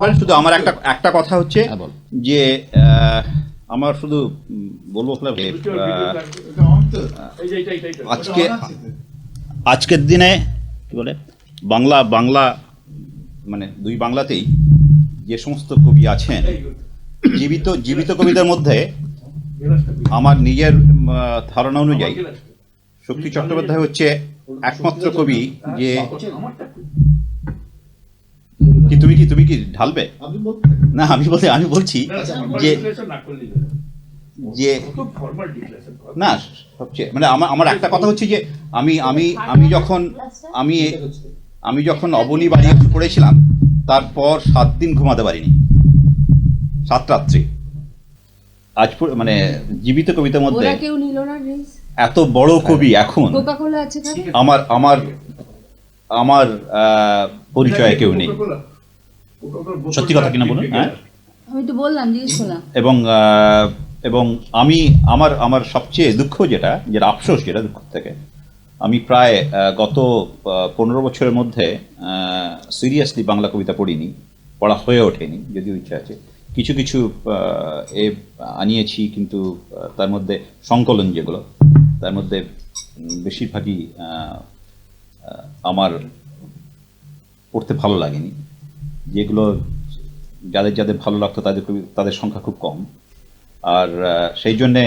শুধু আমার একটা কথা হচ্ছে যে আমার শুধু বলবো আজকের দিনে কি বলে বাংলা মানে দুই বাংলাতেই যে সমস্ত কবি আছেন, জীবিত কবিদের মধ্যে আমার নিজের ধারণা অনুযায়ী শক্তি চট্টোপাধ্যায় হচ্ছে একমাত্র কবি যে তুমি কি ঢালবে না। আমি বলছি যে না, সবচেয়ে মানে আমার একটা কথা হচ্ছে যে আমি যখন অবনী বাড়ি পড়েছিলাম তারপর 7 দিন ঘুমাতে পারিনি, 7 রাত্রি। আজ মানে জীবিত কবিতার মধ্যে এত বড় কবি এখন আমার পরিচয় কেউ নেই। সত্যি কথা কিনা বলুন? হ্যাঁ, আমি তো বললাম, জিজ্ঞেস করলাম। এবং আমি আমার সবচেয়ে দুঃখ যেটা আফসোস, যেটা দুঃখ থেকে আমি প্রায় গত 15 বছরের মধ্যে সিরিয়াসলি বাংলা কবিতা পড়া হয়ে ওঠেনি, যদিও ইচ্ছা আছে। কিছু কিছু আনিয়েছি, কিন্তু তার মধ্যে সংকলন যেগুলো, তার মধ্যে বেশিরভাগই আমার পড়তে ভালো লাগেনি। যেগুলো যাদের ভালো লাগতো তাদের সংখ্যা খুব কম। আর সেই জন্যে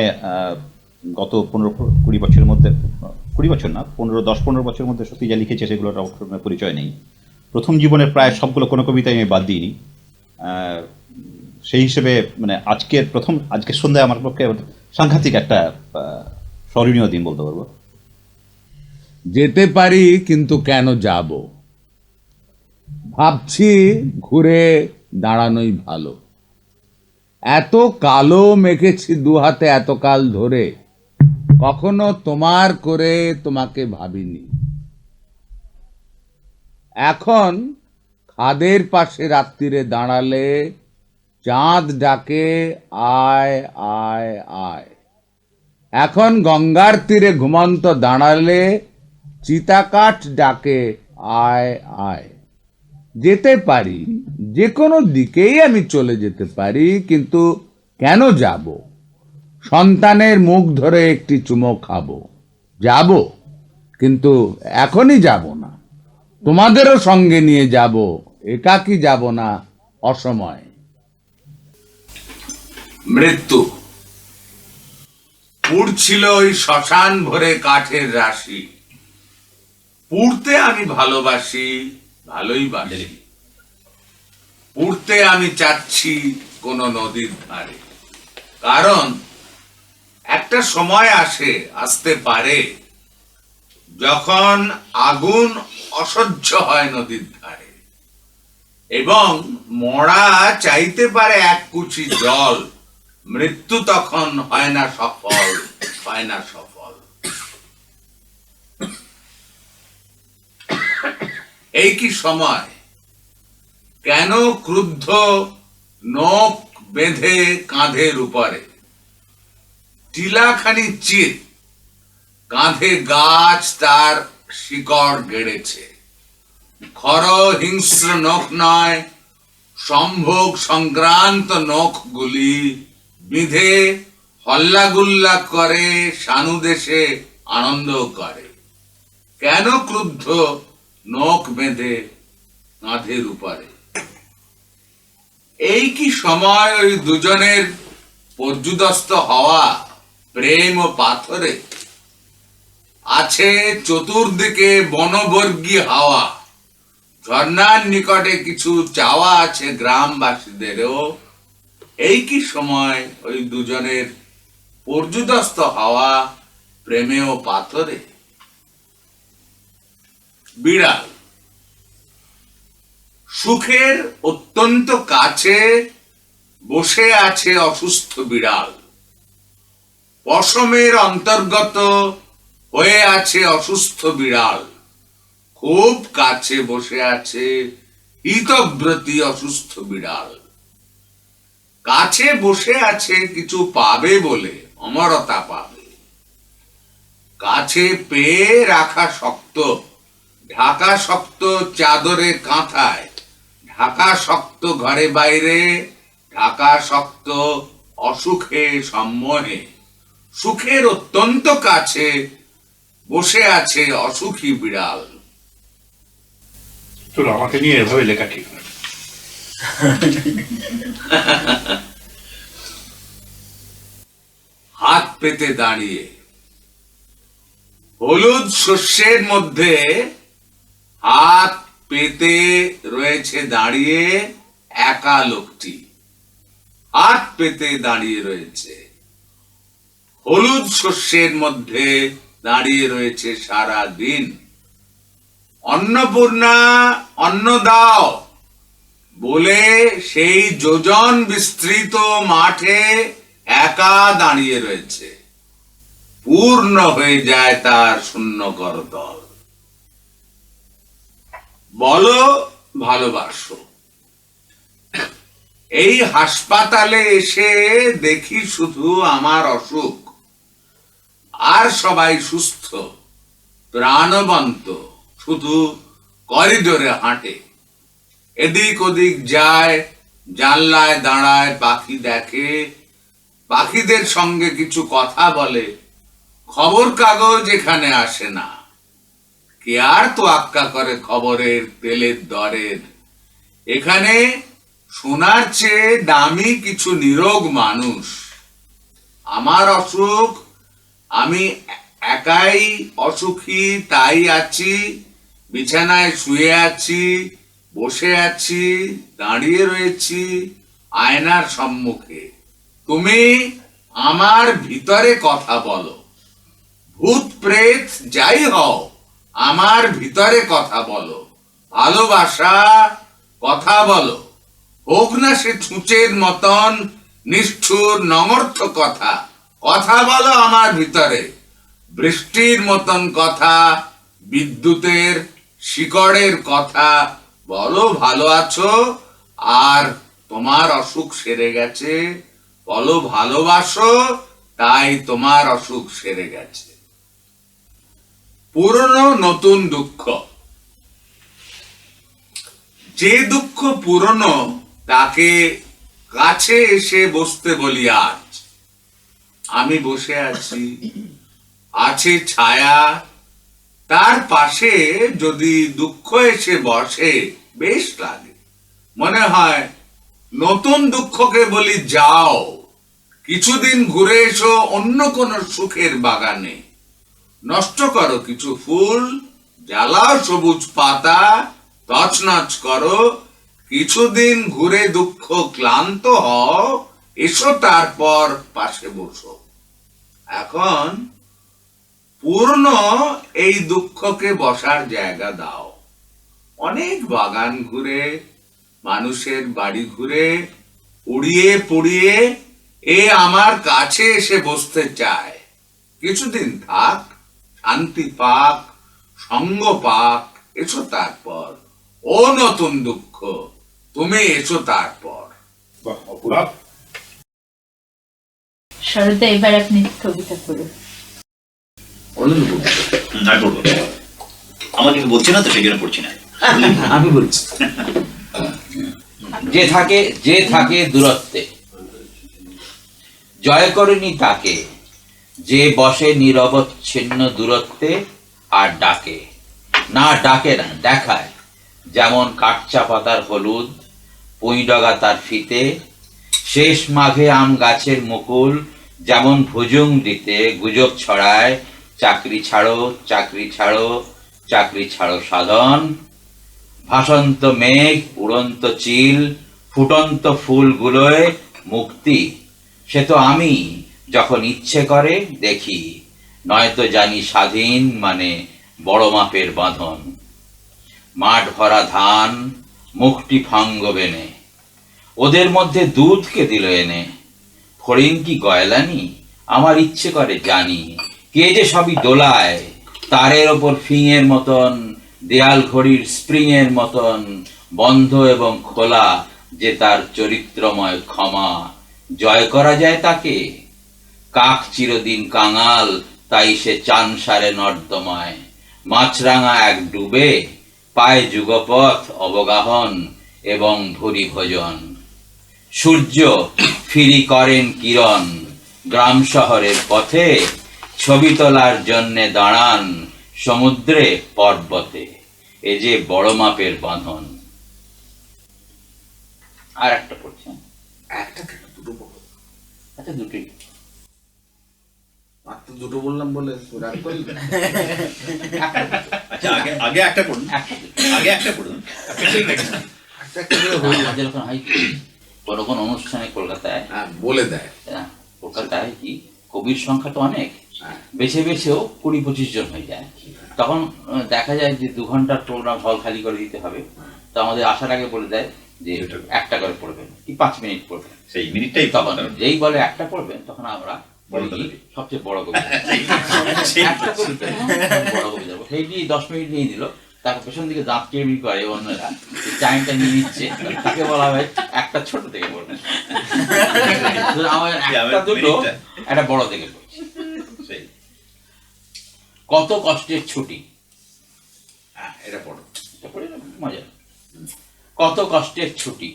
গত 15-20 বছরের মধ্যে, 20 বছর না, 10-15 বছরের মধ্যে সত্যি যা লিখেছে সেগুলোর পরিচয় নেই। প্রথম জীবনের প্রায় সবগুলো কোনো কবিতাই আমি বাদ দিইনি। সেই হিসেবে মানে আজকের সন্ধ্যায় আমার পক্ষে সাংঘাতিক একটা স্মরণীয় দিন বলতে পারবো। যেতে পারি কিন্তু কেন যাব, ভাবছি ঘুরে দাঁড়ানোই ভালো। এত কালো মেখেছি দুহাতে এতকাল ধরে, কখনো তোমার করে তোমাকে ভাবিনি। এখন খাদের পাশে রাত্রিরে দাঁড়ালে চাঁদ ডাকে আয় আয় আয়। এখন গঙ্গার তীরে ঘুমন্ত দাঁড়ালে চিতাকাঠ ডাকে আয় আয়। যেতে পারি, যে কোনো দিকেই আমি চলে যেতে পারি, কিন্তু কেন যাব? সন্তানের মুখ ধরে একটি চুমো খাবো, যাব, কিন্তু এখনই যাব না। তোমাদেরও সঙ্গে নিয়ে যাব, একাকী যাব না অসময়। মৃত্যু পুড়ছিল ওই শ্মশান ভরে কাঠের রাশি। পুড়তে আমি ভালোবাসি, ভালোই বাসি। পুড়তে আমি চাচ্ছি কোন নদীর ধারে, কারণ একটা সময় আসতে পারে যখন আগুন অসহ্য হয় নদীর ধারে, এবং মরা চাইতে পারে এক কুচি জল। মৃত্যু তখন হয় না সফল। এই কি সময়, কেন ক্রুদ্ধ নখ বেঁধে কাঁধের উপরে, টিলাখানি চিত কাঁধে গাছ তার শিকড় গেড়েছে। খর হিংস্র নখ নয়, সম্ভোগ সংক্রান্ত নখগুলি বিঁধে হল্লাগুল্লা করে, সানুদেশে আনন্দ করে। কেন ক্রুদ্ধ নখ বেঁধে কাঁধের উপরে? এই কি সময় ওই দুজনের পর্যুদস্ত হওয়া প্রেম ও পাথরে? আছে চতুর্দিকে বনবর্গী হাওয়া, ঝর্ণার নিকটে কিছু চাওয়া আছে গ্রামবাসীদেরও। এই কি সময় ওই দুজনের পর্যুদস্ত হওয়া প্রেমে ও পাথরে? বিড়াল সুখের অত্যন্ত কাছে বসে আছে অসুস্থ বিড়াল। পশমের অন্তর্গত হয়ে আছে অসুস্থ বিড়াল। খুব কাছে বসে আছে হিতব্রতী অসুস্থ বিড়াল। কাছে বসে আছে কিছু পাবে বলে, অমরতা পাবে। কাছে পেয়ে রাখা শক্ত, ঢাকা শক্ত চাদরে কাঁথায় ঢাকা শক্ত ঘরে বাইরে, ঢাকা শক্ত অসুখে সম্মোহে, সুখের অত্যন্ত কাছে বসে আছে অসুখী বিড়াল। চলো, আমাকে নিয়ে এভাবে লেখা ঠিক না। হাত পেতে দাঁড়িয়ে, হলুদ শস্যের মধ্যে হাত পেতে রয়েছে দাঁড়িয়ে একা লোকটি। হাত পেতে দাঁড়িয়ে রয়েছে, হলুদ শস্যের মধ্যে দাঁড়িয়ে রয়েছে সারা দিন। অন্নপূর্ণা, অন্ন দাও বলে সেই যোজন বিস্তৃত মাঠে একা দাঁড়িয়ে রয়েছে। পূর্ণ হয়ে যায় তার শূন্য করতল। বলো ভালোবাসো। এই হাসপাতালে এসে দেখি শুধু আমার অসুখ, আর সবাই সুস্থ প্রাণবন্ত, শুধু করিডোরে হাঁটে, এদিক ওদিক যায়, জানলায় দাঁড়ায়, পাখি দেখে, পাখিদের সঙ্গে কিছু কথা বলে। খবর কাগজ এখানে আসে না, কে আর তোয়াক্কা করে খবরের তেলের দরের। এখানে সোনার চেয়ে দামি কিছু নিরোগ মানুষ। আমার অসুখ, আমি একাই অসুখী, তাই আছি, বিছানায় শুয়ে আছি, বসে আছি, দাঁড়িয়ে রয়েছি আয়নার সম্মুখে। তুমি আমার ভিতরে কথা বলো, ভূত প্রেত যাই হও, আমার ভিতরে কথা বলো। ভালোবাসা, কথা বলো, হোক না সে ছুঁচের মতন নিষ্ঠুর নমর্থ কথা। কথা বলো আমার ভিতরে, বৃষ্টির মতন কথা, বিদ্যুতের শিকড়ের কথা। বলো ভালো আছো, আর তোমার অসুখ সেরে গেছে। বলো ভালোবাসো, তাই তোমার অসুখ সেরে গেছে। পুরনো নতুন দুঃখ। যে দুঃখ পুরনো তাকে কাছে এসে বসতে বলি আজ। আমি বসে আছি, আছে ছায়া, তার পাশে যদি দুঃখ এসে বসে বেশ লাগে। মনে হয় নতুন দুঃখকে বলি যাও, কিছুদিন ঘুরে এসো অন্য কোন সুখের বাগানে। নষ্ট করো কিছু ফুল, জ্বালাও সবুজ পাতা, তছনছ করো, কিছুদিন ঘুরে দুঃখ ক্লান্ত হও, এসো তারপর পাশে বসো। এখন পূর্ণ এই দুঃখকে বসার জায়গা দাও। অনেক বাগান ঘুরে, মানুষের বাড়ি ঘুরে, উড়িয়ে পুড়িয়ে এ আমার কাছে এসে বসতে চায়। কিছুদিন থাক, শান্তি পাক, সঙ্গ পাক, এসো তারপর। ও নতুন দুঃখ, তুমি এসো তারপর। বাহ, অপূর্ব। শরতে এবার আপনি কবিতা পড়ুন। আমাকে বলছি না তো, সেই জন্য পড়ছি না। আমি বলছি, যে থাকে দূরত্বে, জয় করেনি তাকে, যে বসে নিরবচ্ছিন্ন দূরত্বে আর ডাকে না, ডাকে না, দেখায়। যেমন কাটচা পাতার হলুদ, পুঁইডগা তার ফিতে, শেষ মাঘে আম গাছের মুকুল যেমন ভুজুং দিতে গুজব ছড়ায়, চাকরি ছাড়ো, চাকরি ছাড়ো, চাকরি ছাড়ো সাধন। ভাসন্ত মেঘ, উড়ন্ত চিল, ফুটন্ত ফুলগুলোয় মুক্তি, সে তো আমি যখন ইচ্ছে করে দেখি, নয়তো জানি স্বাধীন মানে বড় মাপের বাঁধন। মাঠ ভরা ধান, মুখটি ফাঙ্গ বেনে, ওদের মধ্যে দুধকে দিল এনে। ফড়িং কি গয়লানি, আমার ইচ্ছে করে জানি, কে যে সবই দোলায়, তারের ওপর ফিঙের মতন, দেয়াল ঘড়ির স্প্রিং এর মতন, বন্ধ এবং খোলা যে তার চরিত্রময় ক্ষমা, জয় করা যায় তাকে। কাক চিরদিন কাঙাল, তাই সে চানসারে নর্দমায়, মাছরাঙা এক ডুবে, পায় যুগপথ অবগাহন, এবং ভুরি ভোজন। সূর্য ফিরি করেন কিরণ, গ্রাম শহরের পথে ছবি তোলার জন্যে দাঁড়ান সমুদ্রে পর্বতে। এ যে বড় মাপের বাঁধন। আর একটা পড়ছেন? একটা কেন, দুটো বলো। আচ্ছা, দুটোই। মাত্র দুটো বললাম বলে রাগ করলি? আচ্ছা, আগে একটা পড়ুন, আগে একটা পড়ুন। একটা একটা করে হয়ে যায়। আমাদের যখন হয় কি, কোনো অনুষ্ঠানে কলকাতায়, হ্যাঁ, বলে দেয়। কলকাতায় কি কবির সংখ্যা তো অনেক, হ্যাঁ। বেছে বেছেও 20-25 জন হয়ে যায়। তখন দেখা যায় যে 2 ঘন্টার প্রোগ্রাম হল খালি করে দিতে হবে। তো আমাদের আসার আগে বলে দেয় যে একটা করে পড়বেন কি 5 মিনিট পড়বেন। সেই মিনিটটাই তখন যেই বলে একটা পড়বেন, তখন আমরা বলি কি সবচেয়ে বড় কবিতা, একটা কবিতা বড় কবিতা, সেইটি 10 মিনিট নিয়ে দিল। তাকে পেছন দিকে দাঁত কেড়ে করে অন্যরা, টাইমটা নিয়ে নিচ্ছে, তাকে বলা হয় একটা ছোট থেকে পড়বেন। আমার একটা দুটো একটা বড় থেকে পড়ছি। কত কষ্টের ছুটি, হ্যাঁ, এটা পড়ো। এটা পড়ে না মজা। কত কষ্টের ছুটি,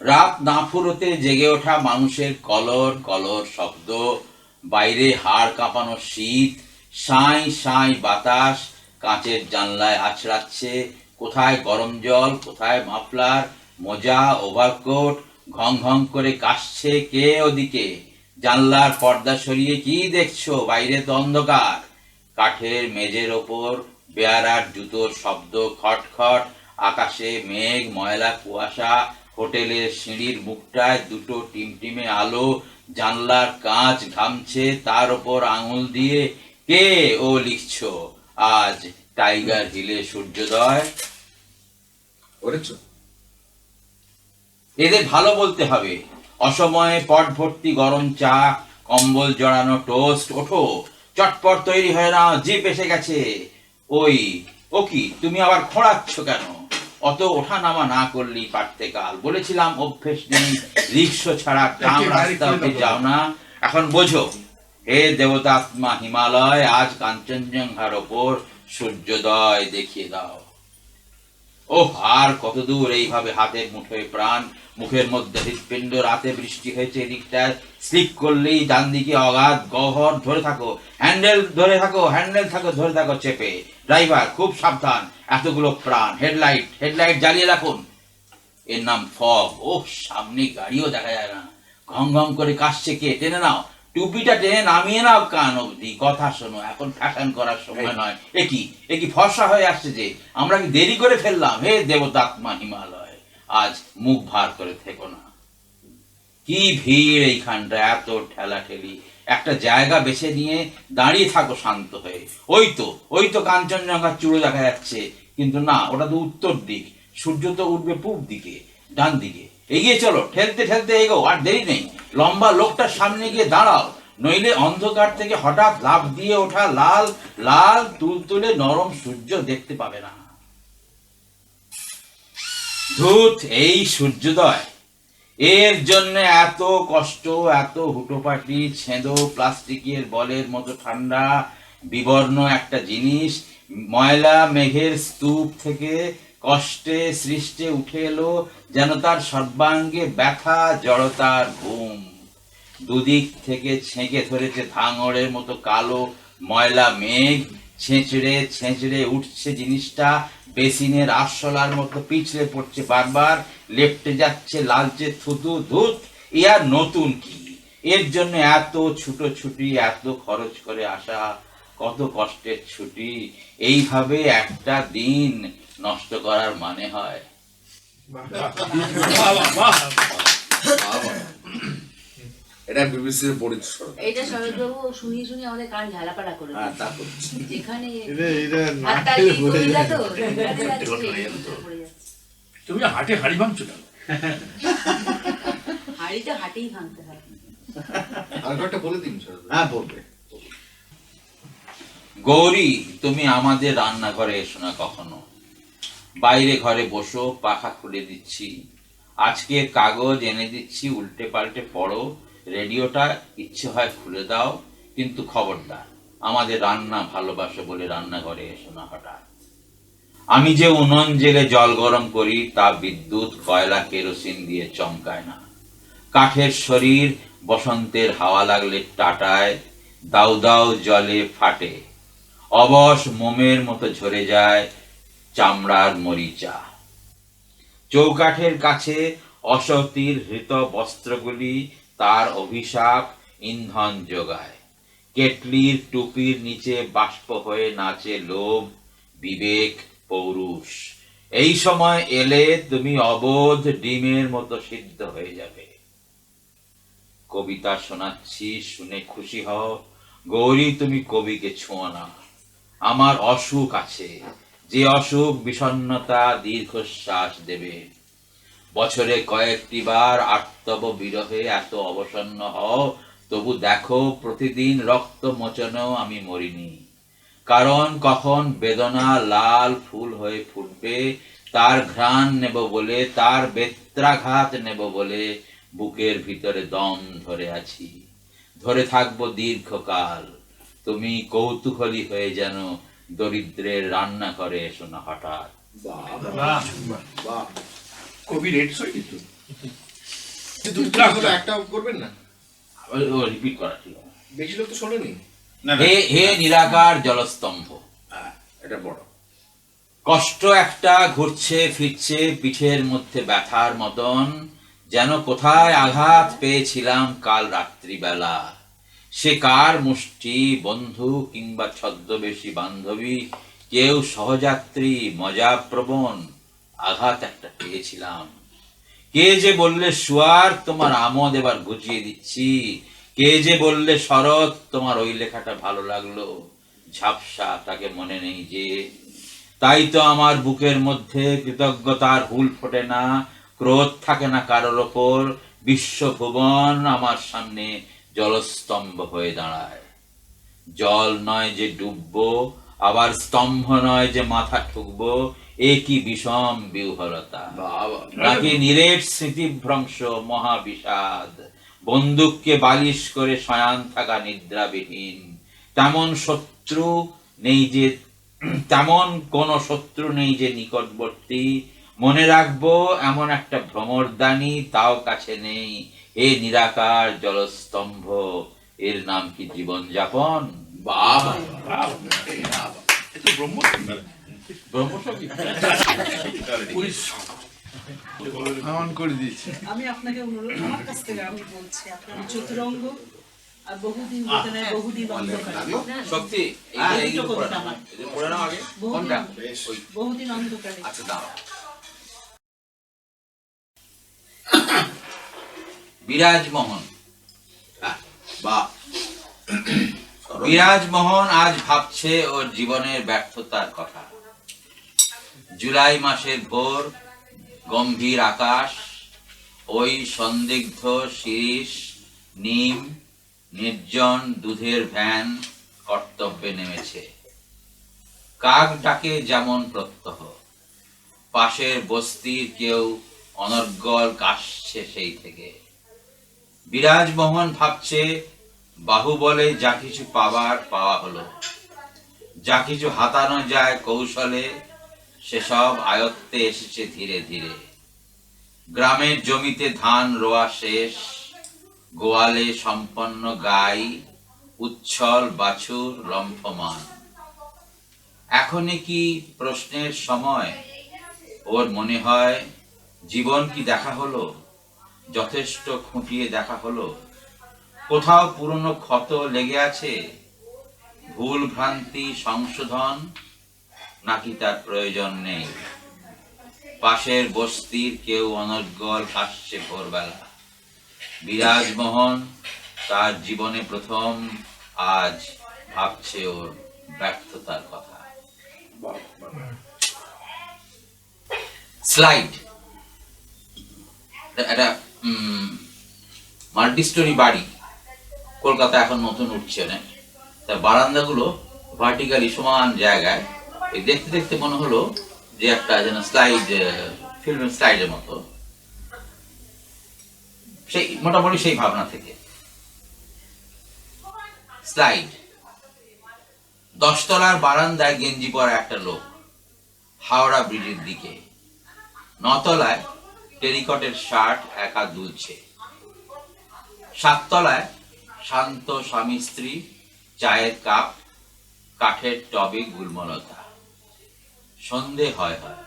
রাত না ফুরোতে জেগে ওঠা মানুষের কলর কলর শব্দ, বাইরে হাড় কাঁপানো শীত, সাঁই সাঁই বাতাস কাঁচের জানলায় আছড়াচ্ছে, কোথায় গরম জল, কোথায় মাফলার, মোজা, ওভারকোট, ঘং ঘং করে কাশছে কে ওদিকে। জানলার পর্দা সরিয়ে কি দেখছো, বাইরে তো অন্ধকার। কাঠের মেঝের ওপর বেয়ারার জুতোর শব্দ খটখট, আকাশে মেঘ, ময়লা কুয়াশা, হোটেলের সিঁড়ির মুখটায় দুটো টিমটিমে আলো, জানলার কাঁচ ঘামছে, তার ওপর আঙুল দিয়ে কে ও লিখছো, আজ টাইগার হিলে সূর্যোদয়। করেছো? এদের ভালো বলতে হবে। অসময়ে পট ভর্তি গরম চা, কম্বল জড়ানো টোস্ট, ওঠো চটপট তৈরি হয়ে নাও, জিপ এসে গেছে। ওই ও কি, তুমি আবার খোঁড়াচ্ছ কেন? অত ওঠা নামা না করলেই পারতে কাল। বলেছিলাম অভ্যেস নেই রিক্সা ছাড়া ট্রাম রাস্তাতে যাও না। এখন বোঝো, হে দেবতাত্মা হিমালয়, আজ কাঞ্চনজঙ্ঘার ওপর সূর্যোদয় দেখিয়ে দাও। ও আর কত দূর এইভাবে হাতের মুঠোয় প্রাণ, মুখের মধ্যে হৃৎপিণ্ড। রাতে বৃষ্টি হয়েছে, এদিকটায় স্লিপ করলেই ডান দিকে অগাধ গহ্বর। ধরে থাকো হ্যান্ডেল, ধরে থাকো হ্যান্ডেল, ধরে থাকো চেপে। ড্রাইভার খুব সাবধান, এতগুলো প্রাণ। হেডলাইট জ্বালিয়ে রাখুন। এর নাম ফগ। ও সামনে গাড়িও দেখা যায় না। ঘং ঘং করে কাশছে কে, টেনে নাও টুপিটা, টেনে নামিয়ে নাও কান অবধি। কথা শোনো, এখন ফ্যাশন করার সময় নয়। এ কি ফর্সা হয়ে আসছে যে, আমরা কি দেরি করে ফেললাম? হে দেবতাত্মা হিমালয়, আজ মুখ ভার করে থেকো না। কি ভিড় এইখানটা, এত ঠেলা ঠেলি। একটা জায়গা বেছে নিয়ে দাঁড়িয়ে থাকো শান্ত হয়ে। ওই তো কাঞ্চনজঙ্ঘার চূড়ো দেখা যাচ্ছে, কিন্তু না, ওটা তো উত্তর দিক। সূর্য তো উঠবে পূব দিকে, ডান দিকে। এগিয়ে চলো, ঠেলতে ঠেলতে এগো, আর দেরি নেই। লম্বা লোকটার সামনে গিয়ে দাঁড়াও, নইলে অন্ধকার থেকে হঠাৎ লাফ দিয়ে ওঠা লাল লাল তুলতুলে নরম সূর্য দেখতে পাবে না। ধুত, এই সূর্যোদয়, এর জন্য এত কষ্ট, এত হুটোপাটি, ছেঁদো প্লাস্টিকের বলের মতো ঠান্ডা বিবর্ণ একটা জিনিস ময়লা মেঘের স্তূপ থেকে কষ্টে সৃষ্টে উঠে এলো, যেন তার সর্বাঙ্গে ব্যথা, জড়তার ঘুম। দুদিক থেকে ছেঁকে ধরেছে ধাঙড়ের মতো কালো ময়লা মেঘ। ছেঁচড়ে ছেঁচড়ে উঠছে জিনিসটা, বেসিনের আরশোলার মতো পিছলে পড়ছে বারবার, লেপটে যাচ্ছে লালচে থুতু। ধুত, এ আর নতুন কি? এর জন্য এত ছুটোছুটি, এত খরচ করে আসা, কত কষ্টের ছুটি। এইভাবে একটা দিন নষ্ট করার মানে হয়? এটা বিবিসির পড়েছি। এটা শরৎবাবু শুনিয়ে শুনিয়ে আমাদের কান ঝালাপালা করে হ্যাঁ, দিয়েছে। তা করছি। যেখানে না হাততালি খেলে বোঝা কবিতা যায় তো, না। যেখানে যাচ্ছে পড়ে যাচ্ছে। তুমি হাটে হাড়ি ভাঙছো কেন? হাঁড়ি তো হাটেই ভাঙতে হয়। আর কয়েকটা বলে দিন। হ্যাঁ, বলবে। গৌরী, তুমি আমাদের রান্নাঘরে এসো না কখনো। বাইরে ঘরে বসো, পাখা খুলে দিচ্ছি, আজকের কাগজ এনে দিচ্ছি, উল্টে পাল্টে পড়ো। রেডিওটা ইচ্ছে হয় খুলে দাও, কিন্তু খবরদার আমাদের রান্না ভালোবাসো বলে রান্নাঘরে এসো না হঠাৎ। আমি যে উনুন জেলে জল গরম করি তা বিদ্যুৎ কয়লা কেরোসিন দিয়ে চমকায় না। কাঠের শরীর বসন্তের হাওয়া লাগলে টাটায়, দাউ দাউ জলে ফাটে, অবশ মোমের মতো ঝরে যায় চামড়ার মরিচা। চৌকাঠের কাছে অসতির হৃত বস্ত্রগুলি তার অভিশাপ ইন্ধন যোগায়। কেটলির টুপির নিচে বাষ্প হয়ে নাচে লোভ, বিবেক, পৌরুষ। এই সময় এলে তুমি অবোধ ডিমের মতো সিদ্ধ হয়ে যাবে। কবিতা শোনাচ্ছি, শুনে খুশি হও। গৌরী, তুমি কবিকে ছোঁয় না। আমার অসুখ আছে, যে অসুখ বিষণ্ণতা দীর্ঘশ্বাস দেবে। বছরে কয়েকটি বার আর্তব বিরহে এত অবসন্ন হও, তবু দেখো প্রতিদিন রক্ত মোচনেও আমি মরিনি। কারণ কখন বেদনা লাল ফুল হয়ে ফুটবে, তার ঘ্রাণ নেব বলে, তার বেত্রাঘাত নেব বলে বুকের ভিতরে দম ধরে আছি, ধরে থাকবো দীর্ঘকাল। তুমি কৌতূহলী হয়ে যেন দরিদ্রের রান্না করে এসো না হঠাৎ। বাহ, বাহ, কবি রেড সই কিন্তু তুমি একটা করবেন না, রিপিট করা ছিল। বেশি লোক তো শোনেনি। হে হে নিরাকার জলস্তম্ভ। হ্যাঁ, এটা বড় কষ্ট একটা ঘুরছে ফিরছে পিঠের মধ্যে ব্যথার মতন, যেন কোথায় আঘাত পেয়েছিলাম কাল রাত্রিবেলা। সে কার মুষ্টি, বন্ধু কিংবা ছদ্মবেশী বান্ধবী, কেউ সহযাত্রী, মজাপ্রবণ, আঘাত একটা পেয়েছিলাম। কে যে বললে সুয়ার, তোমার আমোদ এবার ঘুচিয়ে দিচ্ছি। কে যে বললে শরৎ, তোমার ওই লেখাটা ভালো লাগলো। ঝাপসা, তাকে মনে নেই যে। তাই তো আমার বুকের মধ্যে কৃতজ্ঞতার হুল ফোটে না, ক্রোধ থাকে না কারোর ওপর। বিশ্বভুবন আমার সামনে জলস্তম্ভ হয়ে দাঁড়ায়। জল নয় যে ডুববো, আবার স্তম্ভ নয় যে মাথা ঠুকবো, এ কি বিষম বিহ্বলতা। নাকি নিরেট স্মৃতিভ্রংশ, মহাবিষাদ। বন্দুককে বালিশ করে শয়ান থাকা নিদ্রাবিহীন। তেমন শত্রু নেই যে, তেমন কোন শত্রু নেই যে নিকটবর্তী। মনে রাখবো এমন একটা ভ্রমরদানি, তাও কাছে নেই। এ নিরাকার জলস্তম্ভ, এর নাম কি জীবন যাপন? বাবা, এত ব্রহ্ম ব্রহ্মসঙ্গীত। আহ্বান করে দিয়েছি। আমি আপনাকে অনুরোধ, আমার কাছ থেকে আমি বলছি, আপনার চতুরঙ্গ আর বহুদিন বেদনায় বহুদিন অন্ধকারে, শক্তি, আর এই দুটো কবিতা আমার। পড়ে নাও আগে। বহুদিন কোনটা? ওই। বহুদিন অন্ধকারে। আচ্ছা, দাঁড়াও। বিরাজমোহন। বাহ, বিরাজমোহন আজ ভাবছে ওর জীবনের ব্যর্থতার কথা। জুলাই মাসের ভোর, গম্ভীর আকাশ, ওই সন্দিগ্ধ শিরীষ, নিম, নির্জন দুধের ভ্যান কর্তব্যে নেমেছে। কাক ডাকে যেমন প্রত্যহ, পাশের বস্তির কেউ অনর্গল কাশছে সেই থেকে। বিরাজমোহন ভাবছে বাহুবলে যা কিছু পাওয়ার পাওয়া হলো, যা কিছু হাতানো যায় কৌশলে, সেসব আয়ত্তে এসেছে ধীরে ধীরে। গ্রামের জমিতে ধান রোয়া শেষ, গোয়ালে সম্পন্ন গাই, উচ্ছল বাছুর লম্ফমান। এখনই কি প্রশ্নের সময়? ওর মনে হয় জীবন কি দেখা হলো, যথেষ্ট খুঁটিয়ে দেখা হলো? কোথাও পুরনো ক্ষত লেগে আছে, ভুল ভ্রান্তি সংশোধন, নাকি তার প্রয়োজন নেই? পাশের বস্তির কেউ অনর্গল কাশছে ভোরবেলা। বিরাজমোহন তার জীবনে প্রথম আজ ভাবছে ওর ব্যর্থতার কথা। স্লাইড। একটা মাল্টি স্টোরি বাড়ি কলকাতা এখন নতুন উঠছে না, তার বারান্দাগুলো ভার্টিক্যালি সমান জায়গায়। এই দেখতে দেখতে মনে হলো যে একটা যেন স্লাইড, ফিল্মের স্লাইডের মতো। সেই মোটামুটি সেই ভাবনা থেকে স্লাইড। 10 তলার বারান্দায় গেঞ্জি পরা একটা লোক, হাওড়া ব্রিজের দিকে। নতলায় টেরিকটের শার্ট একা দুলছে। সাততলায় শান্ত স্বামী স্ত্রী, চায়ের কাপ, কাঠের টবে গুলমলতা। সন্ধে হয় হয়।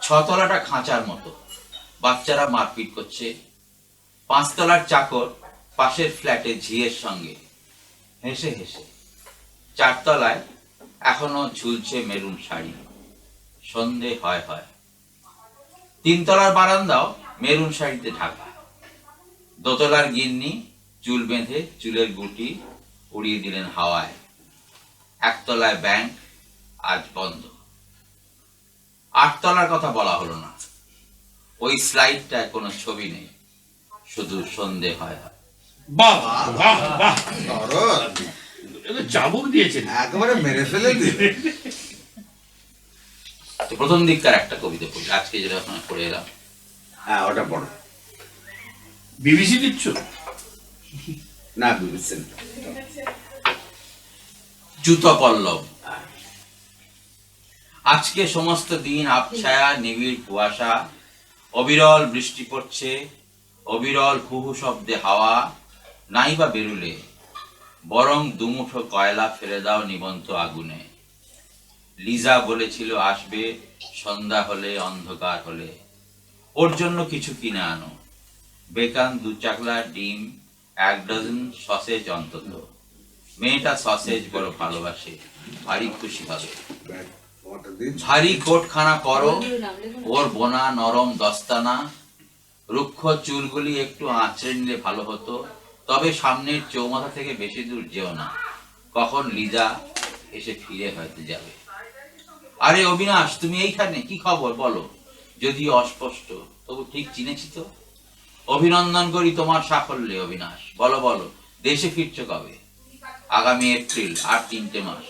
ছতলাটা খাঁচার মতো, বাচ্চারা মারপিট করছে। পাঁচতলার চাকর পাশের ফ্ল্যাটে ঝিয়ের সঙ্গে হেসে হেসে। চারতলায় এখনো ঝুলছে মেরুন শাড়ি। সন্ধে হয় হয়। তিনতলার বারান্দাও মেরুন শাড়িতে ঢাকা। দোতলার গিন্নি চুল বেঁধে চুলের গুটি উড়িয়ে দিলেন হাওয়ায়। একতলায় ব্যাংক আজ বন্ধ। আটতলার কথা বলা হলো না, ওই স্লাইডটায় কোনো ছবি নেই, শুধু সন্ধে হয় হয়। বাহ বাহ বাহ, শরৎ, এটা চাবুক দিয়েছেন। একেবারে মেরে ফেলে দিলে। তো প্রথম দিককার একটা কবিতা পড়ি, আজকে যেটা ওখানে পড়ে এলাম। হ্যাঁ, ওটা পড়ো। বিবিসি দিচ্ছ? না, বুঝছেন। জুতো পল্লব। আজকে সমস্ত দিন আবছায়া, নিবিড় কুয়াশা, অবিরল বৃষ্টি পড়ছে, অবিরল হুহু শব্দে হাওয়া। নাই বা বেরুলে, বরং দুমুঠো কয়লা ফেলে দাও নিবন্ত আগুনে। লিজা বলেছিল আসবে সন্ধ্যা হলে, অন্ধকার হলে। ওর জন্য কিছু কিনে আনো, বেকান 2 চাকলা ডিম, 1 ডজন সসেজ অন্তত। মেয়েটা সসেজ বড় ভালোবাসে, ভারী খুশি হবে। ওটা দিন। ভারী কোটখানা পরো, ওইগুলো নাম লেখো না। ওর বোনা নরম দস্তানা। রুক্ষ চুলগুলি একটু আঁচড়ে নিলে ভালো হতো, তবে সামনের চৌমাথা থেকে বেশি দূর যেও না, কখন লিজা এসে ফিরে হয়তো যাবে। আরে অবিনাশ, তুমি এইখানে, কি খবর বলো? যদিও অস্পষ্ট, তবু ঠিক চিনেছি তো। অভিনন্দন করি তোমার সাফল্যে অবিনাশ। বলো বলো, দেশে ফিরছো কবে? আগামী এপ্রিল, আর 3টে মাস।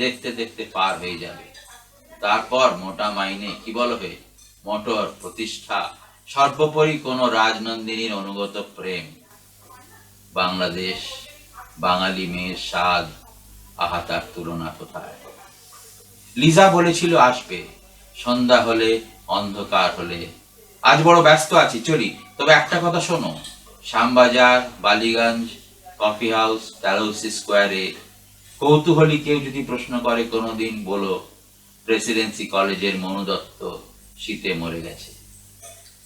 দেখতে দেখতে পার হয়ে যাবে। তারপর মোটা মাইনে, কি বলো হে, মোটর, প্রতিষ্ঠা, সর্বোপরি কোন রাজনন্দিনীর অনুগত প্রেম। বাংলাদেশ, বাঙালি মেয়ের স্বাদ, আহা তার তুলনা কোথায়? লিজা বলেছিল আসবে সন্ধ্যা হলে, অন্ধকার হলে। আজ বড় ব্যস্ত আছি, চলি। তবে একটা কথা শোনো, শ্যামবাজার, বালিগঞ্জ, কফি হাউস, ডালহৌসি স্কোয়ারে কৌতূহলী কেউ যদি প্রশ্ন করে কোনোদিন, বলো প্রেসিডেন্সি কলেজের মনু দত্ত শীতে মরে গেছে।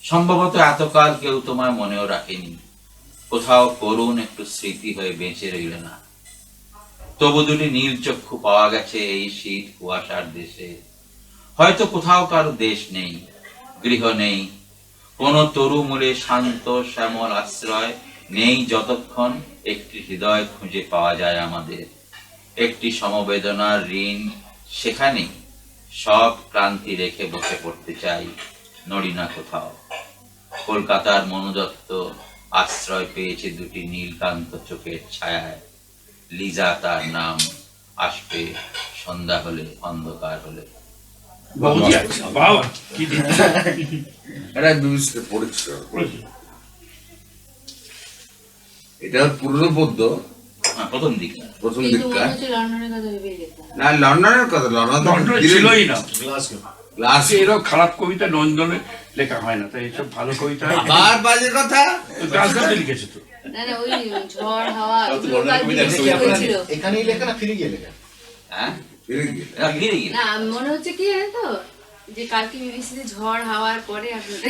সম্ভবত এতকাল কেউ তোমায় মনেও রাখেনি, কোথাও করুণ একটু স্মৃতি হয়ে বেঁচে রইল না। তবু দুটি নীল চক্ষু পাওয়া গেছে এই শীত কুয়াশার দেশে। হয়তো কোথাও কারো দেশ নেই, গৃহ নেই, কোন তরু মূলে শান্ত শ্যামল আশ্রয় নেই, যতক্ষণ একটি হৃদয় খুঁজে পাওয়া যায় আমাদের, একটি সমবেদনার ঋণ। সেখানেই সব ক্লান্তি রেখে বসে পড়তে চাই, নড়ি না কোথাও। কলকাতার মনু দত্ত আশ্রয় পেয়েছে দুটি নীলকান্ত চোখের ছায়ায়। লিজা তার নাম, আসবে সন্ধ্যা হলে, অন্ধকার হলে। বৌদি আছে, বাবা কি দিচ্ছ? এটা বিবিসিতে পড়েছি। এটা পুরনো পদ্য, হ্যাঁ, প্রথম দিকে। প্রথম কিন্তু মনে দিককার। হচ্ছে লন্ডনের কথা ভেবেই লেখা। না, লন্ডনের কথা, লন্ডন তো লন্ডনে দিলেন। ছিলই না। গ্লাস। এরকম খারাপ কবিতা লন্ডনে লেখা হয় না, তাই এইসব ভালো কবিতা আবার বাজে কথা। গ্লাসগোতে লিখেছে তো। না না, ওই ঝড় হাওয়া তো ওগুলো লন্ডনের কাল কবিতা বিদেশে কি আপনার হয়েছিল। এখানেই লেখা না ফিরে গিয়ে লেখা? হ্যাঁ, ফিরে গিয়ে। এরা ফিরে গেল। না, মনে হচ্ছে কি জানেন তো, যে কালকে বিবিসিতে ঝড় হাওয়ার পরে আপনাদের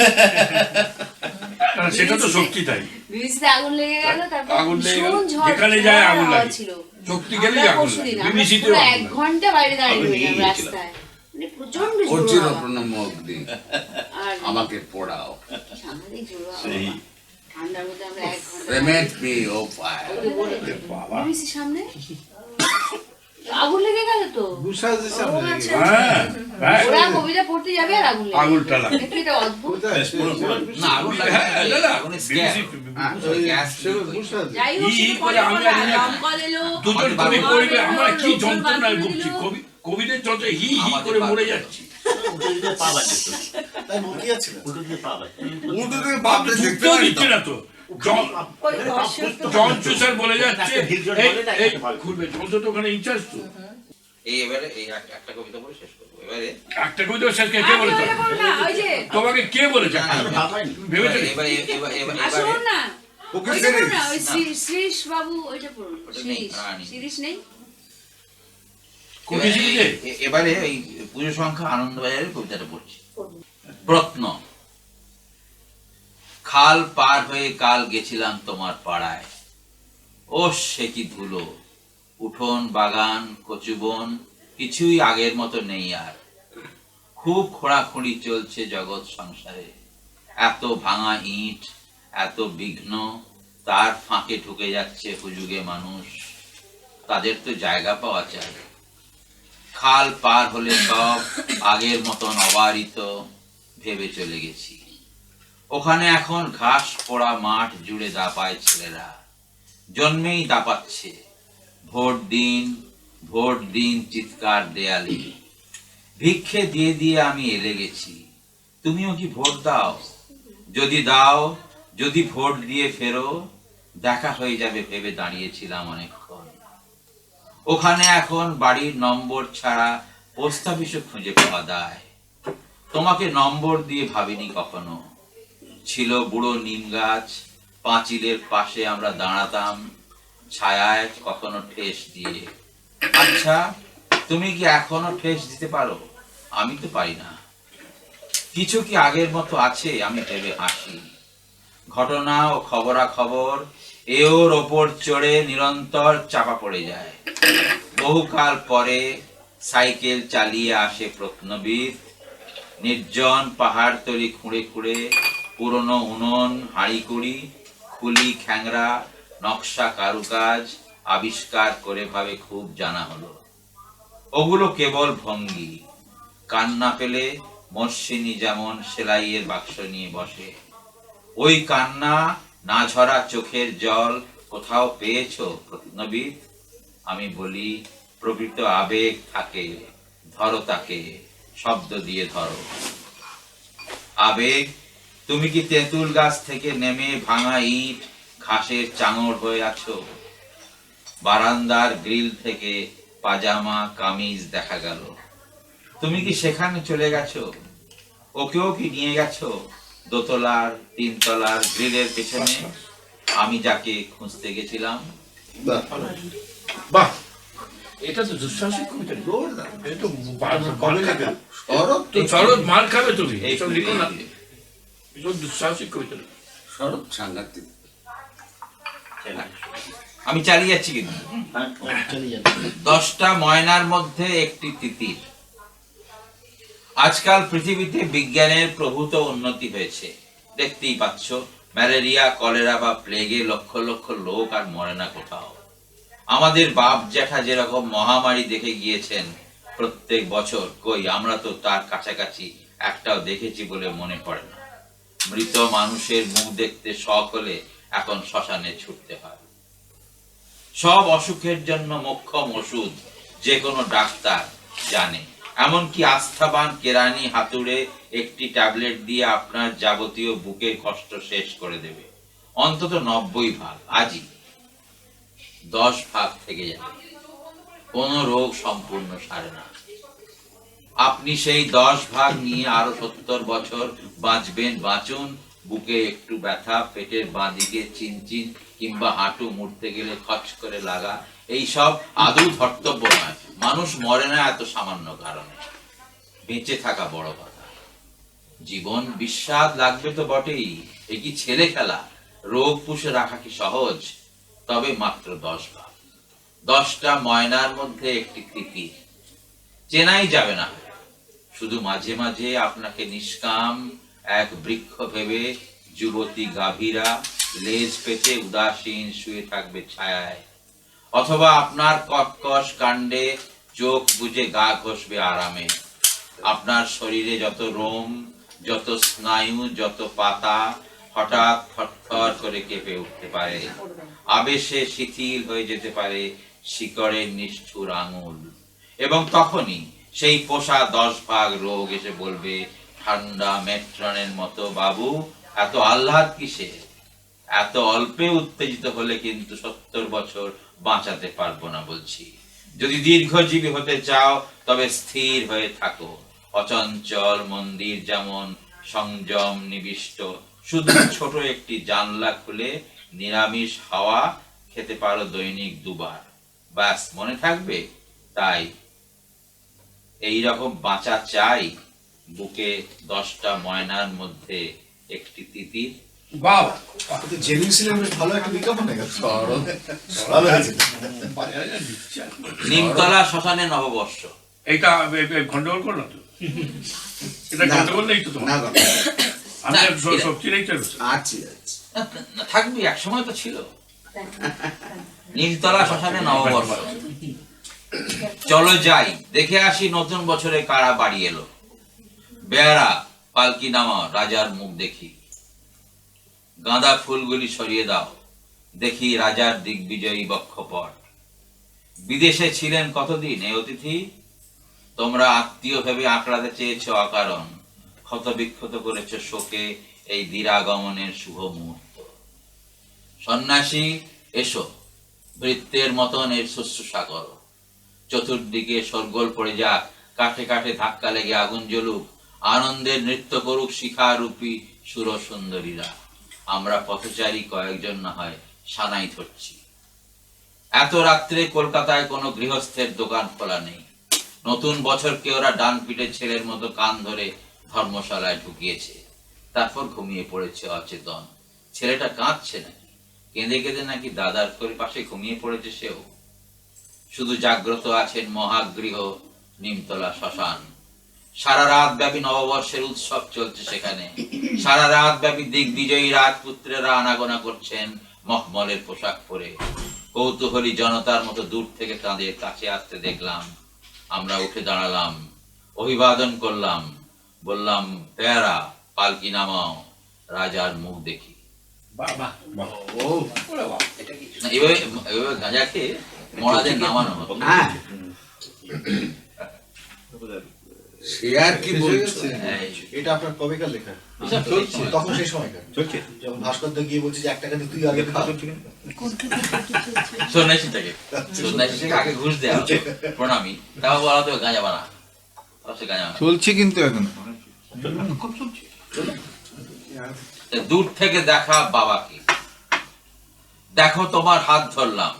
কারণ সেটা তো সত্যি তাই। বিবিসিতে আগুন লেগে গেল, তারপর আগুন লেগে গেল, ভীষণ ঝড়, যেখানে যায় ঝড় আগুন হাওয়া লাগে। ছিল। শক্তি গেলেই আমরা আগুন পরশুদিন লাগে। আমরা বিবিসিতেও পুরো আগুন 1 লাগে। ঘন্টা বাইরে দাঁড়িয়ে আগুন রইলাম লেগেই রাস্তায়, মানে প্রচন্ড ওর ঝোড়ো চির হাওয়া। প্রণম্য অগ্নি, আর আমাকে পড়াও। সাংঘাতিক ঝোড়ো হাওয়া। সেই ঠান্ডার মধ্যে আমরা 1 ঘন্টা Remit me, oh fire. ওকে বলে বিবিসির সামনে আগুন লেগে গেল তো। ও আচ্ছা। হ্যাঁ, হ্যাঁ, ওরা কবিতা পড়তে যাবে আর আগুন লেগে আগুনটা গেল। লাগে। এটা কি এটা অদ্ভুত। না, আগুন লাগে হ্যাঁ, না, না, না, আগুনের scare। গ্যাস যাই হোক, ই সেটা করে পরে আমি বলো, জানি না। দমকল এলো, দুজন আমাদের কবি বাবা পড়বে, এলো, আমরা কি লোকজন যন্ত্রণায় বাদ ভুগছি। দিল। কবিদের চলতে হি হি আমাদের করে বাদ মরে দিল। যাচ্ছি। উল্টো দিকে পা বাজছে তো। তাই বলতে যাচ্ছি না উল্টো দিকে পা বাজছে। উল্টো থেকে বাপরে দেখতে ঢুকতেও পারি দিচ্ছে তো। না তো। জন চুষার বলে যাচ্ছে, একটা হিল জল এই বলে না, এই একটা ভালো। খুলবে, জন তো ওখানে ইনচার্জ তো। এই এবারে এই একটা কবিতা পড়ে শেষ করবো। এবারে একটা কবিতা শেষ কে বলেছে? ওইটা করো না, ওই যে তোমাকে কে বলেছে? ভাব হয়নি। ভেবেছো? এবারে এবারে এবারে আর শোনো না, ওকে ওইটা করো না, ওই সিরিজ। শ্রীশ বাবু ওইটা পড়ুন। ওটা নেই, শ্রীশ, প্রাণী। শ্রীশ নেই? কবি শিখেছে? এবারে এই পুজো সংখ্যা আনন্দবাজারের কবিতাটা পড়ছি। প্রত্ন। খাল পার হয়ে কাল গেছিলাম তোমার পাড়ায়, ও সে কি ধুলো, উঠোন বাগান কচুবন কিছুই আগের মতো নেই আর। খুব খোঁড়াখুঁড়ি চলছে জগৎ সংসারে, এত ভাঙা ইট, এত বিঘ্ন, তার ফাঁকে ঢুকে যাচ্ছে হুজুগে মানুষ, তাদের তো জায়গা পাওয়া চাই। খাল পার হলে সব আগের মতন অবারিত ভেবে চলে গেছি। ওখানে এখন ঘাস পোড়া মাঠ জুড়ে দাপায় ছেলেরা, জন্মেই দাপাচ্ছে। ভোট দিন চিৎকার দেয়ালে, ভিক্ষে দিয়ে দিয়ে আমি এলে গেছি। তুমিও কি ভোট দাও? যদি দাও, যদি ভোট দিয়ে ফেরো, দেখা হয়ে যাবে ভেবে দাঁড়িয়েছিলাম অনেকক্ষণ। ওখানে এখন বাড়ির নম্বর ছাড়া পোস্ট অফিসও খুঁজে পাওয়া দায়। তোমাকে নম্বর দিয়ে ভাবিনি কখনো। ছিল বুড়ো নিম গাছ, পাঁচিলের পাশে আমরা দাঁড়াতাম ছায়ায় কখনো ঠেস দিয়ে। আচ্ছা, তুমি কি এখনো ঠেস দিতে পারো? আমি তো পারি না। কিছু কি আগের মতো আছে? আমি ভেবে হাসি। ঘটনা ও খবরাখবর এর ওপর চড়ে নিরন্তর চাপা পড়ে যায়। বহুকাল পরে সাইকেল চালিয়ে আসে প্রত্নবিদ, নির্জন পাহাড়তলি খুঁড়ে খুঁড়ে পুরনো উনুন হাঁড়িকুড়ি খুলি খ্যাংরা নকশা কারুকাজ আবিষ্কার করে ভাবে খুব জানা হলো। ওগুলো কেবল ভঙ্গি। কান্না পেলে মস্বিনী যেমন সেলাইয়ের বাক্স নিয়ে বসে। ওই কান্না না ঝরা চোখের জল কোথাও পেয়েছো প্রত্নবিদ? আমি বলি, প্রকৃত আবেগ থাকে, ধরো তাকে, শব্দ দিয়ে ধরো। আবেগ, তুমি কি তেঁতুল গাছ থেকে নেমে ভাঙা ইট ঘাসের চাঙড় হয়ে আছো? বারান্দার গ্রিল থেকে পাজামা কামিজ দেখা গেল, তুমি কি সেখানে চলে গেছো? ওকেও কি নিয়ে গেছো দোতলার তিনতলার গ্রিলের পেছনে, আমি যাকে খুঁজতে গেছিলাম? বাহ, এটা তো দুঃসাহসিক কবিতা। জোরদার। এটা তো কবে লেখা? শরৎ তো শরৎ মার খাবে তুমি, এই এসব লিখো না। এসব দুঃসাহসিক কবিতা। শরৎ সাংঘাতিক। আমি চালিয়ে যাচ্ছি কিন্তু। চলে যান। 10টা ময়নার মধ্যে একটি তিতির। আজকাল পৃথিবীতে বিজ্ঞানের প্রভূত উন্নতি হয়েছে, দেখতেই পাচ্ছ। ম্যালেরিয়া কলেরা বা প্লেগে লক্ষ লক্ষ লোক আর মরে না কোথাও। আমাদের বাপ জ্যাঠা যেরকম মহামারী দেখে গিয়েছেন প্রত্যেক বছর, কই আমরা তো তার কাছাকাছি একটাও দেখেছি বলে মনে পড়ে না। মৃত মানুষের মুখ দেখতে শখ হলে এখন শ্মশানে ছুটতে হয়। সব অসুখের জন্য মোক্ষম ওষুধ যে কোনো ডাক্তার জানে। এমনকি আস্থাবান কেরানি হাতুড়ে একটি ট্যাবলেট দিয়ে আপনার যাবতীয় বুকের কষ্ট শেষ করে দেবে। অন্তত 90 ভাগ, আজই 10 ভাগ থেকে যাবে। কোন রোগ সম্পূর্ণ সারে না। আপনি সেই 10 ভাগ নিয়ে আরো 70 বছর বাঁচবেন, বাঁচুন। বুকে একটু ব্যথা, পেটের বাঁদিকে চিনচিন কিংবা হাঁটু মুড়তে গেলে খচ করে লাগা, এইসব আদৌ ধর্তব্য নয়। মানুষ মরে না এত সামান্য কারণে। বেঁচে থাকা বড় কথা। জীবন বিস্বাদ লাগবে তো বটেই, এ কি ছেলে খেলা? রোগ পুষে রাখা কি সহজ? তবে মাত্র 10 ভাগ। 10টা ময়নার মধ্যে একটি তিতির। চেনাই যাবে না। শুধু মাঝে মাঝে আপনাকে নিষ্কাম এক বৃক্ষ ভেবে যুবতী গাভীরা লেজ পেতে উদাসীন শুয়ে থাকবে ছায়ায়, অথবা আপনার কর্কশ কাণ্ডে চোখ বুজে গা ঘষবে আরামে। আপনার শরীরে যত রোম, যত স্নায়ু, যত পাতা হঠাৎ থরথর করে কেঁপে উঠতে পারে। আবেশে শিথিল হয়ে যেতে পারে শিকড়ের নিষ্ঠুর আঙুল। এবং তখনই সেই পোষা 10 ভাগ রোগ এসে বলবে ঠান্ডা মেট্রনের মতো, বাবু এত আহ্লাদ কিসে? এত অল্পে উত্তেজিত হলে কিন্তু 70 বছর বাঁচাতে পারবো না বলছি। যদি দীর্ঘজীবী হতে চাও তবে স্থির হয়ে থাকো। অচঞ্চল মন্দির যেমন সংযম নিবিষ্ট, শুধু ছোট একটি জানলা খুলে নিরামিষ হাওয়া খেতে পারো দৈনিক 2 বার, ব্যাস মনে থাকবে। তাই এই রকম বাঁচা চাই, বুকে 10টা ময়নার মধ্যে একটি তিতির। বাবা তো জেনুইন ছিলেন, বেশ ভালো একটা বিজ্ঞাপন হয়ে গেছে। ভালো হয়েছে। নিমতলা শ্মশানে নববর্ষ। এইটা গন্ডগোল করলো তো, এটা গন্ডগোল নেই তো তোমার? না, আমি সত্যি নেই তো। আচ্ছা আচ্ছা। না, থাকবি, এক সময় তো ছিল। নিমতলা শ্মশানে নববর্ষ। চলো যাই, দেখে আসি নতুন বছরে কারা বাড়ি এলো। বেয়ারা পালকি নামা, রাজার মুখ দেখি। গাঁদা ফুলগুলি সরিয়ে দাও, দেখি রাজার দিগ্বিজয়ী বক্ষপট। বিদেশে ছিলেন কতদিন এই অতিথি, তোমরা আত্মীয় ভেবে আঁকড়াতে চেয়েছ অকারণ, ক্ষত বিক্ষত করেছ শোকে এই দিরাগমনের শুভ মুহূর্ত। সন্ন্যাসী এসো, ভৃত্যের মতন এর শুশ্রূষা করো। চতুর্দিকে শোরগোল পড়ে যাক, কাঠে কাঠে ধাক্কা লেগে আগুন জ্বলুক, আনন্দের নৃত্য করুক শিখারূপী সুর সুন্দরীরা। আমরা পথচারী কয়েকজন না হয় সানাই ধরছি। এত রাত্রে কলকাতায় কোনো গৃহস্থের দোকান খোলা নেই। নতুন বছরকে ওরা ডান পিঠে ছেলের মতো কান ধরে ধর্মশালায় ঢুকিয়েছে, তারপর ঘুমিয়ে পড়েছে অচেতন। ছেলেটা কাঁদছে নাকি, কেঁদে কেঁদে নাকি দাদার করে পাশে ঘুমিয়ে পড়েছে সেও। শুধু জাগ্রত আছেন মহাগৃহ নিমতলা শ্মশান। সারা রাত ব্যাপী নববর্ষের উৎসব চলছে সেখানে। সারা রাত ব্যাপী দিগ্বিজয়ী রাজপুত্রেরা আনাগোনা করছেন মখমলের পোশাক পরে। কৌতূহলী জনতার মতো দূর থেকে তাদের কাছে আসতে দেখলাম। আমরা উঠে দাঁড়ালাম, অভিবাদন করলাম, বললাম পেয়ারা পালকি নামাও, রাজার মুখ দেখি। না, এভাবে গাঁজা খেয়ে মরাদের নামানো হতো। হ্যাঁ, সে আর কি বলছো। এটা আপনার কবেকার লেখা? এসব চলছে। তখন সেই সময়কার চলছে। যখন ভাস্কর দা গিয়ে বলছে যে 1 টাকা দিয়ে তুই আগে খা। সন্ন্যাসী থেকে আগে ঘুষ দেওয়া হতো, প্রণামী, তাও বলা তো গাঁজা বানা, সে গাঁজা বানা। চলছে কিন্তু এখন। খুব চলছে। দূর থেকে দেখা বাবাকে, দেখো তোমার হাত ধরলাম,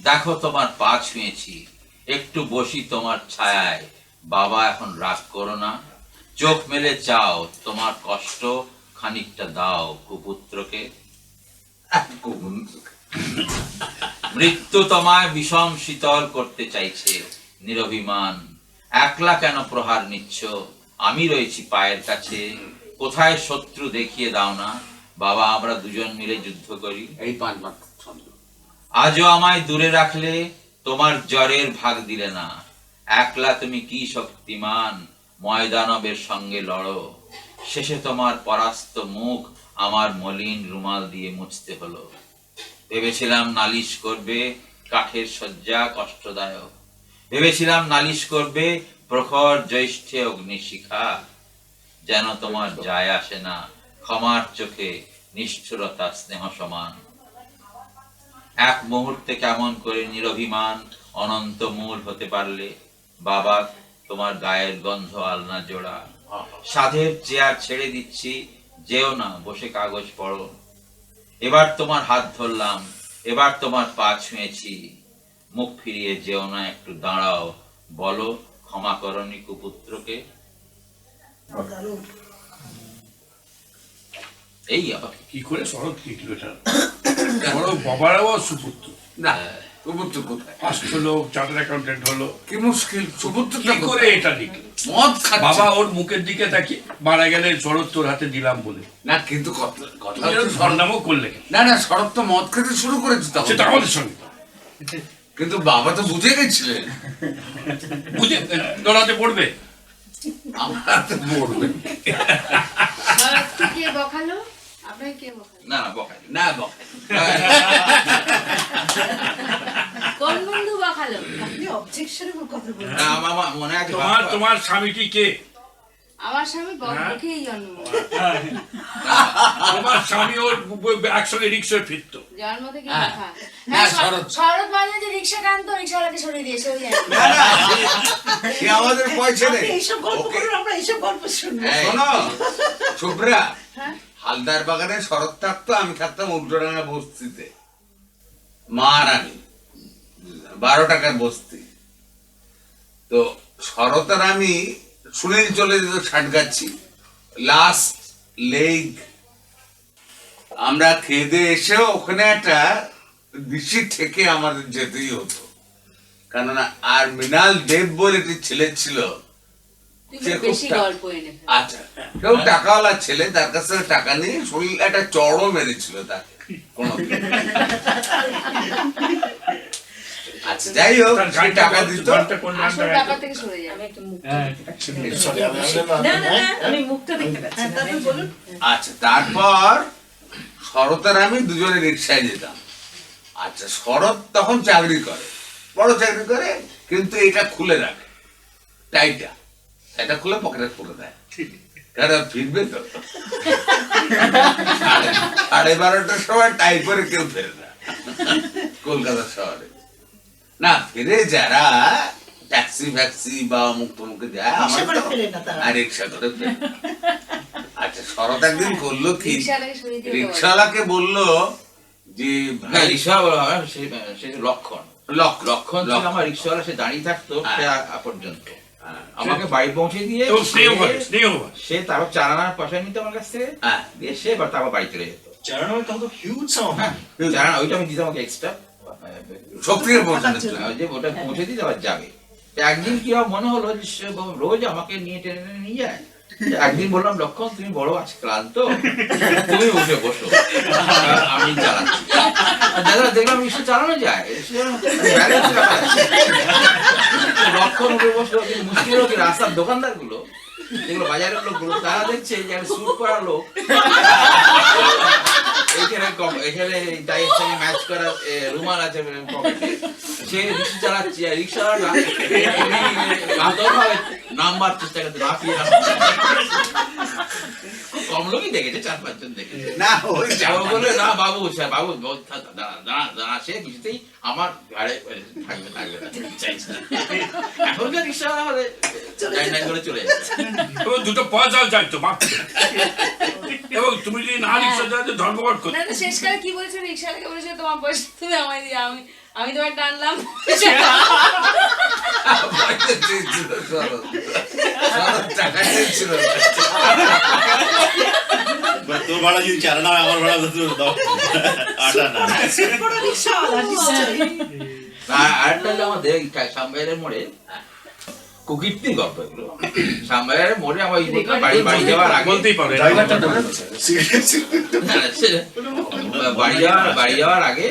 দেখো তোমার পা ছুঁয়েছি, একটু বসি তোমার ছায়ায়। বাবা এখন রাগ করো না, চোখ মেলে চাও, তোমার কষ্ট খানিকটা দাও কুপুত্রকে। মৃত্যু তোমায় বিষম শীতল করতে চাইছে নিরভিমান। একলা কেন প্রহার নিচ্ছ, আমি রয়েছি পায়ের কাছে। কোথায় শত্রু দেখিয়ে দাও না, বাবা আমরা দুজন মিলে যুদ্ধ করি। এই 5 মাত্র ছন্দ। আজও আমায় দূরে রাখলে, তোমার জ্বরের ভাগ দিলে না। একলা তুমি কি শক্তিমান, ময়দানবের সঙ্গে লড়ো। শেষে তোমার পরাস্ত মুখ আমার মলিন রুমাল দিয়ে মুছতে হলো। ভেবেছিলাম নালিশ করবে, কাঠের শয্যা কষ্টদায়ক। ভেবেছিলাম নালিশ করবে, প্রখর জ্যৈষ্ঠে অগ্নিশিখা। যেন তোমার যায় আসে না, ক্ষমার চোখে নিষ্ঠুরতা স্নেহ সমান। এক মুহূর্তে কেমন করে নিরভিমান অনন্ত মূল হতে পারলে। বাবা তোমার গায়ের গন্ধ আলনা জোড়া। সাধের চেয়ার ছেড়ে দিচ্ছি, যেও না, বসে কাগজ পড়ো। এবার তোমার হাত ধরলাম, এবার তোমার পা ছুঁয়েছি। মুখ ফিরিয়ে যেও না, একটু দাঁড়াও, বলো ক্ষমা করনি কুপুত্রকে। এই আবার কি করে শরৎ লিখলো এটা? বড় বাবারাও সুপুত্র, না, সুপুত্র কোথায়? ফার্স্ট হলো, চার্টার অ্যাকাউন্টেন্ট হলো, কি মুশকিল, সুপুত্র কি করে এটা লিখলো? মদ খাচ্ছে। বাবা ওর মুখের দিকে তাকি মারা গেলে শরৎ তোর হাতে দিলাম বলে। না, কিন্তু কথা তুমি এরকম সরনামও করলে কেন? না না, শরৎ তো মদ খেতে শুরু করেছে তখন। সেটা আমাদের সঙ্গে কিন্তু বাবা তো বুঝে গেছিলেন বুঝে দৌড়াতে পড়বে। আমরা তো মরবে শরৎকে কে বকালো? আপনাকে কে বকালো? না না বকাই না বাবা। কোন বন্ধু বকালো? আপনি অবজেকশনের কথা বলছেন। না, আমার মনে আছে তোমার স্বামীটি কে? আমার স্বামী বকবকেই জন্ম। তোমার স্বামী ওর একসঙ্গে রিক্সায় ফিরতো। যাওয়ার মধ্যে কি হ্যাঁ। কথা? হ্যাঁ, হ্যাঁ, শরৎ। শরৎ মাঝে যে রিক্সা টানতো, রিক্সাওয়ালাকে সরিয়ে দিয়েছে, ওই আর কি। না না সে আমাদের পয়সা নেই আপনি এইসব গল্প ওকে। করুন, আমরা এইসব গল্প শুনবো। এই, শোনো শুভ্রা, হ্যাঁ? হালদার বাগানে শরৎ থাকতো, আমি থাকতাম উল্টোডাঙ্গা বস্তিতে, মা আর আমি, 12 টাকার বস্তি। তো শরৎ আর আমি সুনীল চলে যেত ষাটগাছি, লাস্ট লেগ আমরা খেদে এসেও ওখানে একটা দিশি থেকে আমাদের যেতেই হতো, কেননা আর মৃণাল দেব বলে একটি ছেলে ছিল, তুই সে একটু খুব বেশি গল্প এনে ফেল। আচ্ছা কেউ টাকাওয়ালা ছেলে, তার কাছ থেকে টাকা নিয়ে শরীর একটা চড়ও মেরেছিল তাকে কোনোদিন। আচ্ছা যাই হোক, সে টাকা দিত। গানটা কোন আসল গানটা ব্যাপার থেকে সরে যাবে। আমি একটু মুখ হ্যাঁ সরি আমি না না না, আমি মুখটা দেখতে পাচ্ছি না। তারপর বলুন। আচ্ছা তারপর শরৎ আর আমি দুজনে রিক্সায় যেতাম। আচ্ছা শরৎ তখন চাকরি করে, বড় চাকরি করে, কিন্তু এটা খুলে রাখে, টাইটা এটা খুলে পকেটে খুলে দেয়, কারণ ফিরবে তো। 12:30টার সময় টাই করে কেউ ফেরে না কলকাতা শহরে। না ফিরে যারা ট্যাক্সি ফ্যাক্সি বা মুখ মুখে যায়, রিকশা আমার করে তো ফেলে না তারা। আর রিক্সা করে ফেলে। আচ্ছা শরৎ একদিন করলো কি, রিক্সাওয়ালাকে সরিয়ে দিতে বলে। রিক্সাওয়ালাকে বললো যে না ভাই রিক্সা বলা হবে না, সে লক্ষণ লক্ষণ ছিল আমার রিক্সাওয়ালা, সে দাঁড়িয়ে থাকতো সে পর্যন্ত আমাকে বাড়ি পৌঁছে দিয়ে এবং স্নেহ করে স্নেহ করে সে তারপর চালানার পয়সা নিত আমার কাছ থেকে, হ্যাঁ। দিয়ে সে এবার তারপর বাড়ি চলে যেত। চারণ তো হিউজ সাউন্ড হ্যাঁ চালানা ওইটা আমি দিতাম ওকে এক্সট্রা সক্রিয় পৌঁছানো ছিল। যে ওটা পৌঁছে দিতে আবার যাবে। তো একদিন কি আমার মনে হলো যে সে রোজ আমাকে নিয়ে টেনে টেনে নিয়ে যায়। তো একদিন বললাম লক্ষণ তুমি বড় আজ ক্লান্ত, তুমি উঠে বসো আমি চালাচ্ছি। আর দাদা দেখলাম রিক্সা চালানো যায়, balance রাখা আছে। লক্ষণ উঠে বসলো, কিন্তু মুশকিল হলো কি রাস্তার দোকানদার গুলো, যেগুলো বাজারের লোকগুলো, তারা দেখছে যে একটা স্যুট করা লোক এখানে টাইয়ের সঙ্গে ম্যাচ করা রুমাল আছে পকেটে, সে রিক্সা চালাচ্ছে, আর রিক্সাওয়ালা নাম্বার চেষ্টা করতে রাফিয়ে কম লোকই দেখেছে, 4-5 জন দেখেছে। না ওই যাবো বলে না বাবু বাবু দাঁড়া সে কিছুতেই আমার ঘাড়ে থাকবে চাইছে না। এখনকার রিক্সাওয়ালা হলে ডাইন করে চলে যাচ্ছে। এবং দুটো পয়সা চাইতো মাত্র, এবং তুমি যদি না রিক্সা চালাতে ধর্মঘট করতে। না তো শেষকালে কি বলেছে, রিক্সাওয়ালাকে বলেছে তোমার পয়সা তুমি আমায় দিয়ে, আমি তোমায় টানলাম। পয়সা চেয়েছিল শরৎ, শরৎ টাকা চেয়েছিল না। তোর ভাড়া যদি চার না হয়, আমার ভাড়া তো দাও 8 আনা। বড় রিকশাওয়ালা নিশ্চয়ই। আর আরেকটা হলো আমাদের শ্যামবাজারের মোড়ে কুকীর্তির গল্প এগুলো। শ্যামবাজারের মোড়ে আমার বাড়ি যাওয়ার আগে বলতেই পারে ড্রাইভারটা বলে সিরিয়াসলি বাড়ি যাওয়ার আগে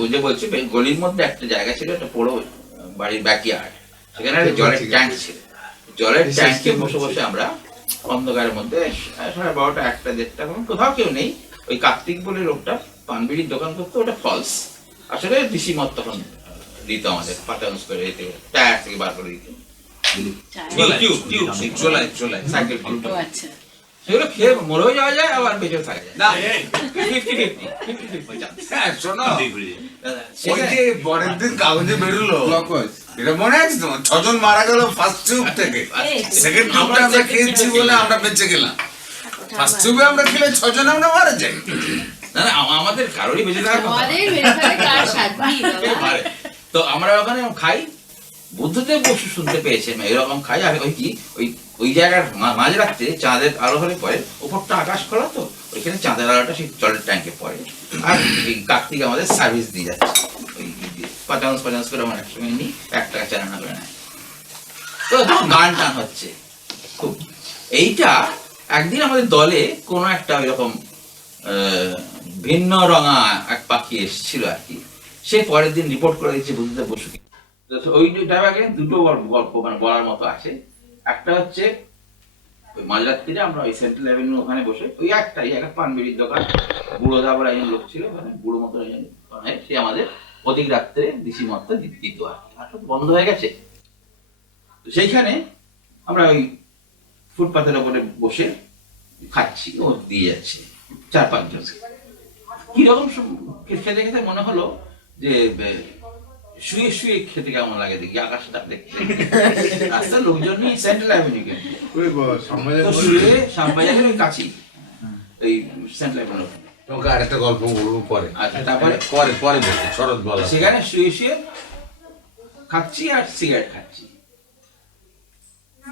ওই যে বলছি গলির মধ্যে একটা জায়গা ছিল, একটা বড় বাড়ির ব্যাকইয়ার্ড, সেখানে একটা জলের ট্যাঙ্ক ছিল। জলের ট্যাঙ্কে বসে বসে আমরা অন্ধকারের মধ্যে 12:30, 1টা, 1:30 কোথাও কেউ নেই, ওই কার্তিক বলে লোকটা পানবিড়ির দোকান করতো, ওটা ফলস আসলে ডিসি মদ তখন দিত আমাদের, 5 করে টায়ার থেকে বার করে দিত সাইকেল ও আচ্ছা। সেগুলো খেয়ে মরেও যাওয়া যায়, আবার বেঁচেও থাকা যায়। না 50-50 হ্যাঁ শোনো, ওই সেটা- যে পরের দিন কাগজে বেরোলো, এটা মনে আছে তোমার? 6 জন মারা গেল ফার্স্ট টিউব থেকে, সেকেন্ড টিউবটা আমরা খেয়েছি বলে আমরা বেঁচে গেলাম। ফার্স্ট টিউবে আমরা খেলে 6 জন আমরা মারা যাই। না না আমাদের কারোরই বেঁচে থাকার কথা না। আমাদের মেধারে কার সাধ্যি বাবা। পারে। তো আমরা ওখানে খাই, বুদ্ধদেব বসু শুনতে পেয়েছে এরকম খাই, আর ওই কি ওই জায়গার মাঝ রাখতে চাঁদের আলো হলে পরে উপরটা আকাশ খোলা, তো ওইখানে চাঁদের আলোটা সেই জলের ট্যাঙ্কে পড়ে, আর এই কার্তিক আমাদের সার্ভিস দিয়ে যাচ্ছে, ওই 50 করে আমার একসঙ্গে নিই, 1 টাকা চালানা করে নেয়। তো গান টান হচ্ছে খুব। এইটা একদিন আমাদের দলে কোনো একটা ওইরকম ভিন্ন রঙা এক পাখি এসেছিল আর কি, সে পরের দিন রিপোর্ট করে দিচ্ছে বুদ্ধদেব বসুকে। ওই ড্রাইভারকে দুটো গল্প মানে বলার মতো আছে। একটা হচ্ছে ওই মাঝরাত্রিরে আমরা ওই সেন্ট্রাল অ্যাভিনিউ ওখানে বসে ওই একটা পানবিড়ির দোকান, বুড়োদা বলে একজন লোক ছিল ওখানে, বুড়ো মতো একজন, সে আমাদের অধিক রাত্রে দিশি মতটা দিত আর কি, আর সব বন্ধ হয়ে গেছে। তো সেইখানে আমরা ওই ফুটপাথের ওপরে বসে খাচ্ছি, ও দিয়ে যাচ্ছে 4-5 জন। কিরকম খেতে খেতে মনে হলো যে শুয়ে শুয়ে খেতে কেমন লাগে দেখি, আকাশটা দেখতে। রাস্তার লোকজন নিয়ে সেন্ট্রাল অ্যাভিনিউ কিন্তু, তো শুয়ে শ্যামবাজারের ওই কাছেই, এই সেন্ট্রাল অ্যাভিনিউ। তোমাকে আরেকটা গল্প বলবো পরে। আচ্ছা, তারপরে পরে পরে বলবো, শরৎ বলা। সেখানে শুয়ে শুয়ে খাচ্ছি আর সিগারেট খাচ্ছি,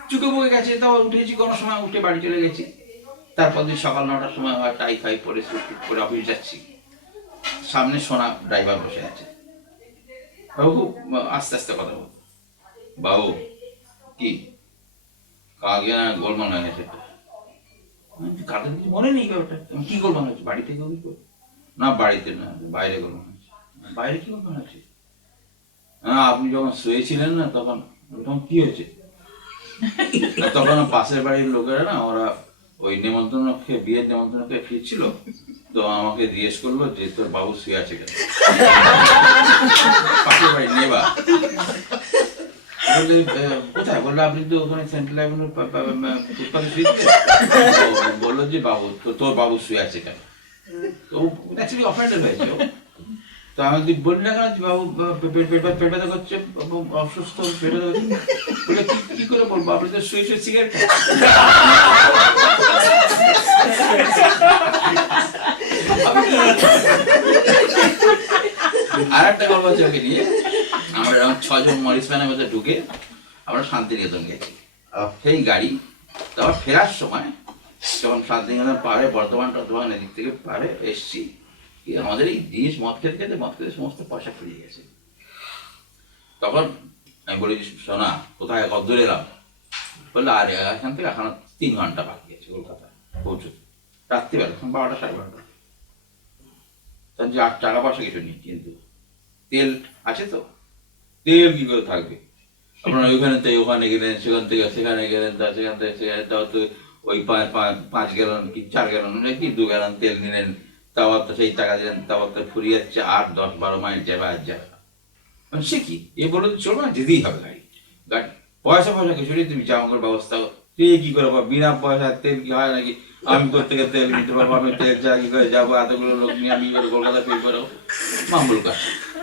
চুকে বুকে গেছে। তারপর উঠেছি কোনো সময়, উঠে বাড়ি চলে গেছি। তারপর দিন সকাল 9টার সময় আবার টাই ফাই পরে স্যুট টুট পরে অফিস যাচ্ছি। সামনে সোনা ড্রাইভার বসে আছে। বাবু খুব আস্তে আস্তে কথা বলতো, বাবু কি কাকে গোলমাল হয়ে গেছে, কাদের কিছু মনে নেই ব্যাপারটা। কি গোলমাল হয়েছে, বাড়িতে না? বাড়িতে না, বাইরে গোলমাল হয়েছে। বাইরে কি গোলমাল হয়েছে? হ্যাঁ, আপনি যখন শুয়েছিলেন না তখন কি হয়েছে? তখন পাশের বাড়ির লোকেরা না, ওরা ওই নিমন্ত্রণ খেয়ে, বিয়ের নিমন্ত্রণ খেয়ে ফিরছিল, তো আমাকে জিজ্ঞেস করলো যে তোর বাবু শুয়ে আছে কেন। পাশের বাড়ি নেবা। বললে কোথায়? বললো আপনি তো ওখানে সেন্ট্রাল অ্যাভিনিউ ফুটপাতে শুয়েছিলেন। বললো যে বাবু, তোর বাবু শুয়ে আছে কেন। তো অ্যাকচুয়ালি অফেন্ডেড হয়েছে। তো আমি যদি বলি না কেন বাবু পেট ব্যথা করছে, অসুস্থ পেট ব্যথা করছে, বলে কি করে বলবো, আপনি তো শুয়ে শুয়ে সিগারেট আর একটা গল্প হচ্ছে ওকে নিয়ে। আমরা এরকম 6 জন মরিস ভ্যানের মধ্যে ঢুকে আমরা শান্তিনিকেতন গেছি, সেই গাড়ি। তারপর ফেরার সময় যখন শান্তিনিকেতন পাহাড়ে, বর্ধমান এদিক থেকে পাহাড়ে এসছি, আমাদের এই জিনিস মদ খেতে সমস্ত পয়সা ফুরিয়ে গেছে। তখন আমি বলি, সোনা কোথায়, কত দূরে এলাম? বললো আর এখান থেকে এখনো 3 ঘন্টা বাকি আছে কলকাতায় পৌঁছতে। রাত্রিবেলা 12টা, 12:30। তার যে 8 টাকা পয়সা কিছু নেই, কিন্তু তেল আছে তো। তেল কি করে থাকবে? আপনার ওইখানে থেকে ওখানে গেলেন, সেখান থেকে সেখানে গেলেন, সেখান থেকে সেখানে, তাও তো ওই 5 গ্যালন কি 4 গ্যালন কি 2 গ্যালন তেল নিলেন, তারপর তো সেই টাকা দিলেন, তারপর তো ফুরিয়ে যাচ্ছে 8-10-12 মাইল যাবে আর যাবে। মানে সে কি এ বলে চলবে না, যেতেই হবে গাড়ি। পয়সা কিছু নেই, তুমি জামা করে ব্যবস্থা তুই কি করে পাবো? বিনা পয়সা তেল কি হয় নাকি? আমি কোথেকে তেল নিতে পারবো? আমি তেল চা কি করে যাবো? এতগুলো লোক নিয়ে আমি কলকাতা ফিল করবো, মামুল কাজ।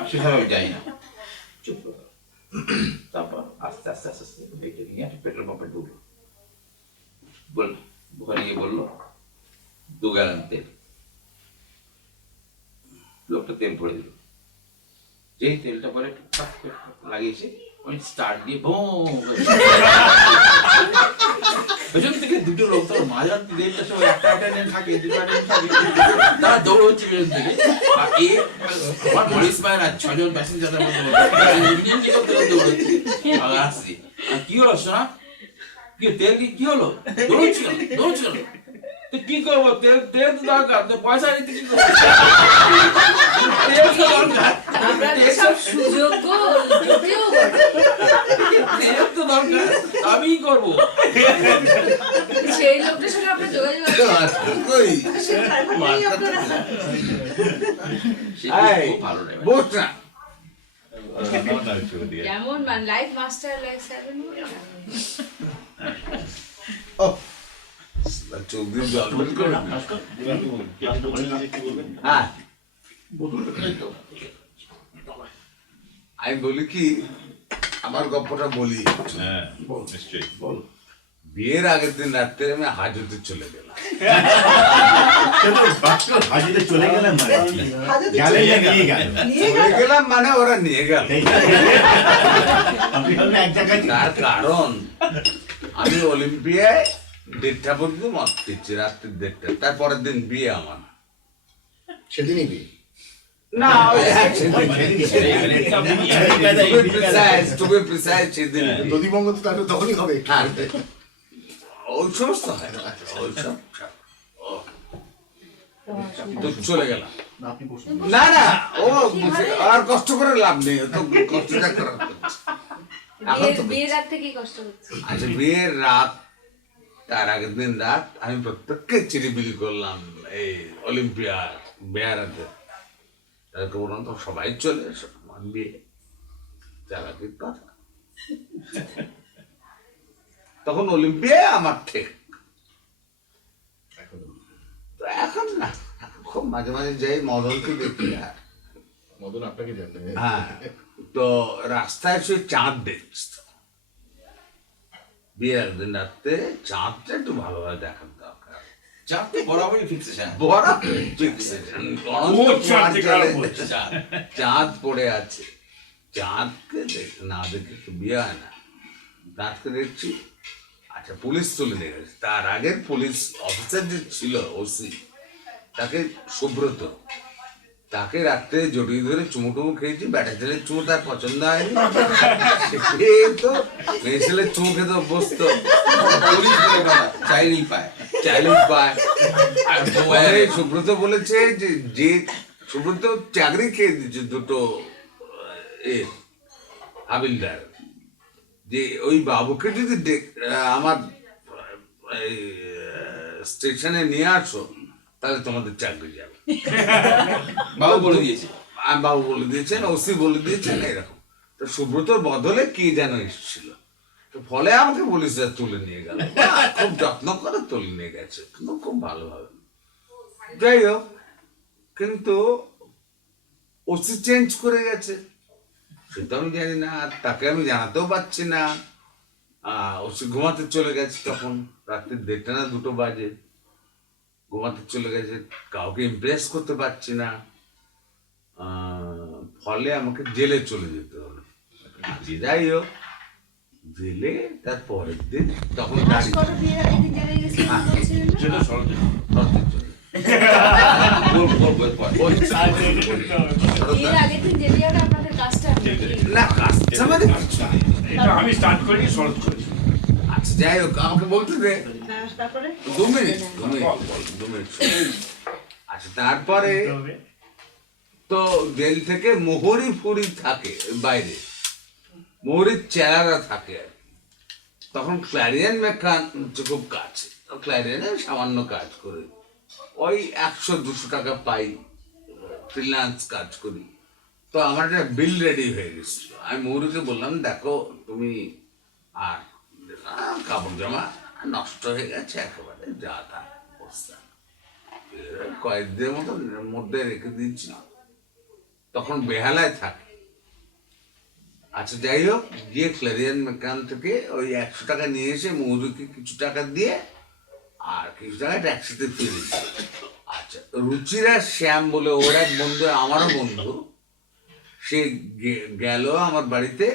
সেসব আমি যাই না, চুপ করে। তারপর আস্তে আস্তে আস্তে আস্তে নিয়ে একটা পেট্রোল পাম্পে ঢুকলো। ওখানে গিয়ে বললো 2 গ্যালন তেল। লোকটা তেল ভরে দিল। যেই তেলটা পরে লাগিয়েছে, ওই স্টার্ট দিয়ে পেছন থেকে 2টো লোক, তোর মাঝার দেড়টার সময় একটা নিয়ে থাকে, 2টো থাকে, তারা দৌড়চ্ছে পেছন থেকে। আর আমার মরিস পায় না, 6 জন প্যাসেঞ্জারের মধ্যে দৌড়চ্ছে। আসছি, কি হলো সোনা, কি তেল কি হলো? দৌড়ছি কেন? কি করবো? তেল তো দরকার, পয়সা নিতে কি করবো? তেল তো দরকার, তেল তো দরকার, আমি করবো। সেই লোকটার সঙ্গে আপনার যোগাযোগ আছে? ভালো লাগে যেমন লাইফ মাস্টার লাইফ 7 চোখ দিয়ে জল বের করে না। হ্যাঁ, আমি বলি কি, আমার গল্পটা বলি। নিশ্চয়ই। বিয়ের আগের দিন রাত্রে আমি হাজতে চলে গেলাম। চলে গেলাম মানে ওরা নিয়ে গেল। তার কারণ আমি অলিম্পিয়ায় 1:30 পর্যন্ত মদ খেয়েছি, রাত্রি 1:30। তারপরের দিন বিয়ে আমার। সেদিনই বিয়ে না, দধিবঙ্গ তো তাহলে তখনই হবে। ওই সমস্ত হয় না, চলে গেলাম। না না, ও আর কষ্ট করে লাভ নেই, তো কষ্টটা করার। বিয়ের রাত থেকে কষ্ট হচ্ছে। আচ্ছা, বিয়ের রাত, তার আগের দিন রাত আমি প্রত্যেককে চিলিবিলি করলাম এই অলিম্পিয়া বেয়ারাতে। তাদেরকে বললাম তো সবাই চলে এসো, আমার বিয়ে। চালাকির কথা। তখন অলিম্পিয়া আমার ঠিক। তো এখন না, খুব মাঝে মাঝে যাই, মদনকে দেখি। আর মদন আপনাকে জানতে হ্যাঁ, তো রাস্তায় সে চাঁদ দেখছ, বিয়ের একদিন রাত্রে চাঁদটা একটু ভালোভাবে দেখার দরকার। চাঁদ তো বরাবরই ফিক্সেশন। বড় fixation, অনন্ত চাঁদ, চাঁদ পড়ে আছে, চাঁদকে না দেখে তো বিয়ে হয় না। চাঁদকে দেখছি, আচ্ছা পুলিশ তুলে নিয়ে গেছে। তার আগের পুলিশ অফিসার যে ছিল ওসি, তাকে সুব্রত, তাকে রাত্রে জড়িয়ে ধরে চুমু টুমু খেয়েছি। ব্যাটা ছেলের চুমু তার পছন্দ হয়নি, সে তো মেয়ে ছেলের চুমু খেতে অভ্যস্ত, চাইলেই পায়। চ্যালেঞ্জ পায়। আর পরে সুব্রত বলেছে যে যে সুব্রত চাকরি খেয়ে দিচ্ছে দুটো হাবিলদার, যে ওই বাবুকে যদি আমার স্টেশনে নিয়ে আসো তাহলে তোমাদের চাকরি যাবে। বাবু বলে দিয়েছে। আর বাবু বলে দিয়েছেন, ওসি বলে দিয়েছেন, এরকম। তো সুব্রতর বদলে কি যেন এসেছিল, তো ফলে আমাকে পুলিশরা তুলে নিয়ে গেল, খুব যত্ন করে তুলে নিয়ে গেছে, কিন্তু খুব ভালোভাবে। যাই হোক, কিন্তু ওসি চেঞ্জ করে গেছে, সেটা আমি জানি না, আর তাকে আমি জানাতেও পারছি না। ওসি ঘুমাতে চলে গেছে, তখন রাত্রি 1:30 না 2 বাজে, ঘুমাতে চলে গেছে, কাউকে ইমপ্রেস করতে পারছি না। ফলে আমাকে জেলে চলে যেতে হলো। যাই হোক, জেলে তার পরের দিন তখন মাস কত বিয়ের আগের দিন জেলে গেছিলেন বলছিলেন না? সেটা শরতে বিয়ের আগের দিন জেলে যাওয়াটা আপনাদের কাজটা না, কাজটা মানে কিছু নেই। এটা আমি স্টার্ট করি, শরৎ করেছি। আচ্ছা যাই হোক, আমাকে বলতে দে। হ্যাঁ, তারপরে 2 মিনিট। আচ্ছা, তারপরে তো জেল থেকে মোহরি ফুরি থাকে বাইরে, মোহরির চেলারা থাকে আর কি। তখন ক্ল্যারিয়ান মেকান খুব কাছে, ক্ল্যারিয়ানে সামান্য কাজ করে ওই 100-200 টাকা পাই, ফ্রিল্যান্স কাজ করি। তো আমার একটা বিল রেডি হয়ে গেছিল, আমি মৌরিকে বললাম, দেখো তুমি আর কাপড় জামা নষ্ট হয়ে গেছে একেবারে, যা তা অবস্থা, কয়েকদিনের মধ্যে রেখে দিচ্ছি, তখন বেহালায় থাকে। আচ্ছা যাই হোক, গিয়ে ক্ল্যারিয়ান মেকান থেকে ওই 100 টাকা নিয়ে এসে মৌরিকে কিছু টাকা দিয়ে আর কিছু টাকা ট্যাক্সিতে ফিরে। আচ্ছা, রুচিরা শ্যাম বলে ওর এক বন্ধু, আমারও বন্ধু, সে গেল আমার বাড়িতে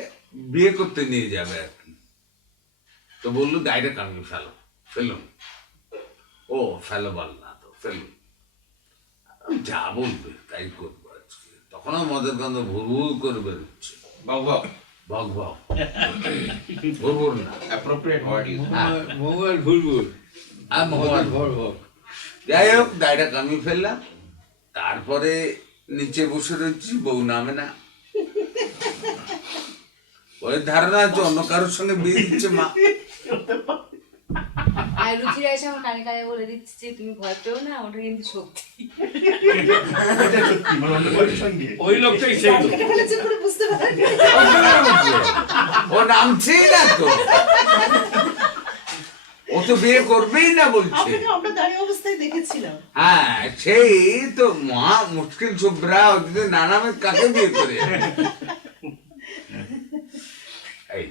বিয়ে করতে নিয়ে যাবে আর কি। তো বললো গাড়িটা কামিয়ে ফেলুন। ও ফেলো বল না, তো ফেলুন, যা বলবে তাই করবো আজকে। তখন মদের গন্ধ ভুল করে বেরোচ্ছে, বাবু বাবু ভগ ভগ, ভুরভুর না, অ্যাপ্রোপ্রিয়েট ওয়ার্ড ইউজ। মোবাইল ভুলভুল আর মোবাইল ভর ভর। যাই হোক, গাড়িটা কামিয়ে ফেললাম। তারপরে নিচে বসে রয়েছি, বউ নামে না। ওই ধারণা আছে অন্য কারোর সঙ্গে বিয়ে দিচ্ছে মা। আর রুচিরা এসে আমার কানে কানে বলে দিচ্ছে যে তুমি ভয় পেও না, ওটা কিন্তু সত্যি। ওই লোকটাই সেই লোক। কেটে ফেলেছে বলে বুঝতে পারেনি। ও নামছেই না তো, ও তো বিয়ে করবেই না বলছে। আপনাকে আমরা দাঁড়িয়ে অবস্থায় দেখেছিলাম। হ্যাঁ, সেই তো মহা মুশকিল শুভ্রা, যদি না নামে কাকে বিয়ে করে? এই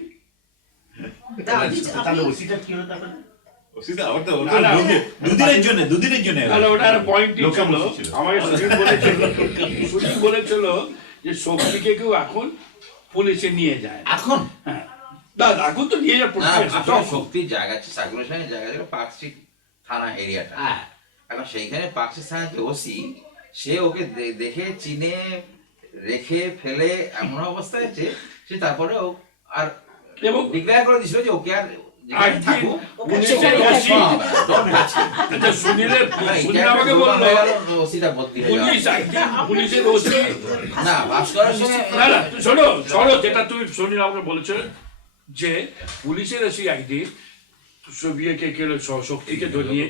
দুদিনের জন্য তাহলে ওটার পয়েন্টই ছিল, আমাকে সুজিত বলেছিল যে শক্তিকে কেউ এখন পুলিশে নিয়ে যায়। এখন হ্যাঁ, দাদা এখন তো নিয়ে যায় না, প্রত্যেক আসলে শক্তির জায়গা আছে, সার্কুলেশনের জায়গা ছিল পার্ক স্ট্রিট থানা এরিয়াটা। হ্যাঁ, এখন সেইখানে পার্ক স্ট্রিট থানার যে ওসি, সে ওকে দেখে চিনে রেখে ফেলে এমন অবস্থায় আছে, সে তারপরে ও আর এবং ডিক্লেয়ার করে দিছিল যে ওকে আর একদিন থাকবো পুলিশের ওসি, আচ্ছা সুনীল আমাকে বললো ওসিটা বদলি হয়ে পুলিশ যাওয়া। একদিন পুলিশের ওসি না, ভাস্করের সঙ্গে না না শোনো শোনো, যেটা তুমি সুনীল আমাকে বলেছো যে পুলিশের ওসি একদিন বিয়েকে গেল শক্তিকে ধরিয়ে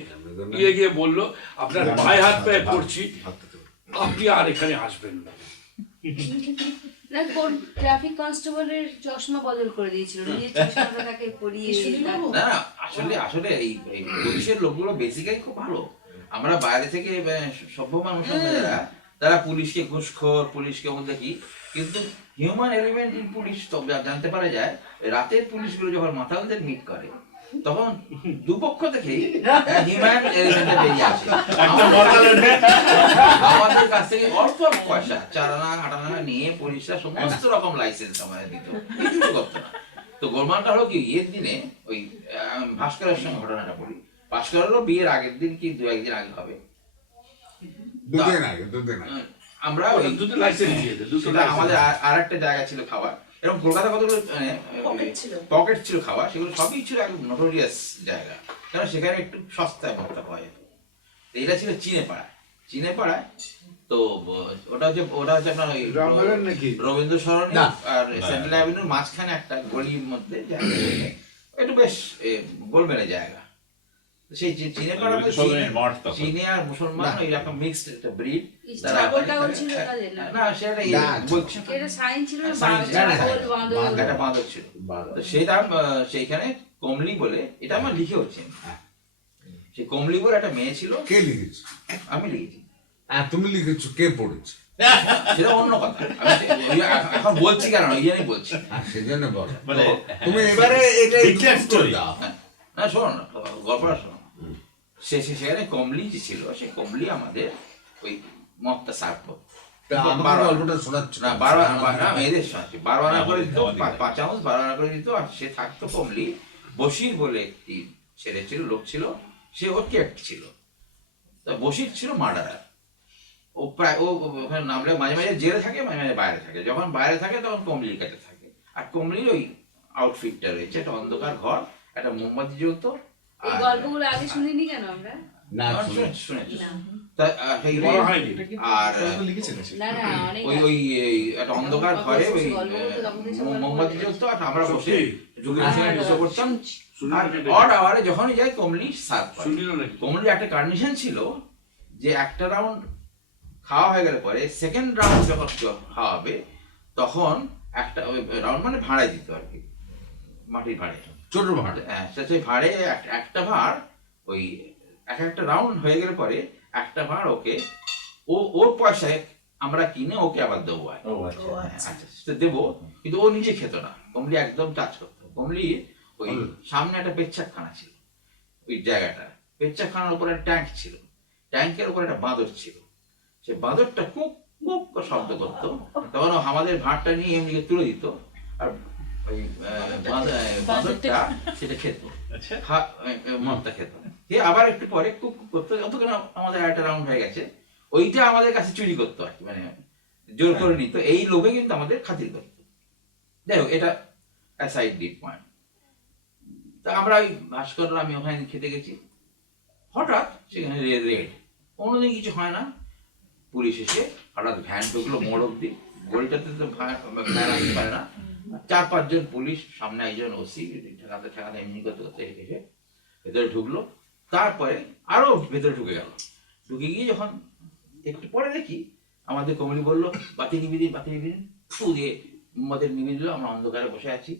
গিয়ে বললো আপনার পায়ে হাত পায়ে পড়ছি, আপনি আর এখানে আসবেন না। না, কোন ট্রাফিক কনস্টেবলের চশমা বদল করে দিয়েছিল, নিজের চশমাটা তাকে পরিয়ে। না না, আসলে আসলে এই পুলিশের লোকগুলো বেসিক্যালি খুব ভালো। আমরা বাইরে থেকে সভ্য মানুষ যারা, তারা পুলিশকে ঘুষখোর, পুলিশকে মধ্যে কি, কিন্তু হিউম্যান এলিমেন্ট ইন পুলিশ তো জানতে পারা যায় রাতের পুলিশগুলো যখন মাতালদের মিট করে তখন দুপক্ষ থেকেই হিউম্যান এলিমেন্টে বেরিয়ে আসে। আমাদের কাছ থেকে অল্প অল্প পয়সা 4 আনা 8 আনা নিয়ে পুলিশরা সমস্ত রকম লাইসেন্স আমাদের দিত, কিছু করতো না। তো গোলমালটা হলো কি, এর দিনে ওই ভাস্করের সঙ্গে ঘটনাটা বলি। ভাস্করেরও বিয়ের আগের দিন কি 2-1 দিন আগে হবে, দুদিন আগে আমরা ওই দুটো লাইসেন্স দিয়ে দেয়, দুটো সেটা আমাদের আর একটা জায়গা ছিল খাবার, এরকম কলকাতা কতগুলো পকেট ছিল খাওয়া, সেগুলো সবই ছিল একদম নোটোরিয়াস জায়গা, কারণ সেখানে একটু সস্তায় ভর্তা পাওয়া যেত। তো এটা ছিল চিনেপাড়ায়। তো ওটা হচ্ছে আপনার ওই রবীন্দ্র সরণি আর সেন্ট্রাল অ্যাভিনিউর মাঝখানে একটা গলির মধ্যে জায়গা, একটু বেশ গোলমেলে জায়গা। সেই চিনেপাড়া চীনে আর মুসলমান ওই রকম মিক্সড একটা ব্রিড। ছাগলটাও ছিল তাদের না? না সেটা বলছি, এটা সাইন ছিল না, সাইন ছিল না, ছাগল বাঁদর। একটা বাঁদর ছিল। তো সেটা সেইখানে কমলি বলে, এটা আমার লিখে হচ্ছে, সেই কমলি বলে একটা মেয়ে ছিল। কে লিখেছে? আমি লিখেছি। তুমি লিখেছো, কে পড়েছে? সেটা অন্য কথা, আমি এখন বলছি কেন, ওই জন্যই বলছি। সেজন্য বলো, মানে তুমি এবারে এটা করে দাও। না শোনো না, গল্পটা শোনো। সেখানে কমলি যে ছিল, সে কমলি আমাদের ওই মদটা সার্ভ করতো। গল্পটা শোনাচ্ছ না 12 মেয়েদের শোনাচ্ছি, 12 আনা করে দিত, 5 চামচ 12 আনা করে দিত। আর সে থাকতো কমলি, বশির বলে একটি ছেলে ছিল, লোক ছিল, সে ওর কেপ্ট ছিল। তা বশির ছিল মার্ডারার। ও প্রায় ওখানে নামলে মাঝে মাঝে জেলে থাকে, মাঝে মাঝে বাইরে থাকে। যখন বাইরে থাকে তখন কমলির কাছে থাকে। আর কমলির ওই আউটফিটটা রয়েছে, একটা অন্ধকার ঘর, একটা মোমবাতি জ্বলতো। এই গল্পগুলো আগে শুনিনি কেন আমরা? না শুনেছি। না বলা হয়নি। আর লিখেছেন না অনেক ওই একটা অন্ধকার ঘরে ওই গল্পগুলো তো তখন থেকে মোমবাতি জ্বলতো, আর আমরা বসে ঢুকে হ্যাঁ, বসে করতাম। শুনলি আর নাকি? অড আওয়ারে যখনই যাই কমলি সার্ভ করে। শুনলিও নাকি? কমলির একটা কন্ডিশন ছিল যে একটা রাউন্ড খাওয়া হয়ে গেলে পরে সেকেন্ড রাউন্ড যখন খাওয়া হবে তখন একটা রাউন্ড মানে ভাড়ায় দিত আর কি, মাটির ভাড়ে, ছোট ভাড়া। হ্যাঁ সেই ভাড়ে একটা ভাড় ওই একটা রাউন্ড হয়ে গেলে পরে একটা ভাড় ওকে ওর পয়সায় আমরা কিনে ওকে আবার দেবো। আচ্ছা সেটা দেবো, কিন্তু ও নিজে খেত না। কমলি একদম টাচ করতো। কমলি ওই সামনে একটা পেচ্ছাপখানা ছিল, ওই জায়গাটা পেচ্ছাপখানার উপর একটা ট্যাঙ্ক ছিল, ট্যাঙ্কের উপর একটা বাঁদর ছিল। সে বাঁদরটা কুক কুক করে শব্দ করতো, তখন আমাদের ভাতটা নিয়ে এমনিকে তুলে দিত, আর ওই বাঁদরটা সেটা খেত, মদটা খেত। আবার একটু পরে কুক করতো, অতক্ষণ আমাদের একটা রাউন্ড হয়ে গেছে, ওইটা আমাদের কাছে চুরি করতো আর কি, মানে জোর করে নিত। এই লোভে কিন্তু আমাদের খাতির করতো। যাই হোক, এটা সাইড ডিপ পয়েন্ট। তা আমরা ওই ভাস্কর আমি ওখানে খেতে গেছি, হঠাৎ সেখানে রেড, কোনোদিন কিছু হয় না। পুলিশ এসে হঠাৎ ভ্যান ঢুকলো মোড় অব্দি, গলিটাতে তো ভ্যান আসতে পারে না। 4-5 জন পুলিশ, সামনে একজন ওসি, ঠেকাতে এমনি করতে করতে এসে ভেতরে ঢুকলো। তারপরে আরো ভেতরে ঢুকে গেল। ঢুকে গিয়ে যখন একটু পরে দেখি আমাদের কমলি বললো বাতি নিবি দিন, ফু দিয়ে মোমবাতি নিবি দিল। আমরা অন্ধকারে বসে আছি।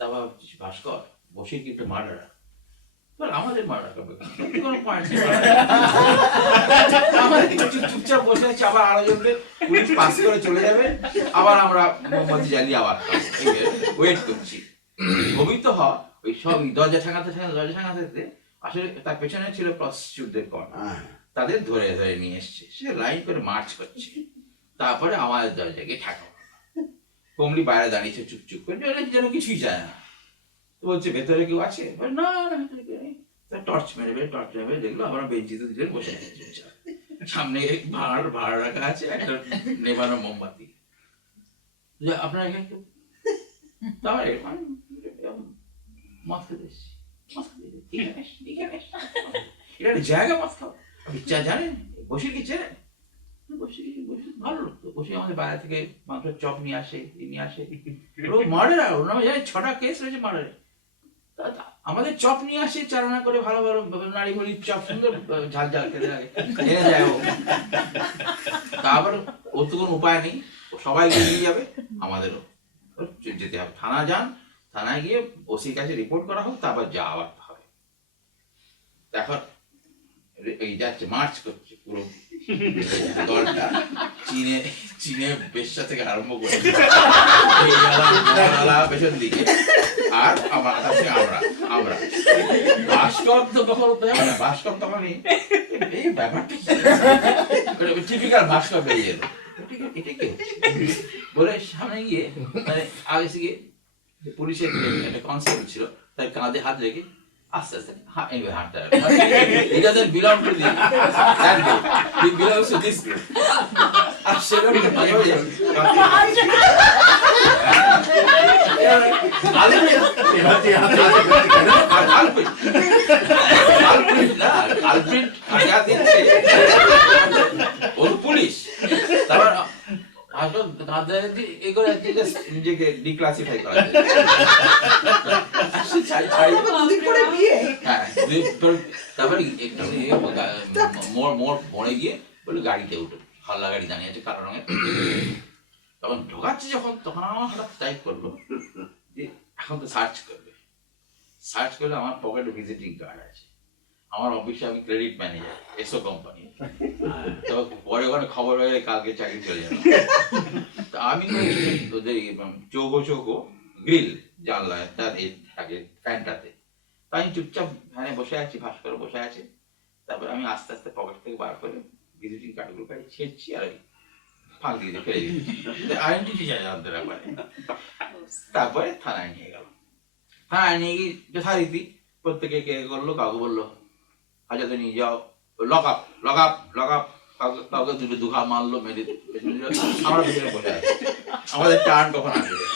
তারপর ভাস্কর বসে কি একটু মার্ডার, আমাদের মার্ডার করবে কোনো পয়েন্ট নেই, আমাদের চুপচাপ বসে আছি। আবার আরো জনকে পুলিশ পাস করে চলে যাবে, আবার আমরা মোমবাতি জ্বালিয়ে আবার ওয়েট করছি। ভবিত হয় ওই সব দরজা ঠেকাতে আসলে তার পেছনে ছিল প্রস্টিটিউটদের কর, তাদের ধরে ধরে নিয়ে এসছে। সে লাইন করে মার্চ করছে, তারপরে আমাদের দরজাকে ঠেকাও। কমলি বাইরে দাঁড়িয়েছে চুপচুপ করে, যেন কিছুই যায় না। তো বলছে ভেতরে কেউ আছে? না ভেতরে কেউ নেই। টর্চ মেরে দেখলো আমরা বেঞ্চিতে দিলে বসে আছে, সামনে ভাড়া রাখা আছে, একটা নেভানো মোমবাতি। আপনার এখানে কেউ? তাহলে মাছ খেতে এসছি, এটা একটা জায়গা মাছ খাও। আপনি জানেন বসির কি চেনেন? বসে ভালো লাগতো। বসে আমাদের বাইরে থেকে মাত্র চপ নিয়ে আসে। মার্ডার, ওর নামে জানি 6টা কেস রয়েছে মার্ডারে। আমাদের চপ নিয়ে আসে, চালনা করে ভালো ভালো নাড়ি বড়ি চপ, সুন্দর ঝাল খেতে লাগে, এনে যায় ও। তারপর ওর তো কোনো উপায় নেই, সবাই নিয়ে যাবে, আমাদেরও যেতে হবে। থানায় গিয়ে ওসির কাছে রিপোর্ট করা হোক, তারপর যাওয়ার হবে। এখন এই যাচ্ছে, মার্চ করছে পুরো দলটা চীনে চীনে বেশ্যা থেকে আরম্ভ করে মহানালা পেছন দিকে, আর আমার কাছে আমরা ভাস্কর তো কখনো ভাস্কর তখন এই ব্যাপারটা টিপিক্যাল ভাস্কর বেরিয়ে এলো, এটা কি বলে সামনে গিয়ে মানে আগে থেকে পুলিশের একটা কনস্টেবল ছিল, তার কাঁধে হাত রেখে আস্তে আস্তে এইভাবে হাঁটতে হবে। He doesn't belong to that group. He belongs to this group. আর সেরকম পুলিশ তারপর নিজেকে ডিক্লাসিফাই করা যায়। তারপরে মোড় পড়ে গিয়ে বলে গাড়িতে উঠো, হাল্লা গাড়ি দাঁড়িয়ে আছে কালো রঙের। তখন ঢোকাচ্ছে যখন, তখন আমার হঠাৎ টাইপ করলো যে এখন তো সার্চ করবে। সার্চ করলে আমার পকেটে ভিজিটিং কার্ড আছে, আমার অফিসে আমি ক্রেডিট ম্যানেজার এসো কোম্পানি। তো পরে ওখানে খবর হয়ে গেলে কালকে চাকরি চলে যাবে। তা আমি চৌকো গ্রিল জানলা থাকে ফ্যানটাতে, তাই আমি চুপচাপ ভ্যানে বসে আছি, ভাস্কর বসে আছে। তারপরে আমি আস্তে আস্তে পকেট থেকে বার করে ভিজিটিং কার্ডগুলো ছেড়ছি আর ফাঁক দিয়ে ফেলে দিচ্ছি, আইডেন্টিটি জানতে পারে। তারপরে থানায় নিয়ে গেল, থানায় নিয়ে গিয়ে যথারীতি প্রত্যেকে কে করলো, কাউকে বললো হাজতে নিয়ে যাও, lock up lock up lock up, কাউকে দুটো দুঘা মারলো, মেরে আমরা ভিতরে বসে আছি, আমাদের টার্ন কখন আসবে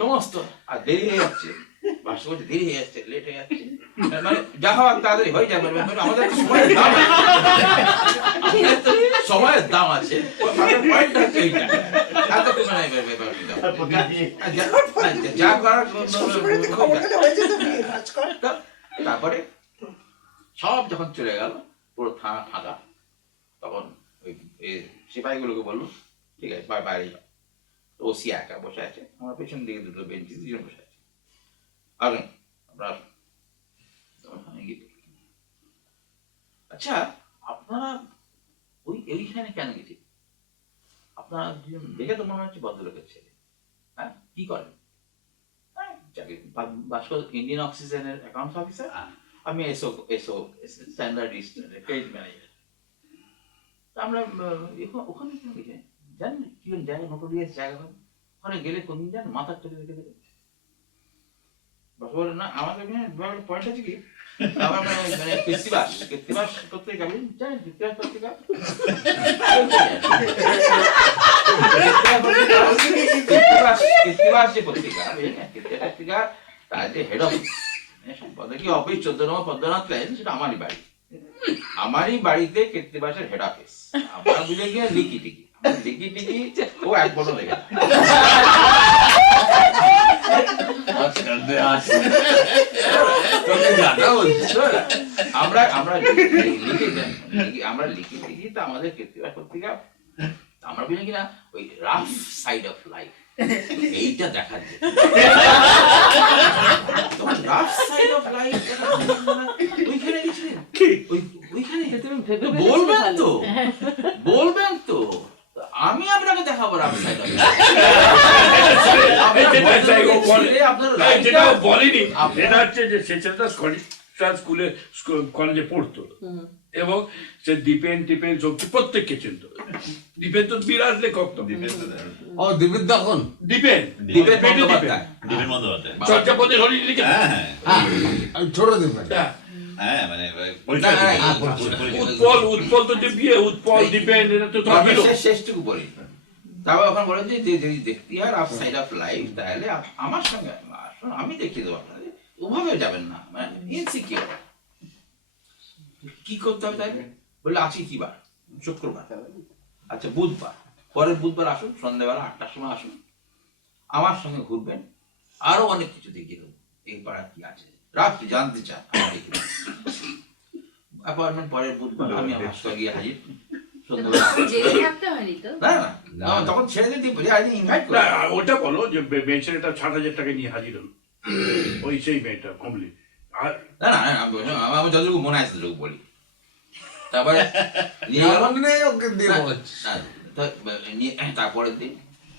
সমস্ত। আর দেরি হয়ে যাচ্ছে, বাস করতে দেরি হয়ে যাচ্ছে, লেট হয়ে যাচ্ছে, মানে যা হওয়ার তাড়াতাড়ি হয়ে যাবে। আমাদের সময়ের দাম আছে, সময়ের দাম আছে, পয়েন্টটা হচ্ছে এইটা। যা করার তারপরে সব যখন চলে গেল, পুরো থানা ফাঁকা, তখন ওই সিপাহীগুলোকে বললো ঠিক আছে বাইরে যাও। ওসি একা বসে আছে, আমার পেছন দিকে দুটো বেঞ্চি, দুজন বসে আছে। আসুন আপনার, আচ্ছা আপনারা ওইখানে কেন গেছি? আপনারা দেখে তো মনে হচ্ছে ভদ্রলোকের ছেলে, হ্যাঁ কি করেন? ভাস্কর ইন্ডিয়ান অক্সিজেনের অ্যাকাউন্টস অফিসার, আমি স্ট্যান্ডার্ড ক্রেডিট ম্যানেজার। আমরা ওখানে কেন গেছি জানেন? কি জায়গা, নোটোরিয়াস জায়গা, ওখানে গেলে কোন দিন জানেন মাথার চলে রেখে দেবে। বলে না আমাদের পয়েন্ট আছে কি, আমার মানে কৃত্তিবাস পত্রিকা জানেন? কৃত্তিবাস পত্রিকা কৃত্তিবাস যে পত্রিকা, কৃত্তিবাস পত্রিকা তার যে হেড অফিস সম্পাদকী অফিস 14 নম্বর পদ্মনাথ লাইন, সেটা আমারই বাড়িতে কৃত্তিবাসের হেড অফিস। আমরা বুঝে গিয়ে লিখি টিকি ও এক বড় লেগে আমরা লিখি তো আমাদের কৃত্তিবাস পত্রিকা, আমরা বুঝি কিনা ওই রাফ সাইড অফ লাইফ এইটা দেখা যায়। রাফ সাইড অফ লাইফ ওইখানে গেছিলেন, ওইখানে বলবেন তো আমি আপনাকে দেখাবো রাফ সাইড অফ যেটা বলেনি, এটা হচ্ছে যে সে ছেলেটা স্কুলে কলেজে পড়তো এবং সে দীপেন শক্তি প্রত্যেককে চিনত। দীপেন তো বিরাট লেখক, তো চর্যাপদে লিখে ছোট দীপেন, উৎপল তো যে বিয়ে, উৎপল দীপেন এটা তো শেষটুকু পড়ি। তারপর ওখানে বলেন যে যদি দেখতে হয় রাফ সাইড অফ লাইফ, তাহলে আমার সঙ্গে আসুন, আমি দেখিয়ে দেবো আপনাদের। ওভাবে যাবেন না, মানে ইনসিকিউর। কি করতে হবে তাই বললে? আছি কি বার? শুক্রবার। আচ্ছা বুধবার, পরের বুধবার আসুন, সন্ধ্যাবেলা 8টার সময় আসুন, আমার সঙ্গে ঘুরবেন, আরো অনেক কিছু দেখিয়ে দেবো। এই পাড়া কি আছে রাত্রি জানতে চান, অ্যাপয়েন্টমেন্ট পরের বুধবার। আমি ভাস্কর গিয়ে হাজির। তখন ছেড়ে দিতে ইনভাইট করে। ওটা বলো যে ছেলেটা 60,000 টাকা নিয়ে হাজির হলো, ওই সেই মেয়েটা কমলি। আর না না, আমি যতটুকু মনে আছে ততটুকু বলি। তারপরে নিয়ে গেল এমন নেই ওকে দিয়ে বলছি। তারপরের দিন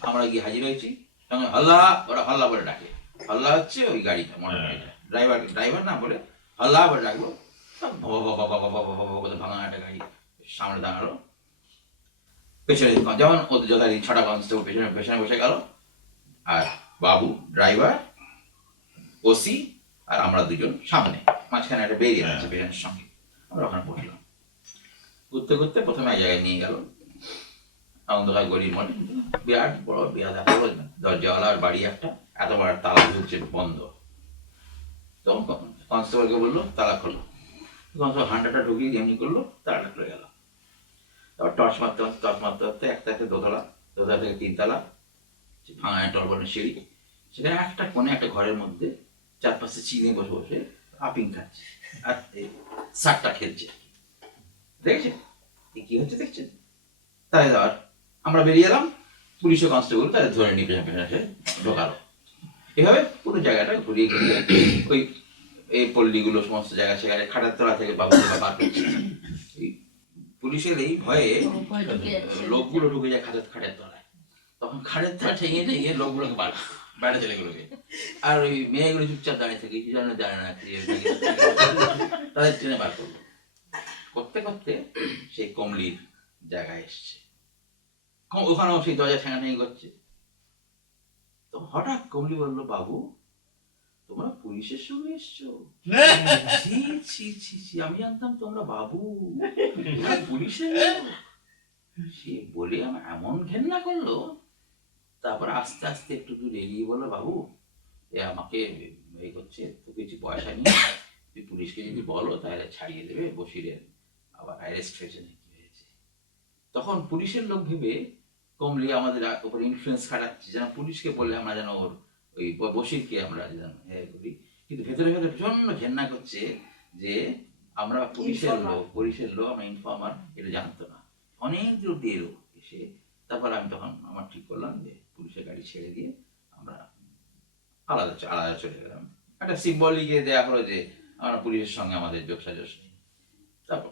আমরা গিয়ে হাজির হয়েছি, সঙ্গে হাল্লা, ওরা হাল্লা বলে ডাকে। হাল্লা হচ্ছে ওই গাড়িটা, মোটর গাড়িটা, ড্রাইভার না বলে হাল্লা বলে ডাকলো। ভাঙা একটা গাড়ি সামনে দাঁড়ালো, পেছনে যেমন ওদের যথারীতি 6টা কনস্টেবল পেছনে পেছনে বসে গেল, আর বাবু ড্রাইভার, ওসি আর আমরা দুজন সামনে, মাঝখানে একটা বেরিয়ে আছে পেছনের সঙ্গে। আমরা ওখানে বসলাম, ঘুরতে ঘুরতে প্রথমে এক জায়গায় নিয়ে গেল, অন্ধকার গলির মনে, বিরাট বড় বিরাট দরজাওয়ালার বাড়ি একটা, এত বড় তালা ঢুকছে বন্ধ। তখন কনস্টেবলকে বললো তালা খোলো, কনস্টেবল হান্ডাটা ঢুকিয়ে এমনি করলো, তালাটা খুলে গেল। তারপর টর্চ মারতে মারতে একটা দোতলা থেকে 3 তলা ভাঙা টলবনের সিঁড়ি, সেখানে একটা কোণে একটা ঘরের মধ্যে 4-5টা চিনি বসে বসে আপিং খাচ্ছে আর সাতটা খেলছে। দেখেছেন কি হচ্ছে দেখছেন? তাই আবার আমরা বেরিয়ে এলাম, পুলিশ ও কনস্টেবল তাদের ধরে নিয়ে পেছনে পেছনে ঢোকালো। এভাবে পুরো জায়গাটা ঘুরিয়ে ঘুরিয়ে ওই এই পল্লীগুলো সমস্ত জায়গা সেখানে খাটার তলা থেকে বাবু বার করছে। পুলিশের এই ভয়ে লোকগুলো ঢুকে যায় খাটের তলায়, তখন খাটের তলা ঠেঙিয়ে ঠেঙিয়ে লোকগুলোকে বাইরে ছেলেগুলোকে, আর ওই মেয়েগুলো চুপচাপ দাঁড়িয়ে থাকে, কি জানে দাঁড়িয়ে না, তাদের ট্রেনে বার করলো। করতে করতে সেই কমলির জায়গায় এসছে, ওখানেও সেই দরজা ঠেঙাঠেঙি করছে। তো হঠাৎ কমলি বললো, বাবু তোমরা পুলিশের সঙ্গে এসছো? ছি ছি ছি ছি, আমি জানতাম তোমরা বাবু, তোমরা পুলিশের লোক। সে বলে আমার এমন ঘেন্না করলো। তারপর আস্তে আস্তে একটু দূর এগিয়ে বললো, বাবু এ আমাকে এই করছে, তো কিছু পয়সা নিয়ে তুই পুলিশকে যদি বলো তাহলে ছাড়িয়ে দেবে, বসিরের আবার অ্যারেস্ট হয়েছে নাকি হয়েছে। তখন পুলিশের লোক ভেবে কমলি আমাদের উপর ইনফ্লুয়েন্স খাটাচ্ছে, যেন পুলিশকে বললে আমরা যেন ওর ওই বসিরকে আমরা যেন করি, কিন্তু ভেতরে ভেতরে প্রচন্ড ঘেন্না করছে যে আমরা পুলিশের লোক, আমরা ইনফর্মার, এটা জানতো না। অনেক দূর দিয়ে এলো এসে, তারপর আমি তখন আমার ঠিক করলাম যে পুলিশের গাড়ি ছেড়ে দিয়ে আমরা আলাদা চলে গেলাম। একটা সিম্বলিকে দেয়া হলো যে আমরা পুলিশের সঙ্গে আমাদের যোগসাজশ নেই। তারপর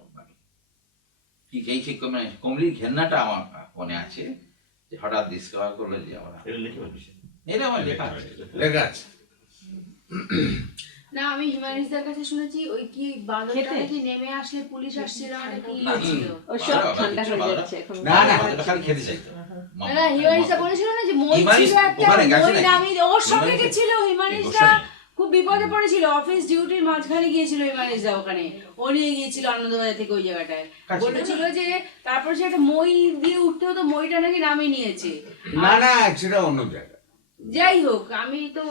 কি এই ঠিক মানে কমলির ঘেন্নাটা আমার মনে আছে, যে হঠাৎ ডিসকভার করলো যে আমরা এটা আমার লেখা আছে। না, আমি হিমানিসদের কাছে শুনেছি ওই কি বাঁদরটা নাকি নেমে আসলে পুলিশ আসছিল, মানে কি ছিল? ওসব ঠান্ডা হয়ে যাচ্ছে এখন। না খালি খেতে চাইতো। না হিমানিসদা বলেছিল না যে মই ছিল একটা, মই নামি ওর সঙ্গে গেছিল হিমানিসদা, খুব বিপদে পড়েছিল, অফিস ডিউটির মাঝখানে গিয়েছিল হিমানিসদা, ওখানে ও নিয়ে গিয়েছিল আনন্দবাজার থেকে ওই জায়গাটায়, বলেছিল যে তারপর সে একটা মই দিয়ে উঠতে হতো, মইটা নাকি নামিয়ে নিয়েছে। না সেটা অন্য জায়গা। যাই হোক, আমি তো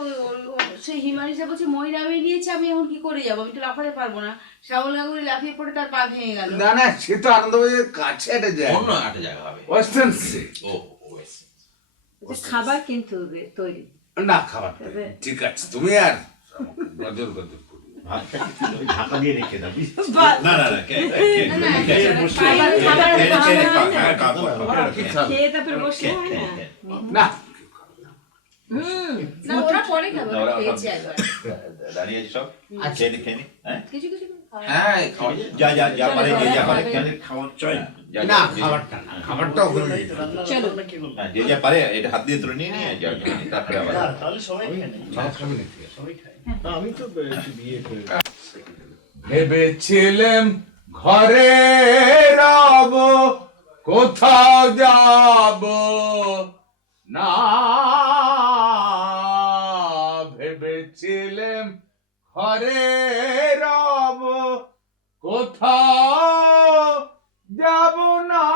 সেই হিমানিসদা বলছে মই নামিয়ে নিয়েছে, আমি এখন কি করে যাবো, আমি তো লাফাতে পারবো না। শ্যামল গাঙ্গুলি লাফিয়ে পড়ে তার পা ভেঙে গেল। না সে তো আনন্দবাজারের কাছে একটা জায়গা, অন্য একটা জায়গা হবে, ওয়েস্টার্ন সিট। ও ওয়েস্ট খাবার কিন্তু তৈরি না, খাবার ঠিক আছে, তুমি আর গজর গজর করবে। ঢাকা দিয়ে রেখে দাও। না, খেয়ে তারপরে বসলে হয় না। না না, ওরা পরে খাবে, ওরা খেয়েছে একবার। দাঁড়িয়ে আছে সব, খেয়ে নি হ্যাঁ, কিছু কিছু খাওয়া হ্যাঁ খাওয়া যা পারে যা পারে খাওয়ার চয় না, খাবারটা ওখানে নিয়ে যাও। চলো হ্যাঁ, যে যা পারে এটা হাত দিয়ে তুলে নিয়ে যা, তারপরে আবার তাহলে সবাই খায় না, সব খাবে নাকি? সবাই খায়। আমি তো একটু বিয়ে করে ভেবেছিলাম ঘরে রব, কোথাও যাব না, ভেবেছিলাম ঘরে রব, কোথাও যাব না,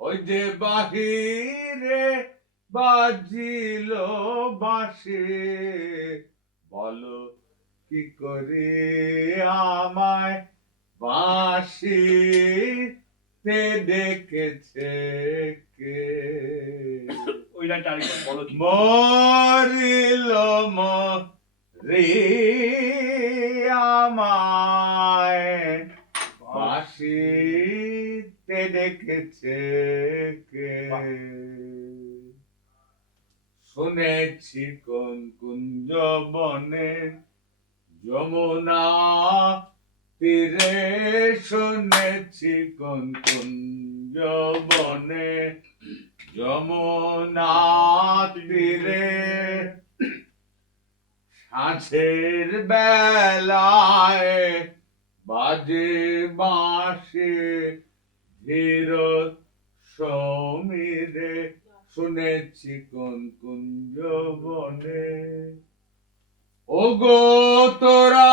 ওই যে বাহিরে বাজিল বাঁশি, বলো কি করে আমায় বাঁশিতে ডেকেছে কে, ওই লাইনটা আরেকবার বলো কি? মরিল রে আমায় বাঁশিতে ডেকেছে কে, শুনেছি কোন কুঞ্জ বনে যমুনা তীরে শুনেছি কোন কোন যৌবনে যমুনা তীরে সাঁঝের বেলায় বাজে বাঁশি ধীর সমীরে শুনেছি কোন কোন যৌবনে। ওগো তোরা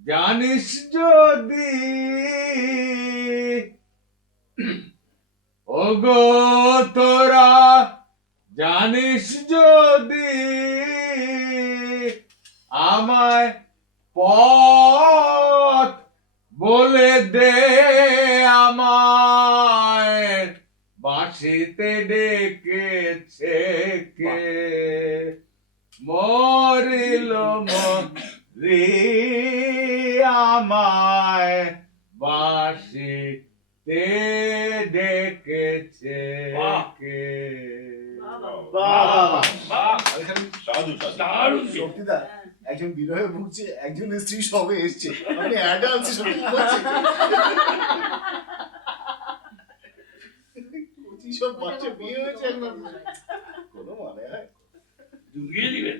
জানিস যদি, ওগো তোরা জানিস যদি আমায় পথ বলে দে, আমায় বাঁশিতে ডেকেছে কে, মরিল মরি আমায় বাঁশিতে ডেকেছে কে। দারুণ কি? শক্তিদা একজন বিরহে ভুগছে, একজন স্ত্রী সবে এসছে, মানে অ্যাডাল্ট সত্যি বলছে। কচি সব বাচ্চা বিয়ে হয়েছে একদম, কোনো মানে হয়? ডুবিয়ে দিবেন।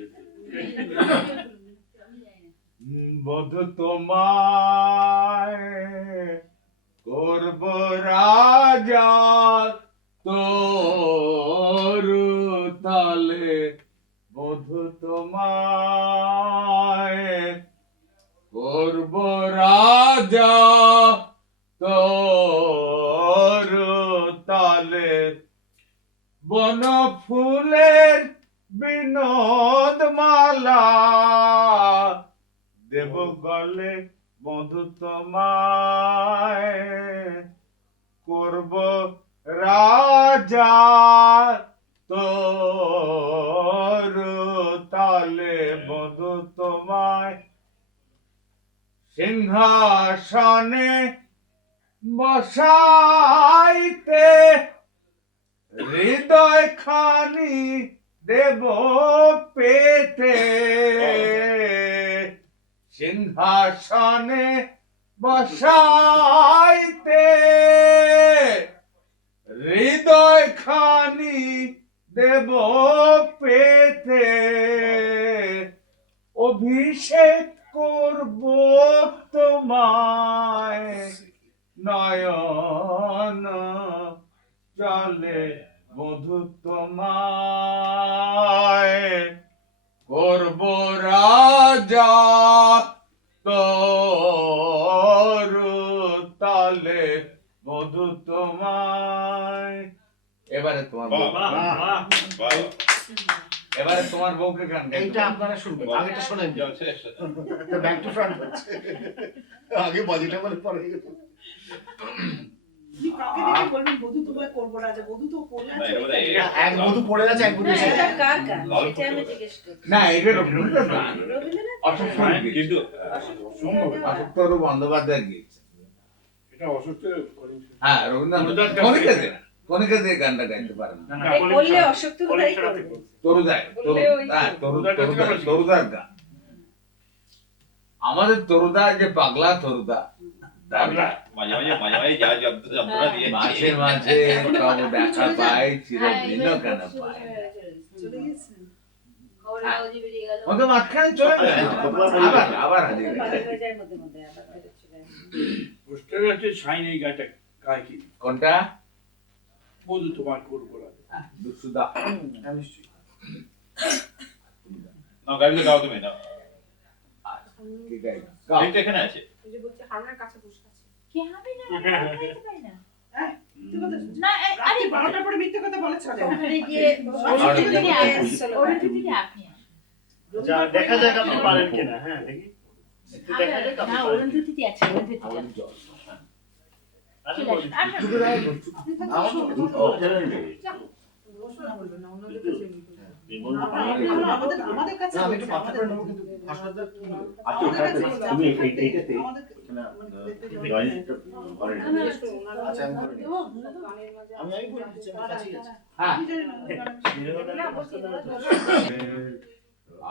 বধু তোমায় করব রাজা তোরু তালে, বধু তোমায় করব রাজা তোরু তালে, বন ফুলের বিনোদ মালা দেব গলে, বধু তোমায় করব রাজা তোর তালে, বধু তোমায় সিংহাসনে বসাইতে হৃদয় খানি দেব পেতে, সিংহাসনে বসাইতে হৃদয় খানি দেব পেতে, অভিষেক করব তোমায় নয়ন জলে, বধু তোমায় করব রাজা তোর তালে, বধু তোমায়। এবারে তোমার বউ, এবারে তোমার বউকে গান গাইতে এইটা হবে। আপনারা শুনবেন, আগেটা শোনেন, ব্যাক টু ফ্রন্ট হচ্ছে, আগে বাজিটা বলে পরে আপনি কাকে দেখে বলবেন বধূ তোমায় করবো রাজা? বধূ তো পড়ে আছে। এক বধূ পড়ে আছে, এক বধূ এসে এটা কার গান? সেটা আমি জিজ্ঞেস করছি। না, এটা রবীন্দ্রনাথ গান। রবীন্দ্রনাথ? অশোক সঙ্গীত। কিন্তু অশোক বন্দ্যোপাধ্যায় গিয়েছে। এটা অসুস্থ করেন। হ্যাঁ, রবীন্দ্রনাথ কণিকা দিয়ে গানটা গাইতে পারেন না। এই বললে অশক্ত কোথায় করবে? তরুদার গান। আমাদের তরুদা যে পাগলা তরুদা, মাঝে মাঝে যা যন্ত্রণা দিয়েছে, মাঝে মাঝে কব দেখা পাই, চিরদিন কেন পাই। চলে গেছে। খবরের কাগজে বেরিয়ে গেল। ওদের মাঝখানে চলে যায়, আবার হাজির হয়ে যায়। বাড়ি হয়ে যায় মধ্যে মধ্যে, আবার ফেরত চলে আসে। পোস্টারে আছে শাইন, এই গানটা গায় কি? কোনটা? বধূ তোমার করবো রাজা। দুঃসুদা। না গাইলে গাও তুমি না, কি গাই? এইটা এখানে আছে। কে হবে না? আমি গাইতে পারি না। মিথ্যে কথা শুনছি। না, রাত্রি 12টার পরে মিথ্যে কথা বলে চলে। ওখানে গিয়ে ওটা থেকে আপনি যা দেখা যাক আপনি পারেন কিনা। হ্যাঁ দেখি, একটু দেখা যাক আপনি না, পারেন অরুন্ধতিতে আছে, অরুন্ধতিতে আছে। আচ্ছা, চলে বলুন। আসুন, আসুন। আমাদের কাছে না, আমি একটু বলছে, পাথর করে নেবো, কিন্তু হাসপাতাল কি হবে? আমাদের কাছে বলছে, তুমি আমাদের এইটাতে আমাদের জয়েন্টটা করেন আচ্ছা, আমি করে নিই। আমি বলে দিচ্ছি, আমি কাছেই আছি। হ্যাঁ,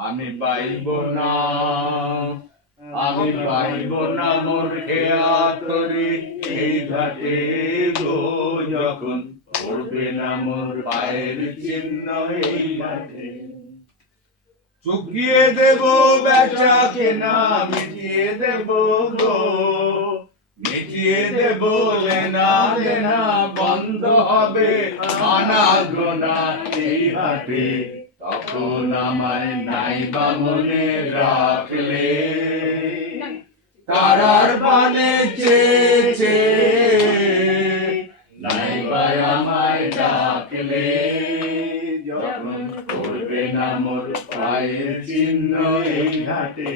আমি পাইব না আমি পাইব না মোর খেয়া তরি এই ঘাটে গো যখন পড়বে না মোর পায়ের চিহ্ন এই ঘাটে। চুকিয়ে দেব বেচা কেনা মিটিয়ে দেব গো, মিটিয়ে দেব লেনা দেনা, বন্ধ হবে আনা গোনা এই হাটে। তখন আমায় নাইবা মনে রাখলে, তারার পানে চেয়েছে নাইবা আমায় ডাকলে, যখন করবে না মোর পায়ের চিহ্ন এই ঘাটে।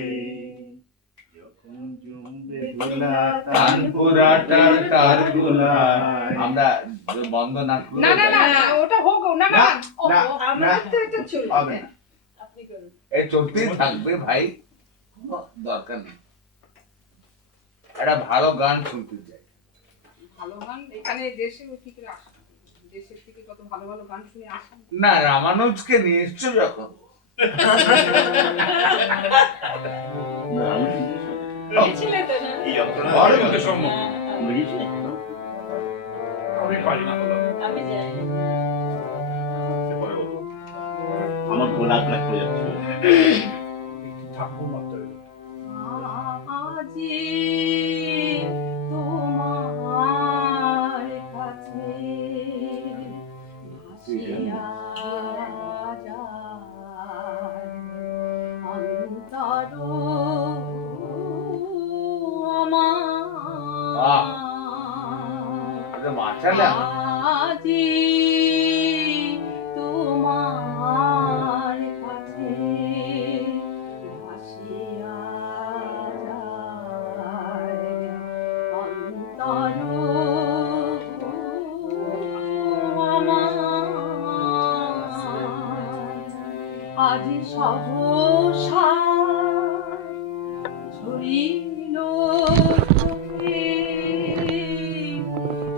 যখন জমবে ধুলা তানপুরাটার তারগুলা। আমরা বন্ধ না করলে না না না না, ওটা হোক না না না, আমাদের তো এটা চলবে হবে না। আপনি করুন। এই চলতেই থাকবে ভাই, দরকার নেই। একটা ভালো গান শুনতে চাই। ভালো গান এখানে দেশে কি করে আসা, দেশের থেকে কত ভালো ভালো গান শুনে আসা। না, রামানুজকে নিয়ে এসছো যখন, গেছিলে তো না? বড় মুখে সম্ভব আমি পারি না বলো। আমি যাই। আমার গোলাপ লাগতে যাচ্ছে। ঠাকুর মাত্র আজি তোমার কাছে ভাসিয়া যায় অন্তর বাহ, আমার। এটা বাঁচালে আজি তোমার কাছে ভাসিয়া যায় অন্তর আমার। আজি সহসা ঝরিল চোখে,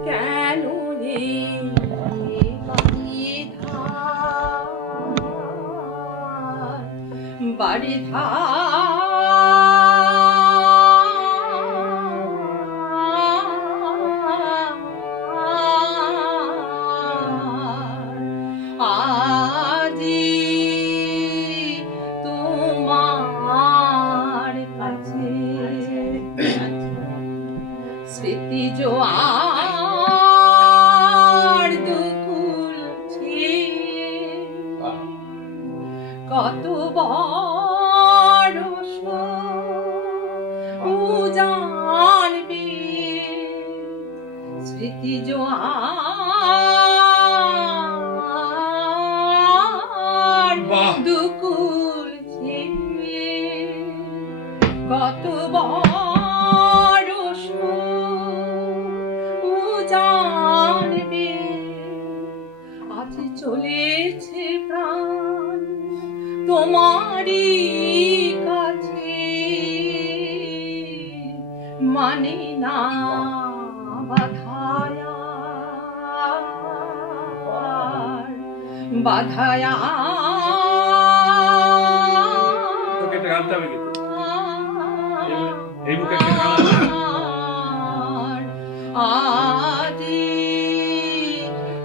কেন রে বাড়ি ধার, বাড়ি ধার। আজি তোমার কাছে স্মৃতি জোয়ার দুকুল কত বরষ জানবে স্মৃতি জোয়ার দুকুল কত বরষ জানবে আজ চলেছে প্রাণ তোমারই কাছে, মানে না বাধায়া বাধায়া তোকে একটা গানতে হবে কিন্তু এই মুখে একটা গান আছে। আজি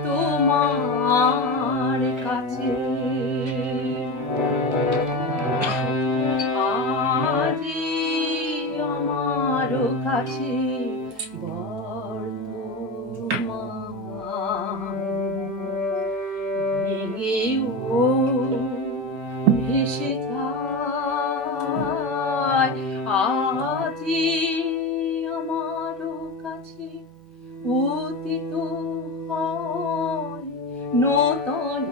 তোমার কাছে আজি আমার কাছে বর্তমান ভেঙেও ভেসে যায় আজি আমার কাছে অতীত হয় নূতন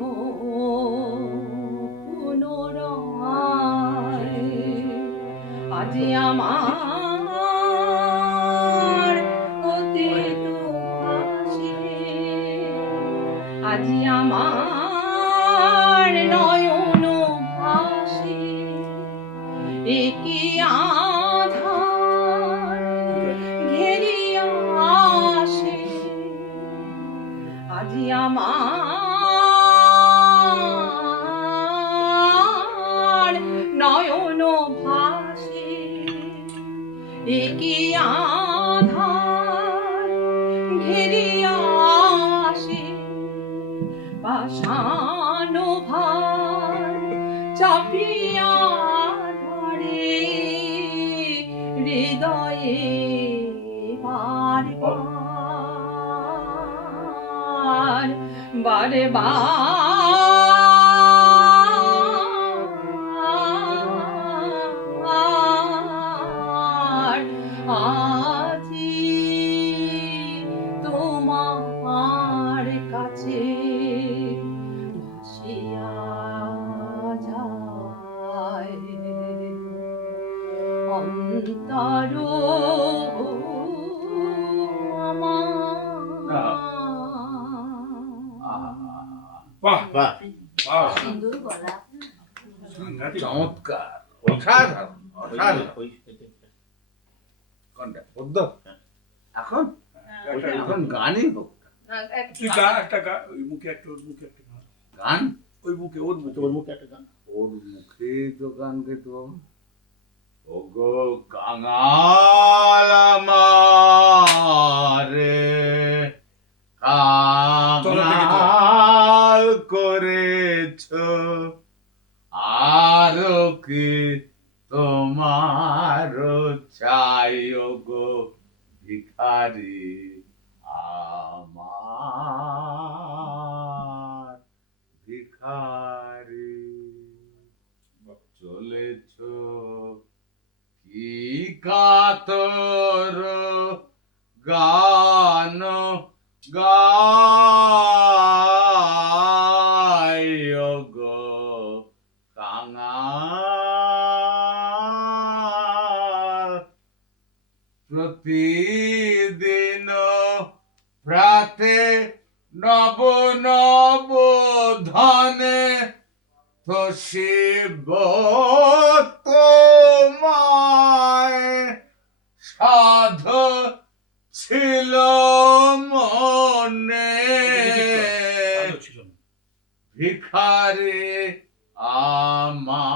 পুনরায় আজি আমার অতীত ভাসে, আজি আমার নয়ন ভাসে, একই আধার ঘেরিয়া আসে, আজি আমার নয়ন ভাসে। একি আধার ঘেরিয়া আসে, পাষাণ ভার চাপিয়া ধরে হৃদয়ে বার বার বারে বার আজি তোমার কাছে ভাসিয়া যায় অন্তর বাহ বাহ বাহ সুন্দর গলা। চমৎকার, অসাধারণ, অসাধারণ। কোনটা? পদ্ম? এখন এখন গানই হোক। তুই গা, একটা গা, ওই মুখে একটা, ওর মুখে একটা গা। গান ওই মুখে, ওর মুখে, তোর মুখে একটা গান। ওর মুখে তো গান গেতো, ওগো কাঙাল আমারে কাঙাল করেছ, আরো কি তোমার চাই ওগো ভিখারি আমার ভিখারি। চলেছ কি কাতর গান গায় গো কাঙাল, প্রতিদিন প্রাতে নব নব ধনে তো শিব তোমায় সাধ ছিল মনে, ভালো ছিল না। ভিখারি আমার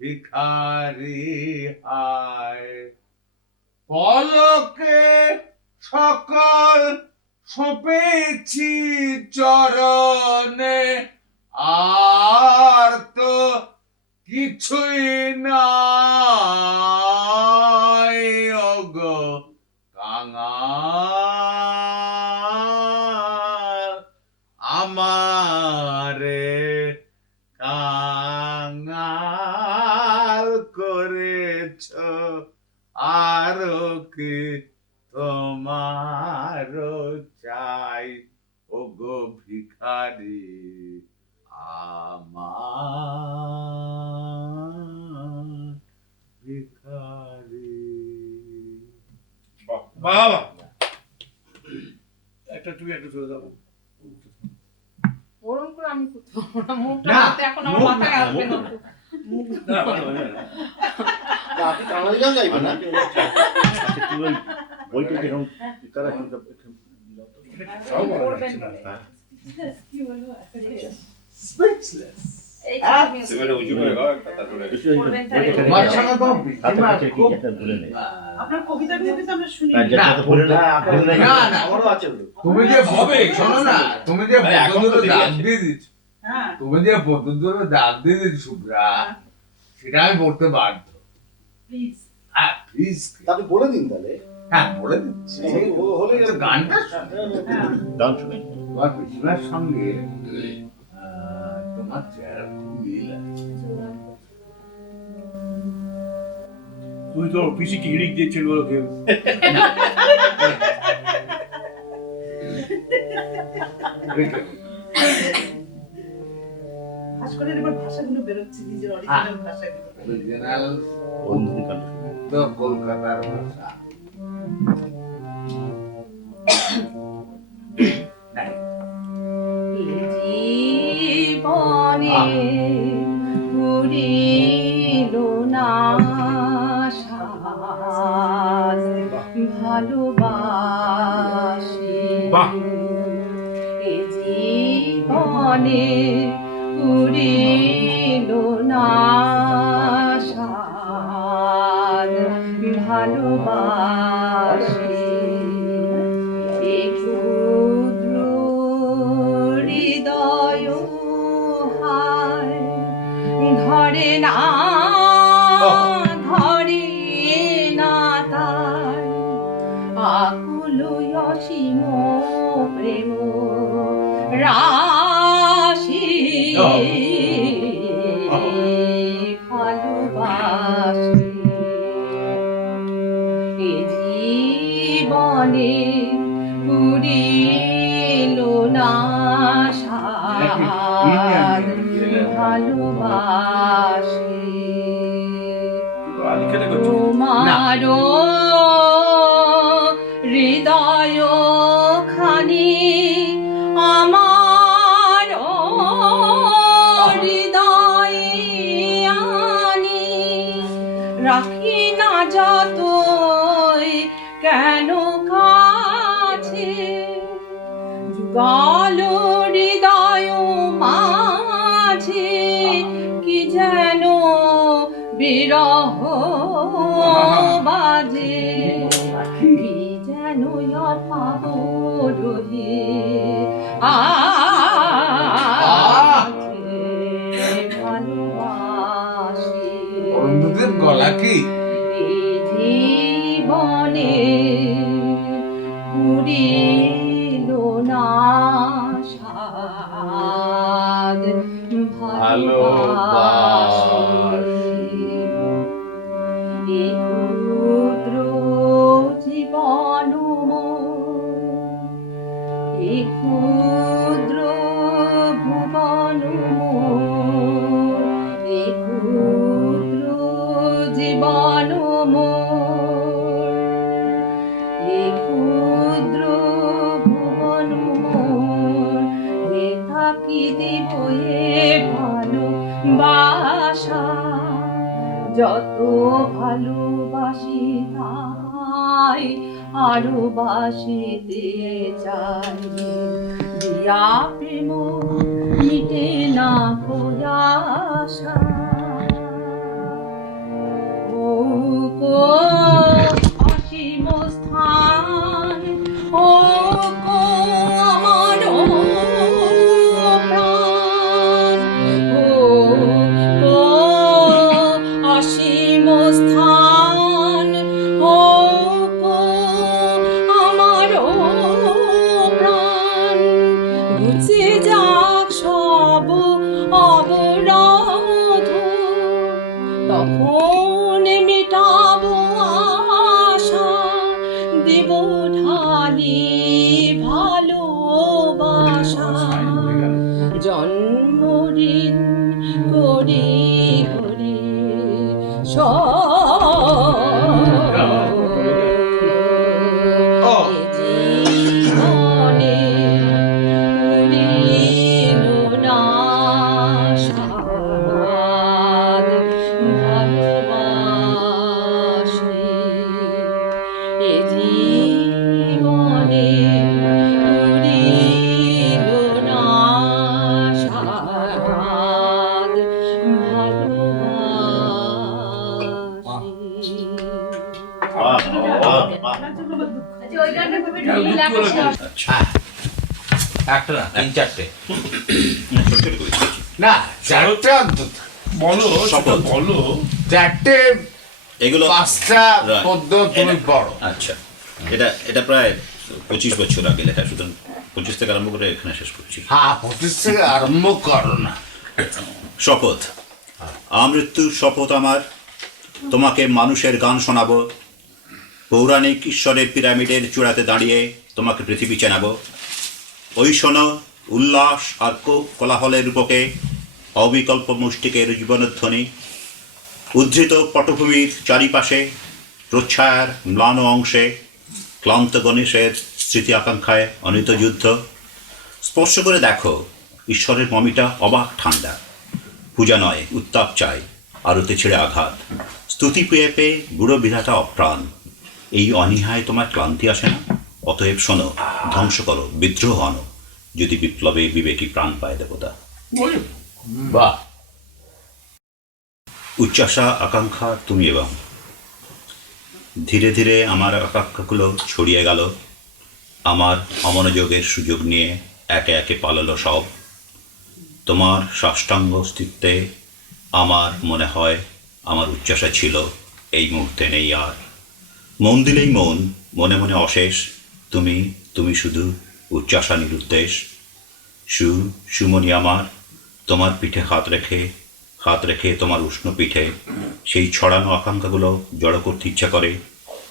ভিখারি হায়। পলকে সকল সপেছি চরণে, আর তো কিছুই নাই ওগো কাঙাল আমারে কাঙাল করেছ, আরো কি তোমার চাই ওগো ভিখারি আমার ভিখারি। বাহ বাহ বাহ। একটা তুমি একটা চলে যাবো। ওরম করে আমি করতে পারবো না, মুখটা না, হাতে এখন আমার মুখ মাথায় না, আসবে না। না, ভালো, ভালো, ভালো। আপনি কানাডা যান যাইবেন না? আচ্ছা, তুই ওই বইটা যেরকম তারা কিন্তু সব ভালো লাগছে না। এই তোমার সঙ্গে তো বলে নেই। আপনার কবিতা কিন্তু আমরা শুনি আর যেটা তো বলে না, বলে নাই। না, না। আমারও আছে। তুমি যে হবে, শোনো না, তুমি যে পদ্ধতিতে দাগ দিয়ে দিচ্ছ, হ্যাঁ তুমি যে পদ্ধতিতে দাগ দিয়ে দিচ্ছ শুভ্রা, সেটা আমি পড়তে বাধ্য। প্লিজ হ্যাঁ প্লিজ, আপনি বলে দিন তাহলে। হ্যাঁ বলে দিচ্ছি। হলে তো গানটা শোনো। গান শুনে। তোমার পিছনের সঙ্গে তোমার চেহারা খুব মিল আছে। তুই তো পিসিকে হিড়িক দিয়েছিল ওকে। ভাস্করের এবার ভাষাগুলো বেরোচ্ছে, নিজের অরিজিনাল ভাষাগুলো। অরিজিনাল অন্যদিকে গান শুনে। উত্তর কলকাতার ভাষা। জীবনে পুরিল না সাজ ভালোবাসি, বাহ। এ জীবনে পুরিল না সাজ ভালোবাসি এই ক্ষুদ্র হৃদয় হায় ধরে না তার আকুল অসীম প্রেম রাশি ভালোবাসি এ জীবনে পুরিল না সাদ ভালোবাসি তোমারও হৃদয় খানি আমার হৃদয়ে আনি রাখি না যতই কেন কাছে যুগল হৃদয় মাঝে কি যেন বিরহ বাজে কি যেন অভাব রহে ভালোবাসি অরুণদের গলা কি এই জীবনে পুরিল না সাদ ভালোবাসি এই ক্ষুদ্র জীবন এই ক্ষুদ্র ভুবন এই ক্ষুদ্র জীবন এই ক্ষুদ্র ভুবন থাকি দিব এ ভালোবাসা যত ভালোবাসি তাই আরো বাসিতে চাই দিয়া প্রেম মিটে না প্রয়াসা ও কো অসীম স্থান ও কো আমার প্রাণ ও কো অসীম স্থান ও কো আমার প্রাণ ঘুচে যাক সব অবরোধ তখন মেটাবো আশা দেব ঢালি ভালোবাসা জন্মদিন করে করে জীবনে পুরিল না সাদ ভালোবাসি এ জীবনে পুরিল না সাদ ভালোবাসি ওই গানটা খুবই ঢিল লাগছে একটা না তিন চারটে না চারটে অন্তত বলো সেটা বলো চারটে এগুলো 5টা Right. পদ্য তুমি পড়ো আচ্ছা এটা প্রায় 25 বছর আগে লেখা, সুতরাং 25 থেকে আরম্ভ করে এখানে শেষ করছি। হ্যাঁ 25 থেকে আরম্ভ করো না শপথ, আমৃত্যু শপথ আমার, তোমাকে মানুষের গান শোনাবো, পৌরাণিক ঈশ্বরের পিরামিডের চূড়াতে দাঁড়িয়ে তোমাকে পৃথিবী চেনাবো। ওই শোনো উল্লাস আর কোলাহলের রূপকে, অবিকল্প মুষ্টিকের জীবনধ্বনি, উদ্ধৃত পটভূমির চারিপাশে, প্রচ্ছায়ার ম্লান অংশে, ক্লান্ত গণেশের স্মৃতি আকাঙ্ক্ষায় অনিত যুদ্ধ। স্পর্শ করে দেখো ঈশ্বরের মমিটা অবাক ঠান্ডা, পূজা নয় উত্তাপ চাই, আরতে ছেড়ে আঘাত, স্তুতি পেয়ে পেয়ে বুড়ো বিধাতা অপ্রাণ। এই অনীহায় তোমার ক্লান্তি আসে না? অতএব শোনো, ধ্বংস করো, বিদ্রোহ আনো, যদি বিপ্লবে বিবেকী প্রাণ পায় দেবতা। বাহ উচ্চাসা আকাঙ্ক্ষা তুমি এবং ধীরে ধীরে আমার আকাঙ্ক্ষাগুলো ছড়িয়ে গেল। আমার অমনোযোগের সুযোগ নিয়ে একে একে পালালো সব। তোমার সাষ্টাঙ্গ অস্তিত্বে আমার মনে হয় আমার উচ্চাসা ছিল, এই মুহূর্তে নেই আর। মন দিলেই মন, মনে মনে অশেষ, তুমি তুমি শুধু উচ্চাসা নিরুদ্দেশ। সুমনি আমার, তোমার পিঠে হাত রেখে তোমার উষ্ণ পিঠে সেই ছড়ানো আকাঙ্ক্ষাগুলো জড়ো করতে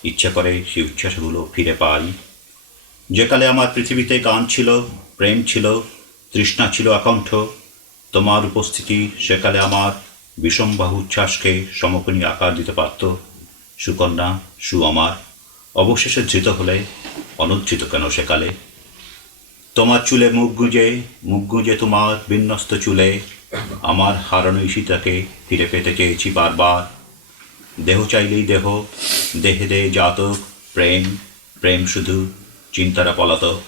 ইচ্ছা করে সেই উচ্ছ্বাসগুলো ফিরে পাই। যেকালে আমার পৃথিবীতে গান ছিল, প্রেম ছিল, তৃষ্ণা ছিল আকণ্ঠ, তোমার উপস্থিতি সেকালে আমার বিষমবাহু উচ্ছ্বাসকে সমকোণী আকার দিতে পারত। সুকন্যা, আমার অবশেষে ধৃত হলে অনুদ্ধৃত কেন সেকালে? তোমার চুলে মুখ গুঁজে তোমার বিন্যস্ত চুলে আমার হারানো ঈশিতাকে ফিরে পেতে চেয়েছি বারবার। দেহ চাইলেই দেহে জাতক প্রেম শুধু চিন্তারা পলাতক।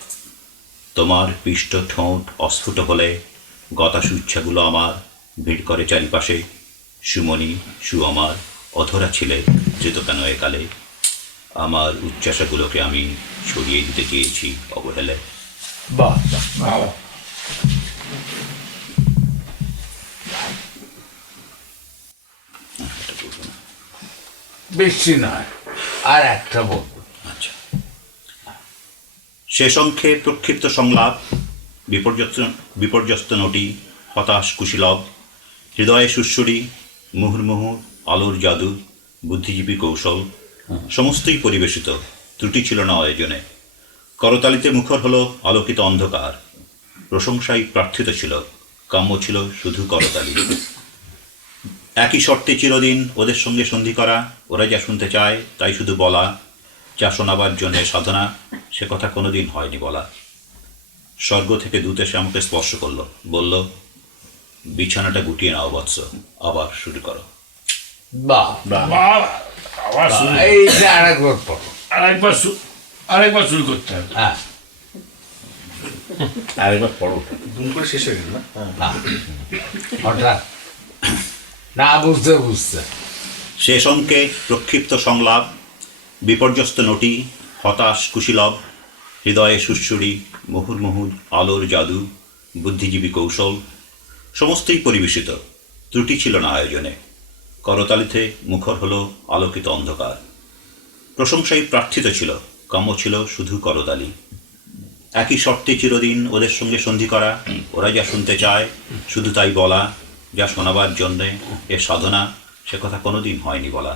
তোমার পিষ্ট ঠোঁট অস্ফুট হলে গতাসুচ্ছাগুলো আমার ভিড় করে চারিপাশে। সুমনি, আমার অধরা ছিলে যেত কেন একালে? আমার উচ্চাসাগুলোকে আমি ছড়িয়ে দিতে চেয়েছি অবহেলে। বাহ, বেশি নয়, আর একটা বলবো। আচ্ছা, শেষ অঙ্কে প্রক্ষিপ্ত সংলাপ, বিপর্যস্ত নটি, হতাশ কুশীলব, হৃদয়ে সুশ্বরী, মুহুর্মুহু আলোর জাদু, বুদ্ধিজীবী কৌশল, সমস্তই পরিবেশিত, ত্রুটি ছিল না আয়োজনে। করতালিতে মুখর হলো আলোকিত অন্ধকার, প্রশংসাই প্রার্থিত ছিল, কাম্য ছিল শুধু করতালি। একই শর্তে চিরদিন ওদের সঙ্গে সন্ধি করা, ওরা যা শুনতে চায় তাই শুধু বলা, যা শোনাবার জন্যে সাধনা, সে কথা কোনোদিন হয়নি বলা। স্বর্গ থেকে দূত এসে আমাকে স্পর্শ করলো, বলল, বিছানাটা গুটিয়ে নাও বৎস, আবার শুরু করো। বাহ, আবার শুরু, এইটা আরেকবার পড়ো। আরেকবার শুরু করতে হবে। হ্যাঁ, আরেকবার পড়ো। দুম করে শেষ হয়ে গেল না? হঠাৎ না বুঝতে শেষ অঙ্কে প্রক্ষিপ্ত সংলাপ, বিপর্যস্ত নটি, হতাশ কুশীলব, হৃদয়ে সুশ্বরী, মুহুর্মুহু আলোর জাদু, বুদ্ধিজীবী কৌশল, সমস্তই পরিবেশিত, ত্রুটি ছিল না আয়োজনে। করতালিতে মুখর হলো আলোকিত অন্ধকার, প্রশংসাই প্রার্থিত ছিল, কাম্য ছিল শুধু করতালি। একই শর্তে চিরদিন ওদের সঙ্গে সন্ধি করা, ওরা যা শুনতে চায় শুধু তাই বলা, যা শোনাবার জন্যে এ সাধনা, সে কথা কোনোদিন হয়নি বলা।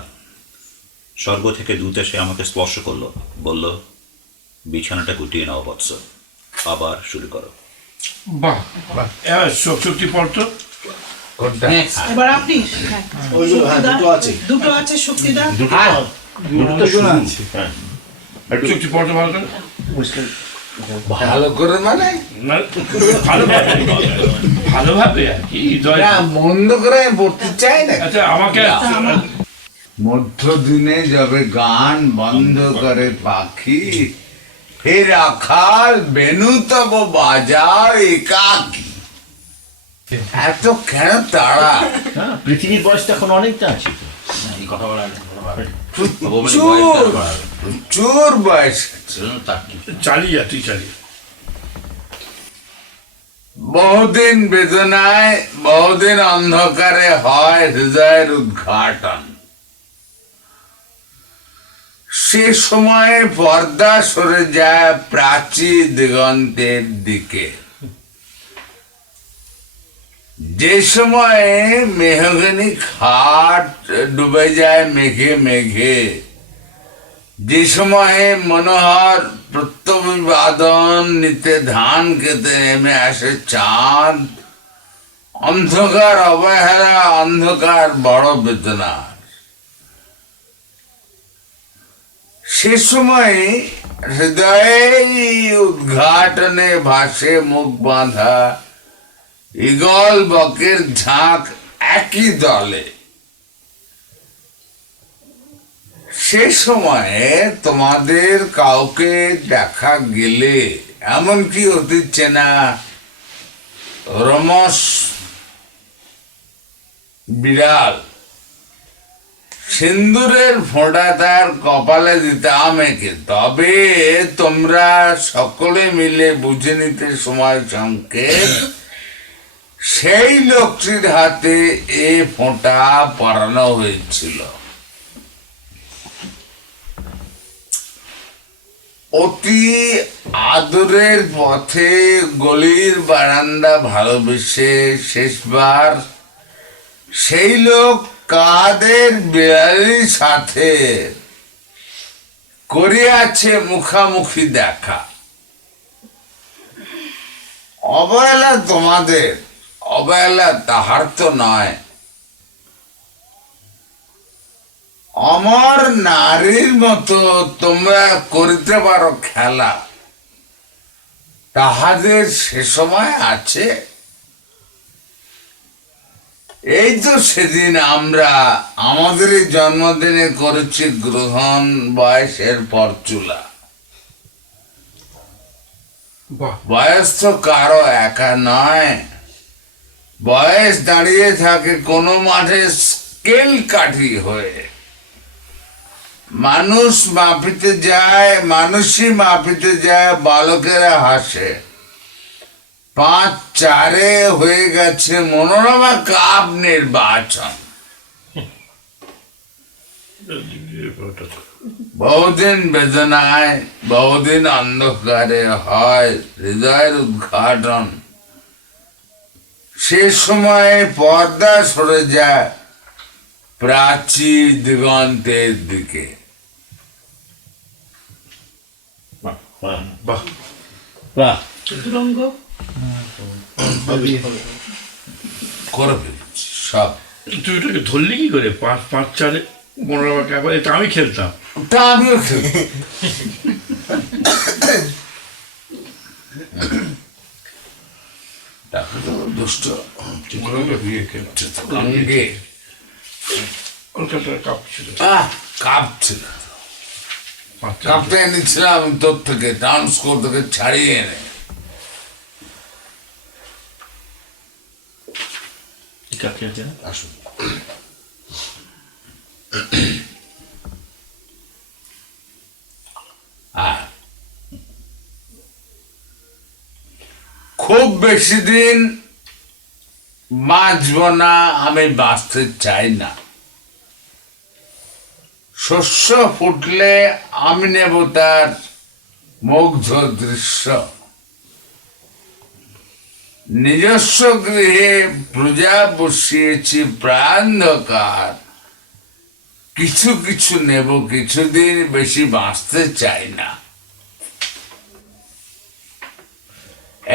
স্বর্গ থেকে দূত এসে আমাকে স্পর্শ করলো, বলল, বিছানাটা গুটিয়ে নাও বৎস, আবার শুরু করো। বাহ, এবার শক্তি পড়তো। কোনটা? এবার আপনি ওইগুলো, হ্যাঁ, দুটো আছে। দুটো আছে শক্তিদা। দুটো তো শুরু। হ্যাঁ, একটু শক্তি পড়তো ভালো করে। ভালো করে মানে না, ভালোভাবে আর কি, হৃদয়। না, মন্দ করে আমি পড়তে চাই না। আচ্ছা, আমাকে মধ্য দিনে যাবে গান বন্ধ করে পাখি, ফের আখাল বেনু তব বাজাও একাকি। এত কেন তাড়া? হ্যাঁ, পৃথিবীর বয়স তো এখন অনেকটা আছে। চোর বয়স। চালিয়ে তুই চালিয়ে। বহুদিন বেদনায়, বহুদিন অন্ধকারে হয় হৃদয়ের উদ্ঘাটন। সে সময়ে পর্দা সরে যায় প্রাচী দিগন্তের দিকে। যে সময়ে মেহগনি খাট ডুবে যায় মেঘে মেঘে, যে সময়ে মনোহর প্রত্যভিবাদন নিতে ধান খেতে নেমে আসে চাঁদ, অন্ধকার অবহেলা, অন্ধকার বড় বেদনা। সে সময় হৃদয়ে উদ্ঘাটনে ভাসে মুখ বাঁধা ঈগল বকের ঝাঁক একই দলে। সে সময়ে তোমাদের কাউকে দেখা গেলে, এমনকি অতি চেনা রমস বিড়াল, সিন্দুরের ফোঁটা তার কপালে দিতাম একে, তবে তোমরা সকলে মিলে বুঝে নিতে সময় সংকেত সেই লোকটির হাতে এ ফোঁটা পরানো হয়েছিল। অতি আদরের পথে গলির বারান্দা ভালোবেসে শেষবার সেই লোক কাদের বিড়ালির সাথে করিয়াছে মুখামুখি দেখা। অবহেলা তোমাদের, অবহেলা তাহার তো নয়। অমর নারীর মতো তোমরা করিতে পারো খেলা, তাহাদের সে সময় আছে। এই তো সেদিন আমরা আমাদের জন্মদিনে করেছি গ্রহণ বয়সের পরচুলা। বয়স তো কারো একা নয়, বয়স দাঁড়িয়ে থাকে কোনো মাঠে স্কেল কাঠি হয়ে। মানুষ মাপিতে যায়, মানুষই মাপিতে যায়, বালকেরা হাসে। 5-4 হয়ে গেছে মনোরমা কাপ নির্বাচন। বহুদিন বেদনায়, বহুদিন অন্ধকারে হয় হৃদয়ের উদ্ঘাটন। সে সময় পর্দা সরে যায় প্রাচী দিগন্তের দিকে। চতুরঙ্গ করে ফেলছি সব। তুই ওটাকে ধরলি কি করে? 5-4 মনোরমা কাপ, এটা আমি খেলতাম। তা আমিও খেলি। দুষ্ট বিয়ে খেলছে তো গাঙ্গে। কলকাতার কাপ ছিল, কাপ ছিল, কাপটা এনেছিলাম তোর থেকে, টাউন স্কুল থেকে ছাড়িয়ে এনে। আসুন। খুব বেশি দিন বাঁচব না, আমি বাঁচতে চাই না। শস্য ফুটলে আমি নেব তার মুগ্ধ দৃশ্য। নিজস্ব গৃহে প্রজা বসিয়েছি প্রান্ধকার, কিছু কিছু নেব, কিছুদিন বেশি বাঁচতে চাই না।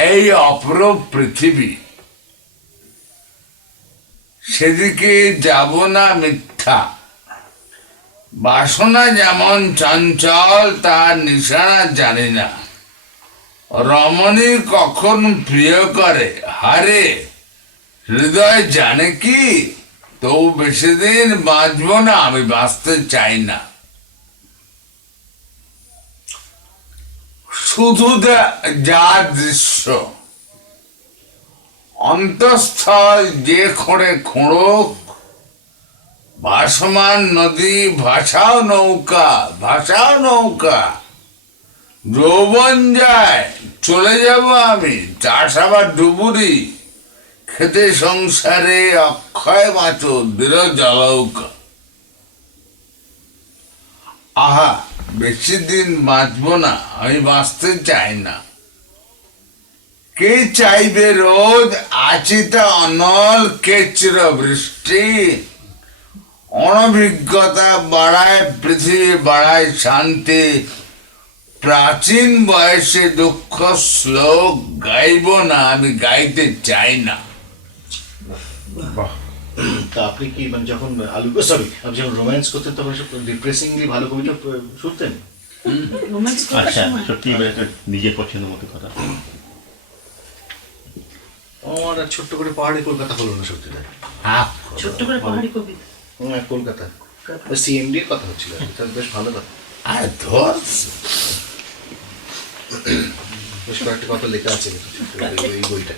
এই অপরূপ পৃথিবী, সেদিকে যাব না মিথ্যা। বাসনা যেমন চঞ্চল, তার নিশানা জানি না। রমণী কখন প্রিয় করে, হারে হৃদয় জানে কি? তবু বেশি দিন বাঁচব না, আমি বাঁচতে চাই না। শুধু যা দৃশ্য, অন্তঃস্থল যে খোঁড়ে খোঁড়ক, ভাসমান নদী, ভাসাও নৌকা, ভাসাও নৌকা। যৌবন যায়, চলে যাব আমি, চাষাবাদ ডুবুরি, খেতে সংসারে অক্ষয় মাচো দৃঢ় জলৌকা। আহা, বেশি দিন বাঁচব না, আমি বাঁচতে চাই না। কে চাইবে রোদ, আচিতা অনল, কে চির বৃষ্টি? অনভিজ্ঞতা বাড়ায় পৃথিবী, বাড়ায় শান্তি। প্রাচীন বয়সে দুঃখ শ্লোক গাইব না, আমি গাইতে চাই না। তা আপনি কি মানে যখন আপনি যখন রোম্যান্স করতেন তখন সব ডিপ্রেসিংলি ভালো কবিতা শুনতেন? রোম্যান্স আচ্ছা, সত্যি একটা নিজের পছন্দের মতো কথা। আমার আর ছোট্ট করে পাহাড়ি কলকাতা হলো না সত্যি। ছোট্ট করে পাহাড়ি কবিতা, কলকাতা সিএমডির কথা হচ্ছিল, বেশ ভালো কথা। আর ধর বেশ কয়েকটা কথা লেখা আছে এই বইটা।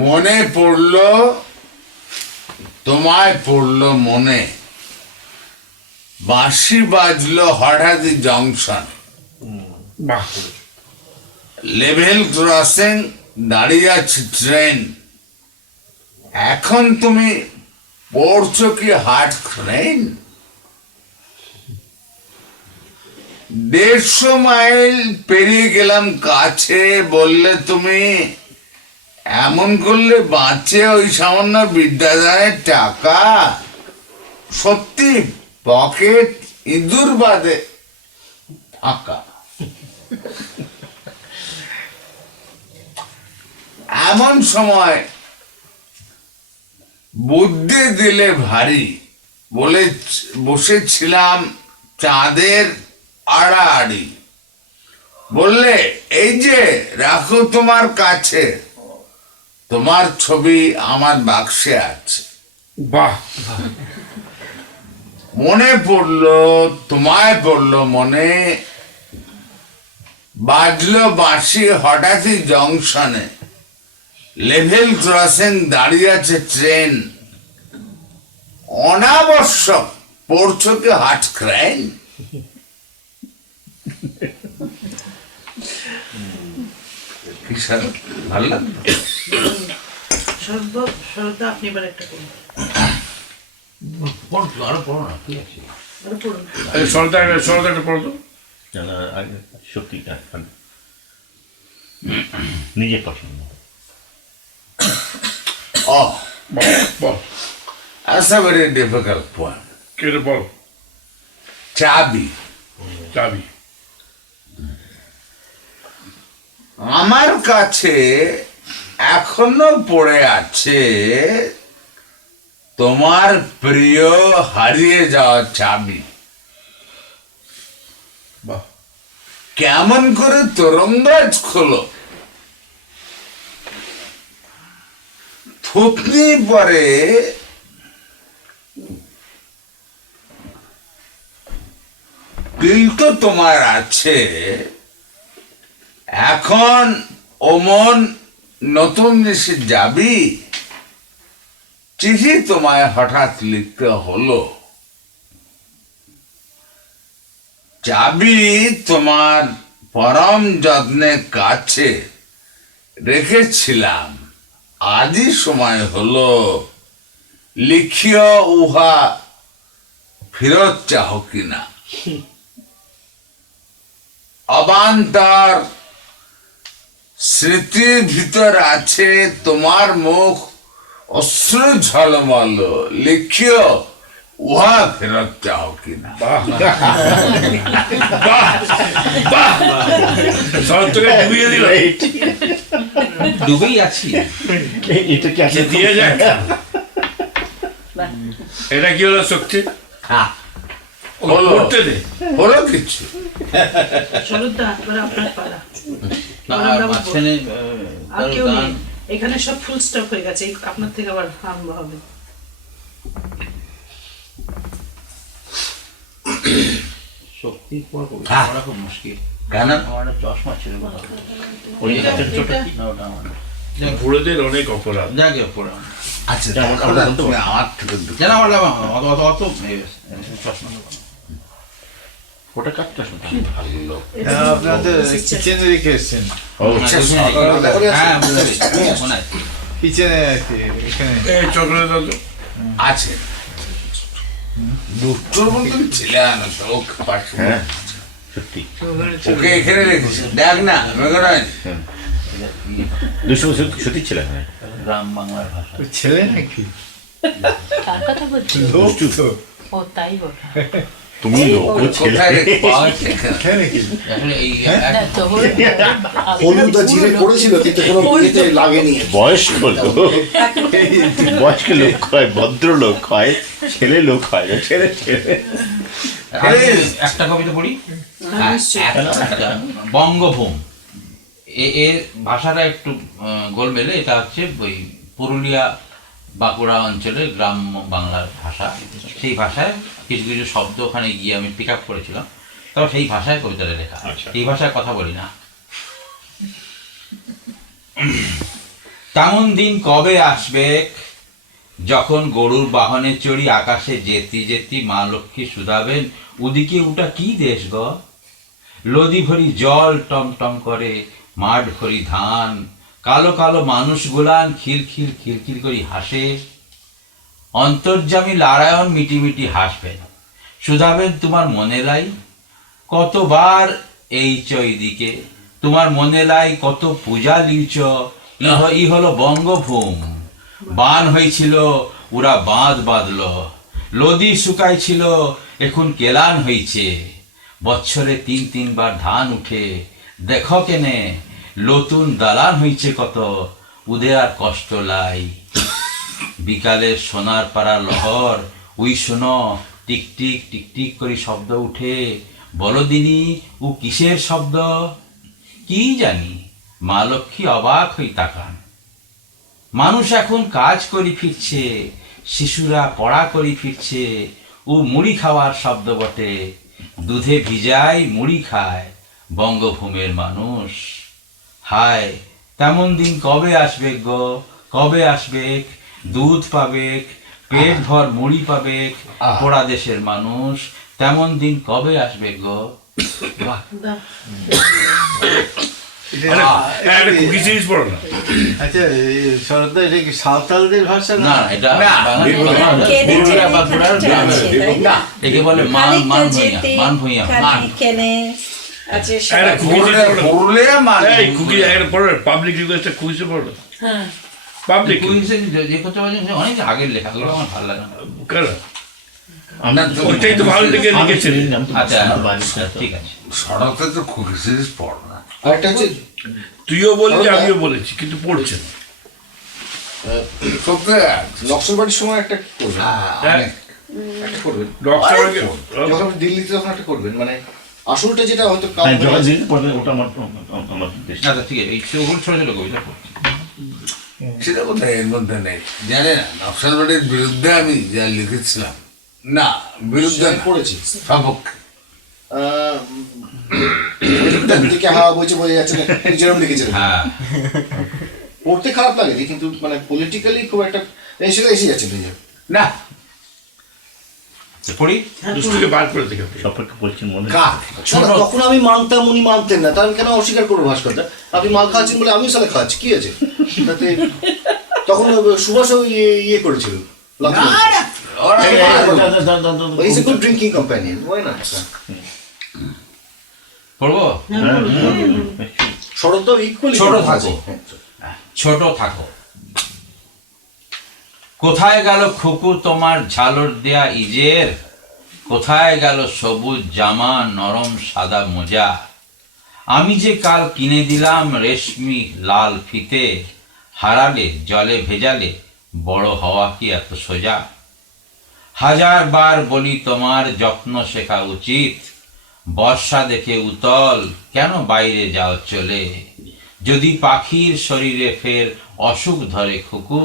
মনে পড়লো, তোমায় পড়লো মনে, বাঁশি বাজলো হঠাৎই জংশন, বাহ, লেভেল ক্রসিং দাঁড়িয়ে আছে ট্রেন, এখন তুমি পড়ছো কি হার্ট ট্রেন? 150 মাইল পেরিয়ে গেলাম কাছে, বললে তুমি এমন করলে বাঁচে ওই সামান্য বিদ্যাদানের টাকা? সত্যি পকেট ইঁদুর বাদে ফাঁকা। এমন সময় বুদ্ধি দিলে ভারী, বলে বসেছিলাম চাঁদের আড়াআড়ি, বললে এই যে রাখো তোমার কাছে, তোমার ছবি আমার বাক্সে আছে। বাহ, মনে পড়লো, তোমায় পড়লো মনে, বাজলো বাঁশি হঠাৎই জংশনে, লেভেল ক্রসিং দাঁড়িয়ে আছে ট্রেন, অনাবশ্যক পড়ছো কি হার্ট ক্রাইম? ভালো লাগলো। শরৎদা আপনি এবার একটা করুন, আরো পড়ো না, ঠিক আছে। আরো পড়ুন। সরদা একটা পড়ো তো। না, না, সত্যি নিজের পছন্দ। Oh, ball, that's a very difficult point. কে রে, বল। চাবি। চাবি। আমার কাছে এখনো পড়ে আছে তোমার প্রিয় হারিয়ে যাওয়া চাবি। বাহ, কেমন করে তোরঙ্গাজ খোলো, থুতনি পরে দিল তো তোমার আছে, এখন ওমন নতুন দেশে যাবি, চিঠি তোমায় হঠাৎ লিখতে হলো, চাবি তোমার পরম যত্নে কাছে রেখেছিলাম, আজই সময় হলো, লিখিও উহা ফেরত চাহ কিনা। অবান্তর স্মৃতির ভিতর আছে তোমার মুখ অশ্রু ঝলমল, লিখিও উহা ফেরত চাও কিনা। বাহ, বাহ, বাহ, শরৎ তোকে ডুবিয়ে দিল। ডুবেই আছি। এটা কি যে দিয়ে যাক। এটা কি হলো শক্তি? হলো, পড়তে দে। হলো কিছু। শরৎদা এবার আপনার পালা। না, আর মাঝখানে আর কেউ নেই, এখানে সব ফুল স্টপ হয়ে গেছে, এই আপনার থেকে আবার আরম্ভ হবে। শক্তি হ্যাঁ। পড়া খুব মুশকিল। কেন? আমার একটা চশমা ছিল না, ওটা আমার না। বুড়োদের অনেক অপরাধ। যাকে পড়া আচ্ছা, যেমন দেখো না, তুমি আমার থেকে দুঃখ। যেন আমার অত চশমা ওটা কার চশমা? ভালো। আপনাদের কিচেনে রেখে এসছেন, হ্যাঁ, বুঝতে পেরেছি, মনে আছে। কিচেনে আর কি এখানে এই চকলেট দাও তো। আছে দুটোর মতন ছেলে আনো তো, ওকে পাশে। হ্যাঁ, সত্যি ওকে এখানে রেখেছি, দেখ না মেঘরাজ। দুশো সত্যি ছিল এখানে। গ্রাম বাংলার ভাষা। তো ছেলে নাকি কার কথা বলছি? লোক তো ও তাই বল। তুমি লোক ও ছেলে। কোথায় রেখে পাওয়া সেখানে। হ্যাঁ নাকি আসলে এই না, তোর হলুদ আর জিরে করেছিল কিন্তু কোনো বিয়েতে লাগেনি। বয়স্ক লোক, বয়স্ক লোক হয়, ভদ্রলোক হয়, ছেলে লোক হয় না, ছেলে ছেলে। আমি একটা কবিতা পড়ি। বঙ্গভূম, এর ভাষাটা একটু গোলমেলে। এটা হচ্ছে ওই পুরুলিয়া বাঁকুড়া অঞ্চলের গ্রাম বাংলার ভাষা। সেই ভাষায় কিছু কিছু শব্দ ওখানে গিয়ে আমি পিক আপ করেছিলাম, তবে সেই ভাষায় কবিতাটা লেখা। এই ভাষায় কথা বলি না। তেমন দিন কবে আসবে যখন গরুর বাহনে চড়ি আকাশে যেতি যেতি মা লক্ষ্মী শুধাবেন, ওদিকে ওটা কি দেশ গ? লদি ভরি জল টমটম করে, মাঠ ভরি ধান, কালো কালো মানুষ গুলান খিলখিল খিলখিল করে হাসে। অন্তর্যামী নারায়ণ মিটি মিটি হাসবেন, শুধাবেন তোমার মনে লাই কতবার এই দিকে, তোমার মনে লাই কত পূজা লিচ, ই হলো বঙ্গভূম, বান হয়েছিল ওরা বাঁধ বাঁধল, লদি শুকাইছিল এখন কেলান হয়েছে, বছরে 3-3 ধান উঠে, দেখো কেনে নতুন দালান হয়েছে কত, উদে আর কষ্ট লাই। বিকালের সোনার পাড়া লহর, ওই শোনো টিকটিক টিকটিক করে শব্দ উঠে, বলো দিনি ও কিসের শব্দ? কি জানি, মা লক্ষ্মী অবাক হই তাকান। মানুষ এখন কাজ করি ফিরছে, শিশুরা পড়া করি ফিরছে, ও মুড়ি খাওয়ার শব্দ বটে, দুধে ভিজাই মুড়ি খায় বঙ্গভূমের মানুষ। হায়, তেমন দিন কবে আসবে গো, কবে আসবে? দুধ পাবে, পেট ভর মুড়ি পাবে পোড়া দেশের মানুষ, তেমন দিন কবে আসবে গো? একটা কুকি সিরিজ পড়ো না। আচ্ছা এই শরৎদা, এটা কি সাঁওতালদের ভাষা না, এটা একে বলে মান ভূঁইয়া। একটা কুকি একটা পড়ো, পাবলিক রিকোয়েস্ট কুকি পড়ো। পাবলিক অনেক আগের লেখা, আমার ভালো লাগে না। ওইটাই তো ভালো লেগে লিখেছিলেন। আচ্ছা ঠিক আছে, শরতে তো খুকি সিরিজ পড় না। আরেকটা হচ্ছে তুইও বললি আমিও বলেছি, কিন্তু পড়ছেন। সত্যি নকশালবাড়ির সময় একটা করবেন, হ্যাঁ, একটা করবেন ডক্টর যখন আপনি দিল্লিতে তখন একটা করবেন, মানে আসলটা যেটা হয়তো ওটা আমার দেশ। আচ্ছা ঠিক আছে, এই ছোট ছোট কবিতা পড়ছি। সেটা কোথায় এর মধ্যে নেই, জানে না নকশালবাড়ির বিরুদ্ধে আমি যা লিখেছিলাম, না বিরুদ্ধে না, পড়েছি সপক্ষে। দিকে হাওয়া বইছে বোঝা যাচ্ছে না, যেরকম লিখেছিলেন। হ্যাঁ, পড়তে খারাপ লাগে কিন্তু মানে পলিটিক্যালি খুব একটা সেটা এসে যাচ্ছে নিজে। না পড়ি, দুষ্টুকে বার করে দেখে সম্পর্কে বলছেন মনে তখন আমি মানতাম, উনি মানতেন না, তার কেন অস্বীকার করবো ভাস্করটা? আপনি মাল খাচ্ছেন বলে আমিও সালে খাচ্ছি, কি আছে তাতে? তখন সুভাষ ইয়ে করেছিল, ড্রিঙ্কিং কম্পানিয়ন, পড়বো। শরৎ ইকুয়ালি ছোট থাকো, ছোট থাকো। কোথায় গেল খুকু তোমার ঝালর দেয়া ইজের, কোথায় গেল সবুজ জামা নরম সাদা মোজা, আমি যে কাল কিনে দিলাম রেশমি লাল ফিতে, হারালে জলে ভেজালে বড় হওয়া কি এত সোজা? 1000 বার বলি তোমার যত্ন শেখা উচিত, বর্ষা দেখে উতল কেন বাইরে যাও চলে, যদি পাখির শরীরে ফের অসুখ ধরে খুকু,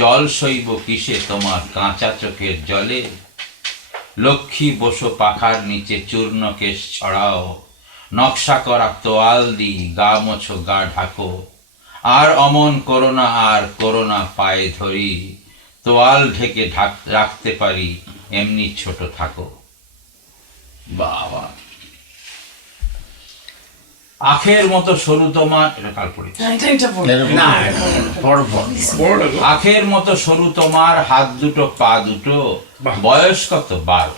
জল সইব কিসে তোমার কাঁচা চোখের জলে? লক্ষ্মী বসো পাখার নিচে চূর্ণ কেশ ছড়াও, নকশা করা তোয়াল দি গা মোছো গা ঢাকো, আর অমন করোনা আর করোনা পায়ে ধরি, তোয়াল ঢেকে রাখতে পারি এমনি ছোট থাকো। বাবা, আখের মতো সরু তোমার, এটা কাল পড়েছি, আখের মতো সরু তোমার হাত দুটো পা দুটো, বয়স কত 12,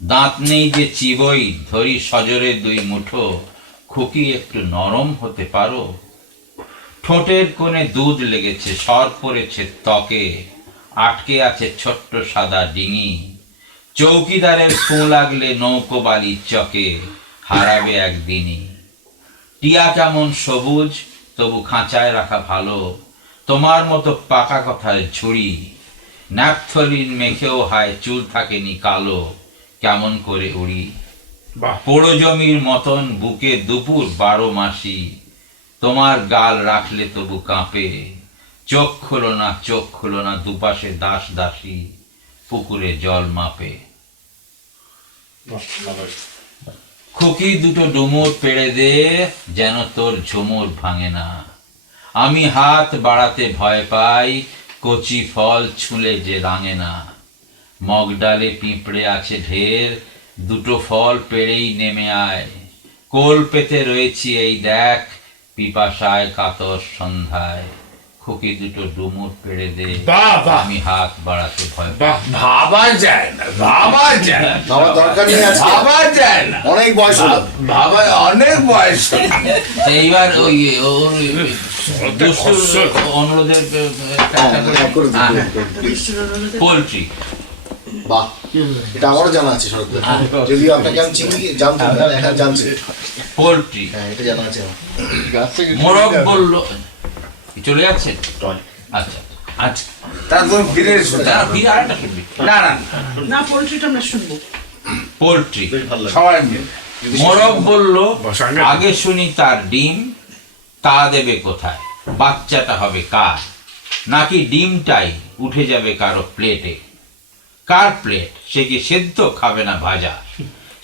দাঁত নেই যে চিবই ধরি সজরে 2 মুঠো, খুকি একটু নরম হতে পারো, ঠোঁটের কোণে দুধ লেগেছে, সর পড়েছে ত্বকে, আটকে আছে ছোট্ট সাদা ডিঙি, চৌকিদারের ফু লাগলে নৌকো বালির চকে, হারাবে একদিনই। টিয়া কেমন সবুজ তবু খাঁচায় রাখা ভালো, তোমার মতো পাকা কথার ঝুড়ি, ন্যাপথলিন মেখেও হায় চুল থাকেনি কালো, কেমন করে উড়ি। পোড়ো জমির মতন বুকে দুপুর 12 মাসি, তোমার গাল রাখলে তবু কাঁপে, চোখ খুলো না দুপাশে দাস দাসী, পুকুরে জল মাপে। খুকি দুটো ডুমুর পেড়ে দে যেন তোর ঝুমুর ভাঙে না, আমি হাত বাড়াতে ভয় পাই, কচি ফল ছুঁলে যে রাঙে না। মগডালে পিঁপড়ে আছে ঢের, দুটো ফল পেড়েই নেমে আয়। কোল পেতে রয়েছি এই দেখ, পিপাসায় কাতর সন্ধ্যায়। খুকি দুটো ডুমুর পেড়ে দে, বাহ, বাহ। আমি হাত বাড়াতে ভয় পাই। ভাবা যায় না, ভাবা যায় না, আমার দরকার নেই আজকে, ভাবা যায় না, অনেক বয়স হলো। ভাবা অনেক বয়স। এইবার ওই দুষ্টুর অনুরোধের পোলট্রি। বাহ, এটা আমারও জানা আছে শরৎ দা। যদিও আপনাকে আমি চিনি, জানতাম না, এখন জানছি। পোলট্রি। হ্যাঁ, এটা জানা আছে আমার। মোরগ বলল, চলে যাচ্ছে। আচ্ছা আচ্ছা, তারপর ফিরে এসো। দাঁড়া, ফিরে আরেকটা শুনবি। না না না, পোলট্রিটা আমরা শুনবো। পোলট্রি। বেশ ভালো লাগে। সবাই মিলে মোরগ বলল, বসাঙ্গা। আগে শুনি তার ডিম, তা দেবে কোথায়? বাচ্চাটা হবে কার? নাকি ডিমটাই উঠে যাবে কারো প্লেটে? কার প্লেট? সে কি সেদ্ধ খাবে না ভাজা?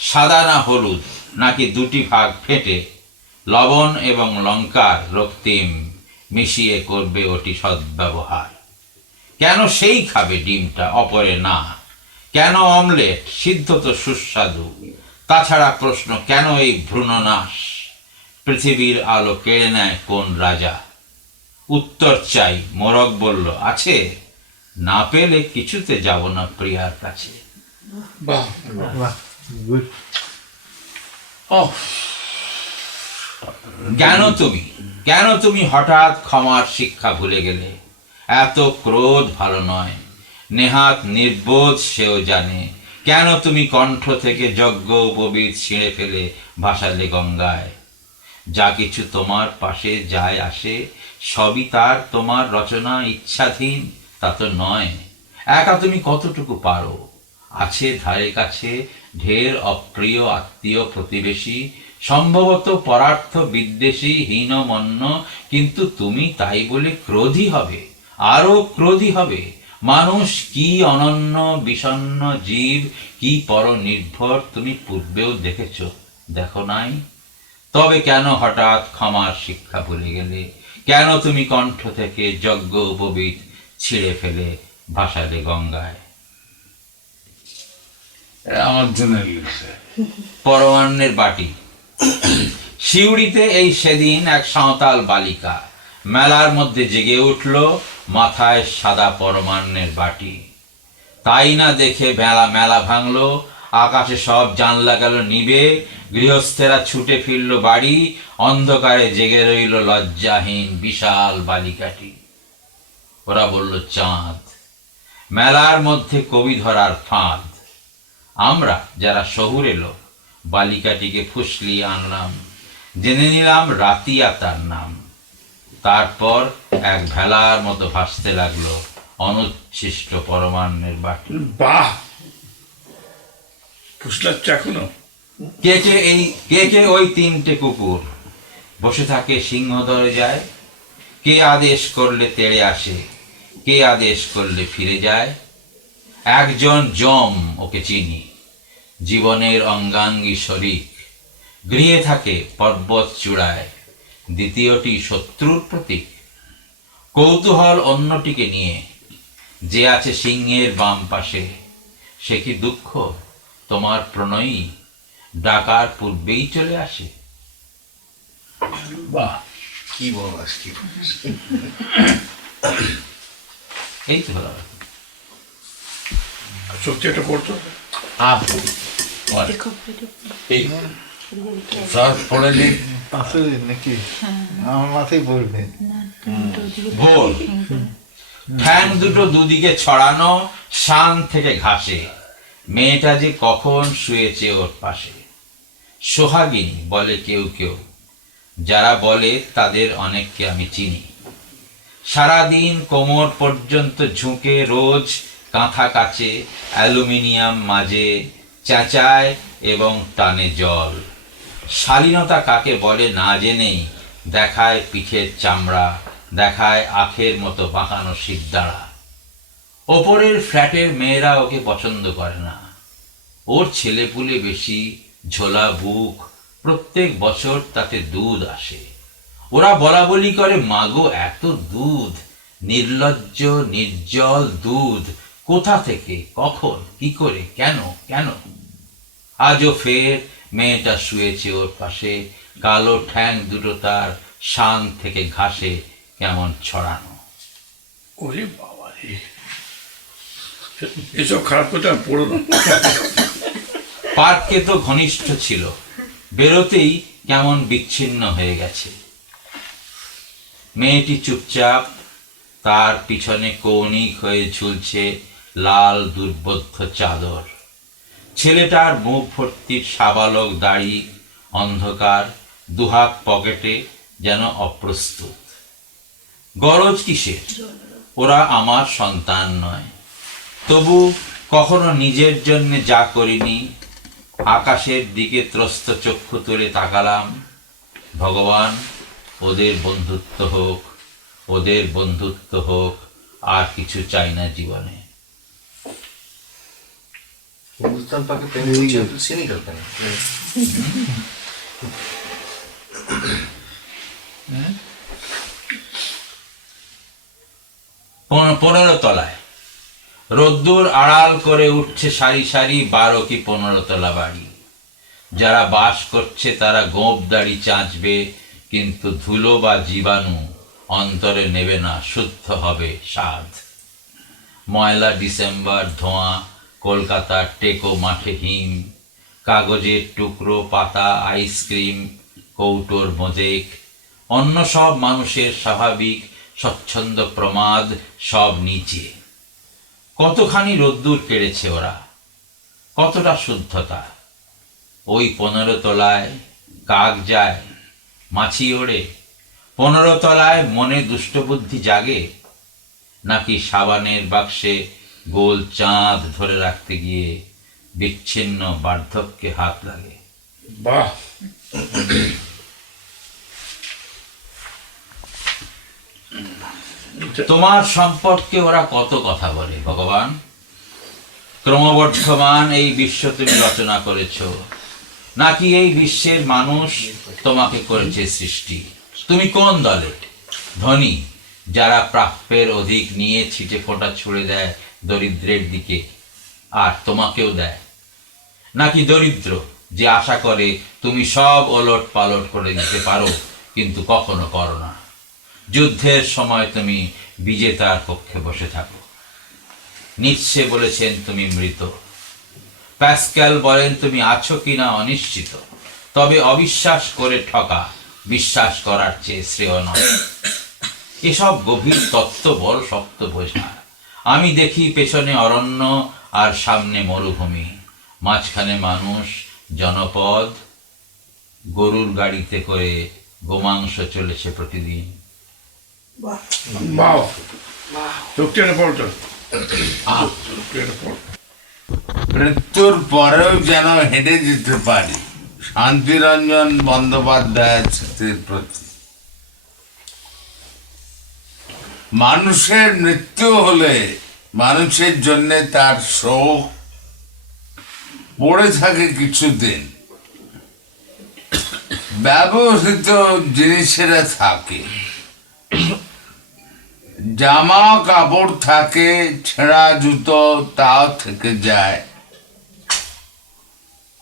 সাদা না হলুদ, নাকি দুটি ভাগ ফেটে? লবণ এবং লঙ্কার রক্তিম মিশিয়ে করবে ওটি সদ্ব্যবহার। কেন সেই খাবে ডিমটা, অপরে না? কেন অমলেট? সিদ্ধ তো সুস্বাদু। তাছাড়া প্রশ্ন, কেন এই ভ্রূণনাশ? পৃথিবীর আলো কেড়ে নেয় কোন রাজা? উত্তর চাই। মোরগ বলল, আছে, না পেলে কিছুতে যাব না প্রিয়ার কাছে। কেন তুমি হঠাৎ ক্ষমার শিক্ষা ভুলে গেলে? এত ক্রোধ ভালো নয়, নেহাত নির্বোধ সেও জানে। কেন তুমি কণ্ঠ থেকে যজ্ঞ উপবীত ছিঁড়ে ফেলে ভাসালে গঙ্গায়? যা কিছু তোমার পাশে যায় আসে, সবই তার তোমার রচনা, ইচ্ছাধীন তা তো নয়। একা তুমি কতটুকু পারো? আছে ধারে কাছে ঢের অপ্রিয় আত্মীয় প্রতিবেশী, সম্ভবত পরার্থ বিদ্বেষী, হীনমন্য, কিন্তু তুমি তাই বলে ক্রোধী হবে, আরো ক্রোধী হবে। মানুষ কি অনন্য বিষণ্ণ জীব, কি পরনির্ভর তুমি পূর্বেও দেখেছ, দেখো নাই? তবে কেন হঠাৎ ক্ষমার শিক্ষা ভুলে গেলে? কেন তুমি কণ্ঠ থেকে যজ্ঞ উপবীত ছিঁড়ে ফেলে ভাসালে গঙ্গায়? আমার জন্য লিখছে। পরমান্নের বাটি। সিউড়িতে এই সেদিন এক সাঁওতাল বালিকা মেলার মধ্যে জেগে উঠল, মাথায় সাদা পরমান্নের বাটি। তাই না দেখে মেলা ভাঙলো, আকাশে সব জানলা গেল নিবে, গৃহস্থেরা ছুটে ফিরল বাড়ি, অন্ধকারে জেগে রইল লজ্জাহীন বিশাল বালিকাটি। ওরা বলল চাঁদ, মেলার মধ্যে কবি ধরার ফাঁদ। আমরা যারা শহুরে লোক বালিকাটিকে ফুসলিয়ে আনলাম, জেনে নিলাম রাতিয়া তার নাম। তারপর এক ভেলার মতো ভাসতে লাগলো অনুচ্ছিষ্ট পরমান্নের বাটি। বাহ, ফুসলাচ্ছে এখনো। কে কে ওই তিনটে কুকুর বসে থাকে সিংহ দরজায়? কে আদেশ করলে তেড়ে আসে, কে আদেশ করলে ফিরে যায়? একজন যম, ওকে চিনি, জীবনের অঙ্গাঙ্গী শরিক, গৃহে থাকে পর্বত চূড়ায়। দ্বিতীয়টি শত্রুর প্রতীক, কৌতূহল অন্যটিকে নিয়ে, যে আছে সিংহের বাম পাশে। সে কি দুঃখ তোমার প্রণয়ী, ডাকার পূর্বেই চলে আসে? বাহ, কি বলাস, কি বলাস। এই তো হলো। সত্যি একটা পড়তো। পড়ে নিন। আসলে নাকি আমার মাথায় পড়বে। ভোর, ঠ্যাং দুটো দুদিকে ছড়ানো, শান থেকে ঘাসে। মেয়েটা যে কখন শুয়েছে ওর পাশে। সোহাগিনী বলে কেউ কেউ, যারা বলে তাদের অনেককে আমি চিনি। সারাদিন কোমর পর্যন্ত ঝুঁকে রোজ কাঁথা কাচে, অ্যালুমিনিয়াম মাজে, চেঁচায় এবং টানে জল। শালীনতা কাকে বলে না জেনেই দেখায় পিঠের চামড়া, দেখায় আখের মতো বাঁকানো শিরদাঁড়া। ওপরের ফ্ল্যাটের মেয়েরা ওকে পছন্দ করে না। ওর ছেলেপুলে বেশি, ঝোলা বুক, প্রত্যেক বছর তাতে দুধ আসে। ওরা বলা বলি করে, মাগো এত দুধ, নির্লজ্জ নির্জল দুধ, কোথা থেকে, কখন, কি করে, কেন কেন? আজও ফের মেয়েটা শুয়েছে ওর পাশে, কালো ঠ্যাং দুটো তার শান থেকে ঘাসে কেমন ছড়ানো। ওরে বাবা রে, এসব খারাপ কথা পড়ো না। পার্কে তো ঘনিষ্ঠ ছিল, বেরোতেই কেমন বিচ্ছিন্ন হয়ে গেছে। মেয়েটি চুপচাপ, তার পিছনে কৌণিক হয়ে ঝুলছে লাল দুর্বোধ্য চাদর। ছেলেটার মুখ ভর্তি সাবালক দাড়ি, অন্ধকার, দুহাত পকেটে, যেন অপ্রস্তুত। গরজ কিসের? ওরা আমার সন্তান নয়। তবু কখনো নিজের জন্য যা করিনি, আকাশের দিকে ত্রস্ত চক্ষু তুলে তাকালাম, ভগবান ওদের বন্ধুত্ব হোক, ওদের বন্ধুত্ব হোক, আর কিছু চাই না জীবনে। হিন্দুস্তান পাকে প্রেম করছে, সিনিক্যাল কেন? পনেরো তলায় রোদ্দুর আড়াল করে উঠছে সারি সারি 12 কি 15 তলা বাড়ি। যারা বাস করছে তারা গোঁফ দাড়ি চাঁচবে, কিন্তু ধুলো বা জীবাণু অন্তরে নেবে না, শুদ্ধ হবে স্বাদ। ময়লা ডিসেম্বর ধোঁয়া, কলকাতার টেকো মাঠে হিম, কাগজের টুকরো, পাতা, আইসক্রিম, কৌটোর মোজেক, অন্য সব মানুষের স্বাভাবিক স্বচ্ছন্দ প্রমাদ সব নিচে। কতখানি রোদ্দুর কেড়েছে ওরা, কতটা শুদ্ধতা। ওই 15 তলায় কাক যায়, মাছি ওড়ে। 15 তলায় মনে দুষ্টবুদ্ধি জাগে, নাকি সাবানের বাক্সে গোল চাঁদ ধরে রাখতে গিয়ে বিচ্ছিন্ন বার্ধক্যে হাত লাগে। বাহ, তোমার সম্পর্কে ওরা কত কথা বলে ভগবান। ক্রমবর্ধমান এই বিশ্ব তুমি রচনা করেছ, নাকি এই বিশ্বের মানুষ তোমাকে করেছে সৃষ্টি? তুমি কোন দলে? ধনী যারা প্রাপ্যের অধিক নিয়ে ছিটে ফোঁটা ছুড়ে দেয় দরিদ্রের দিকে, আর তোমাকেও দেয়? নাকি দরিদ্র যে আশা করে তুমি সব ওলট পালট করে দিতে পারো, কিন্তু কখনো করো না? যুদ্ধের সময় তুমি বিজেতার পক্ষে বসে থাকো। নিৎসে বলেছেন তুমি মৃত, প্যাসক্যাল বলেন তুমি আছো কিনা অনিশ্চিত। তবে অবিশ্বাস করে ঠকা বিশ্বাস করার চেয়ে শ্রেয় নয়। এসব গভীর তত্ত্ব বড় শক্ত বোঝা। আমি দেখি পেছনে অরণ্য আর সামনে মরুভূমি, মাঝখানে মানুষ, জনপদ। গরুর গাড়িতে করে গোমাংস চলেছে প্রতিদিন। বাহ, চোখটি এনে পড়ো তো, চোখটি এনে পড়ো। মৃত্যুর পরেও যেন হেঁটে যেতে পারি, শান্তিরঞ্জন বন্দ্যোপাধ্যায়ের স্মৃতির প্রতি। মানুষের মৃত্যু হলে মানুষের জন্য তার শোক পড়ে থাকে কিছুদিন, ব্যবহৃত জিনিসেরা থাকে, জামা কাপড় থাকে, ছেঁড়া জুতো তাও থেকে যায়,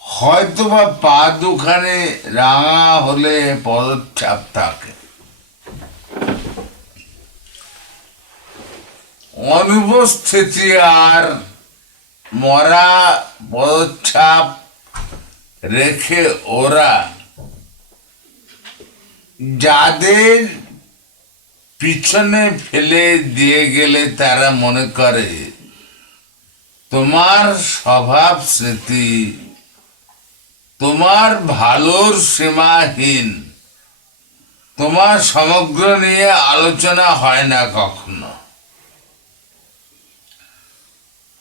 হয়তোবা পা দুখানে রাঙা হলে পদচ্ছাপ থাকে। অনুপস্থিতি আর মরা পদচ্ছাপ রেখে ওরা যাদের পিছনে ফেলে দিয়ে গেলে তারা মনে করে তোমার স্বভাব স্মৃতি, তোমার ভালোর সীমাহীন, তোমার সমগ্র নিয়ে আলোচনা হয় না কখনো।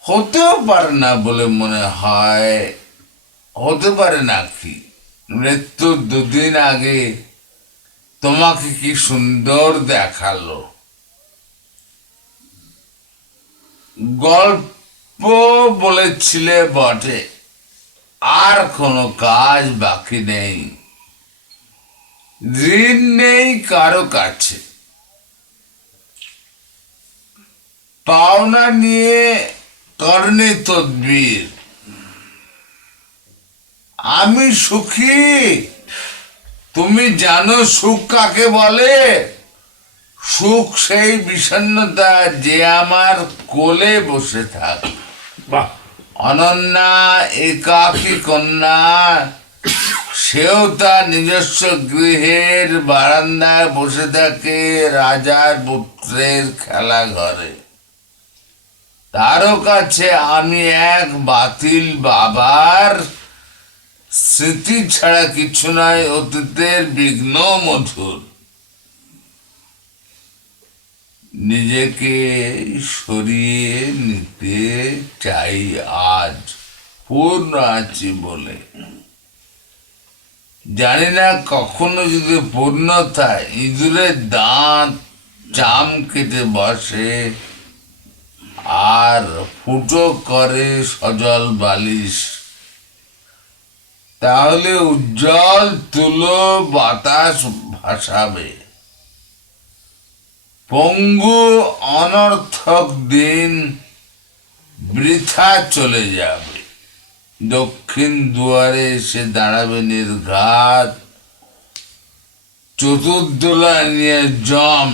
হতেও পারে না বলে মনে হয়। হতে পারে নাকি? মৃত্যুর 2 দিন আগে তোমাকে কি সুন্দর দেখালো। গল্প বলেছিলে বটে, আর কোনো কাজ বাকি নেই। ঋণ নেই কারো কাছে, পাওনা নিয়ে করনে তদবির। আমি সুখী, তুমি জানো সুখ কাকে বলে? সুখ সেই বিষণ্ণতা যে আমার কোলে বসে থাকে। বাহ, অনন্যা একাকী কন্যা, সেও তার নিজস্ব গৃহের বারান্দায় বসে থাকে রাজার পুত্রের খেলা ঘরে। তারও কাছে আমি এক বাতিল বাবার স্মৃতি ছাড়া কিছু নয়, অতীতের বিঘ্ন মধুর। নিজেকে সরিয়ে নিতে চাই আজ, পূর্ণ আছি বলে। জানি না কখনো যদি পূর্ণতায় ইঁদুরের দাঁত চাম কেটে বসে আর ফুটো করে সজল বালিশ, তাহলে উজ্জ্বল তুলো বাতাস ভাসাবে। পঙ্গু অনর্থক দিন বৃথা চলে যাবে। দক্ষিণ দুয়ারে এসে দাঁড়াবে নির্ঘাত, চতুর্দোলা নিয়ে জম।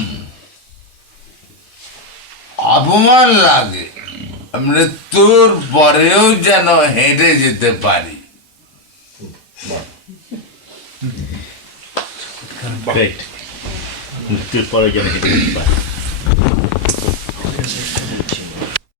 অপমান লাগে, মৃত্যুর পরেও যেন হেঁটে যেতে পারি। মৃত্যুর পরে যেন হেঁটে যেতে পারি।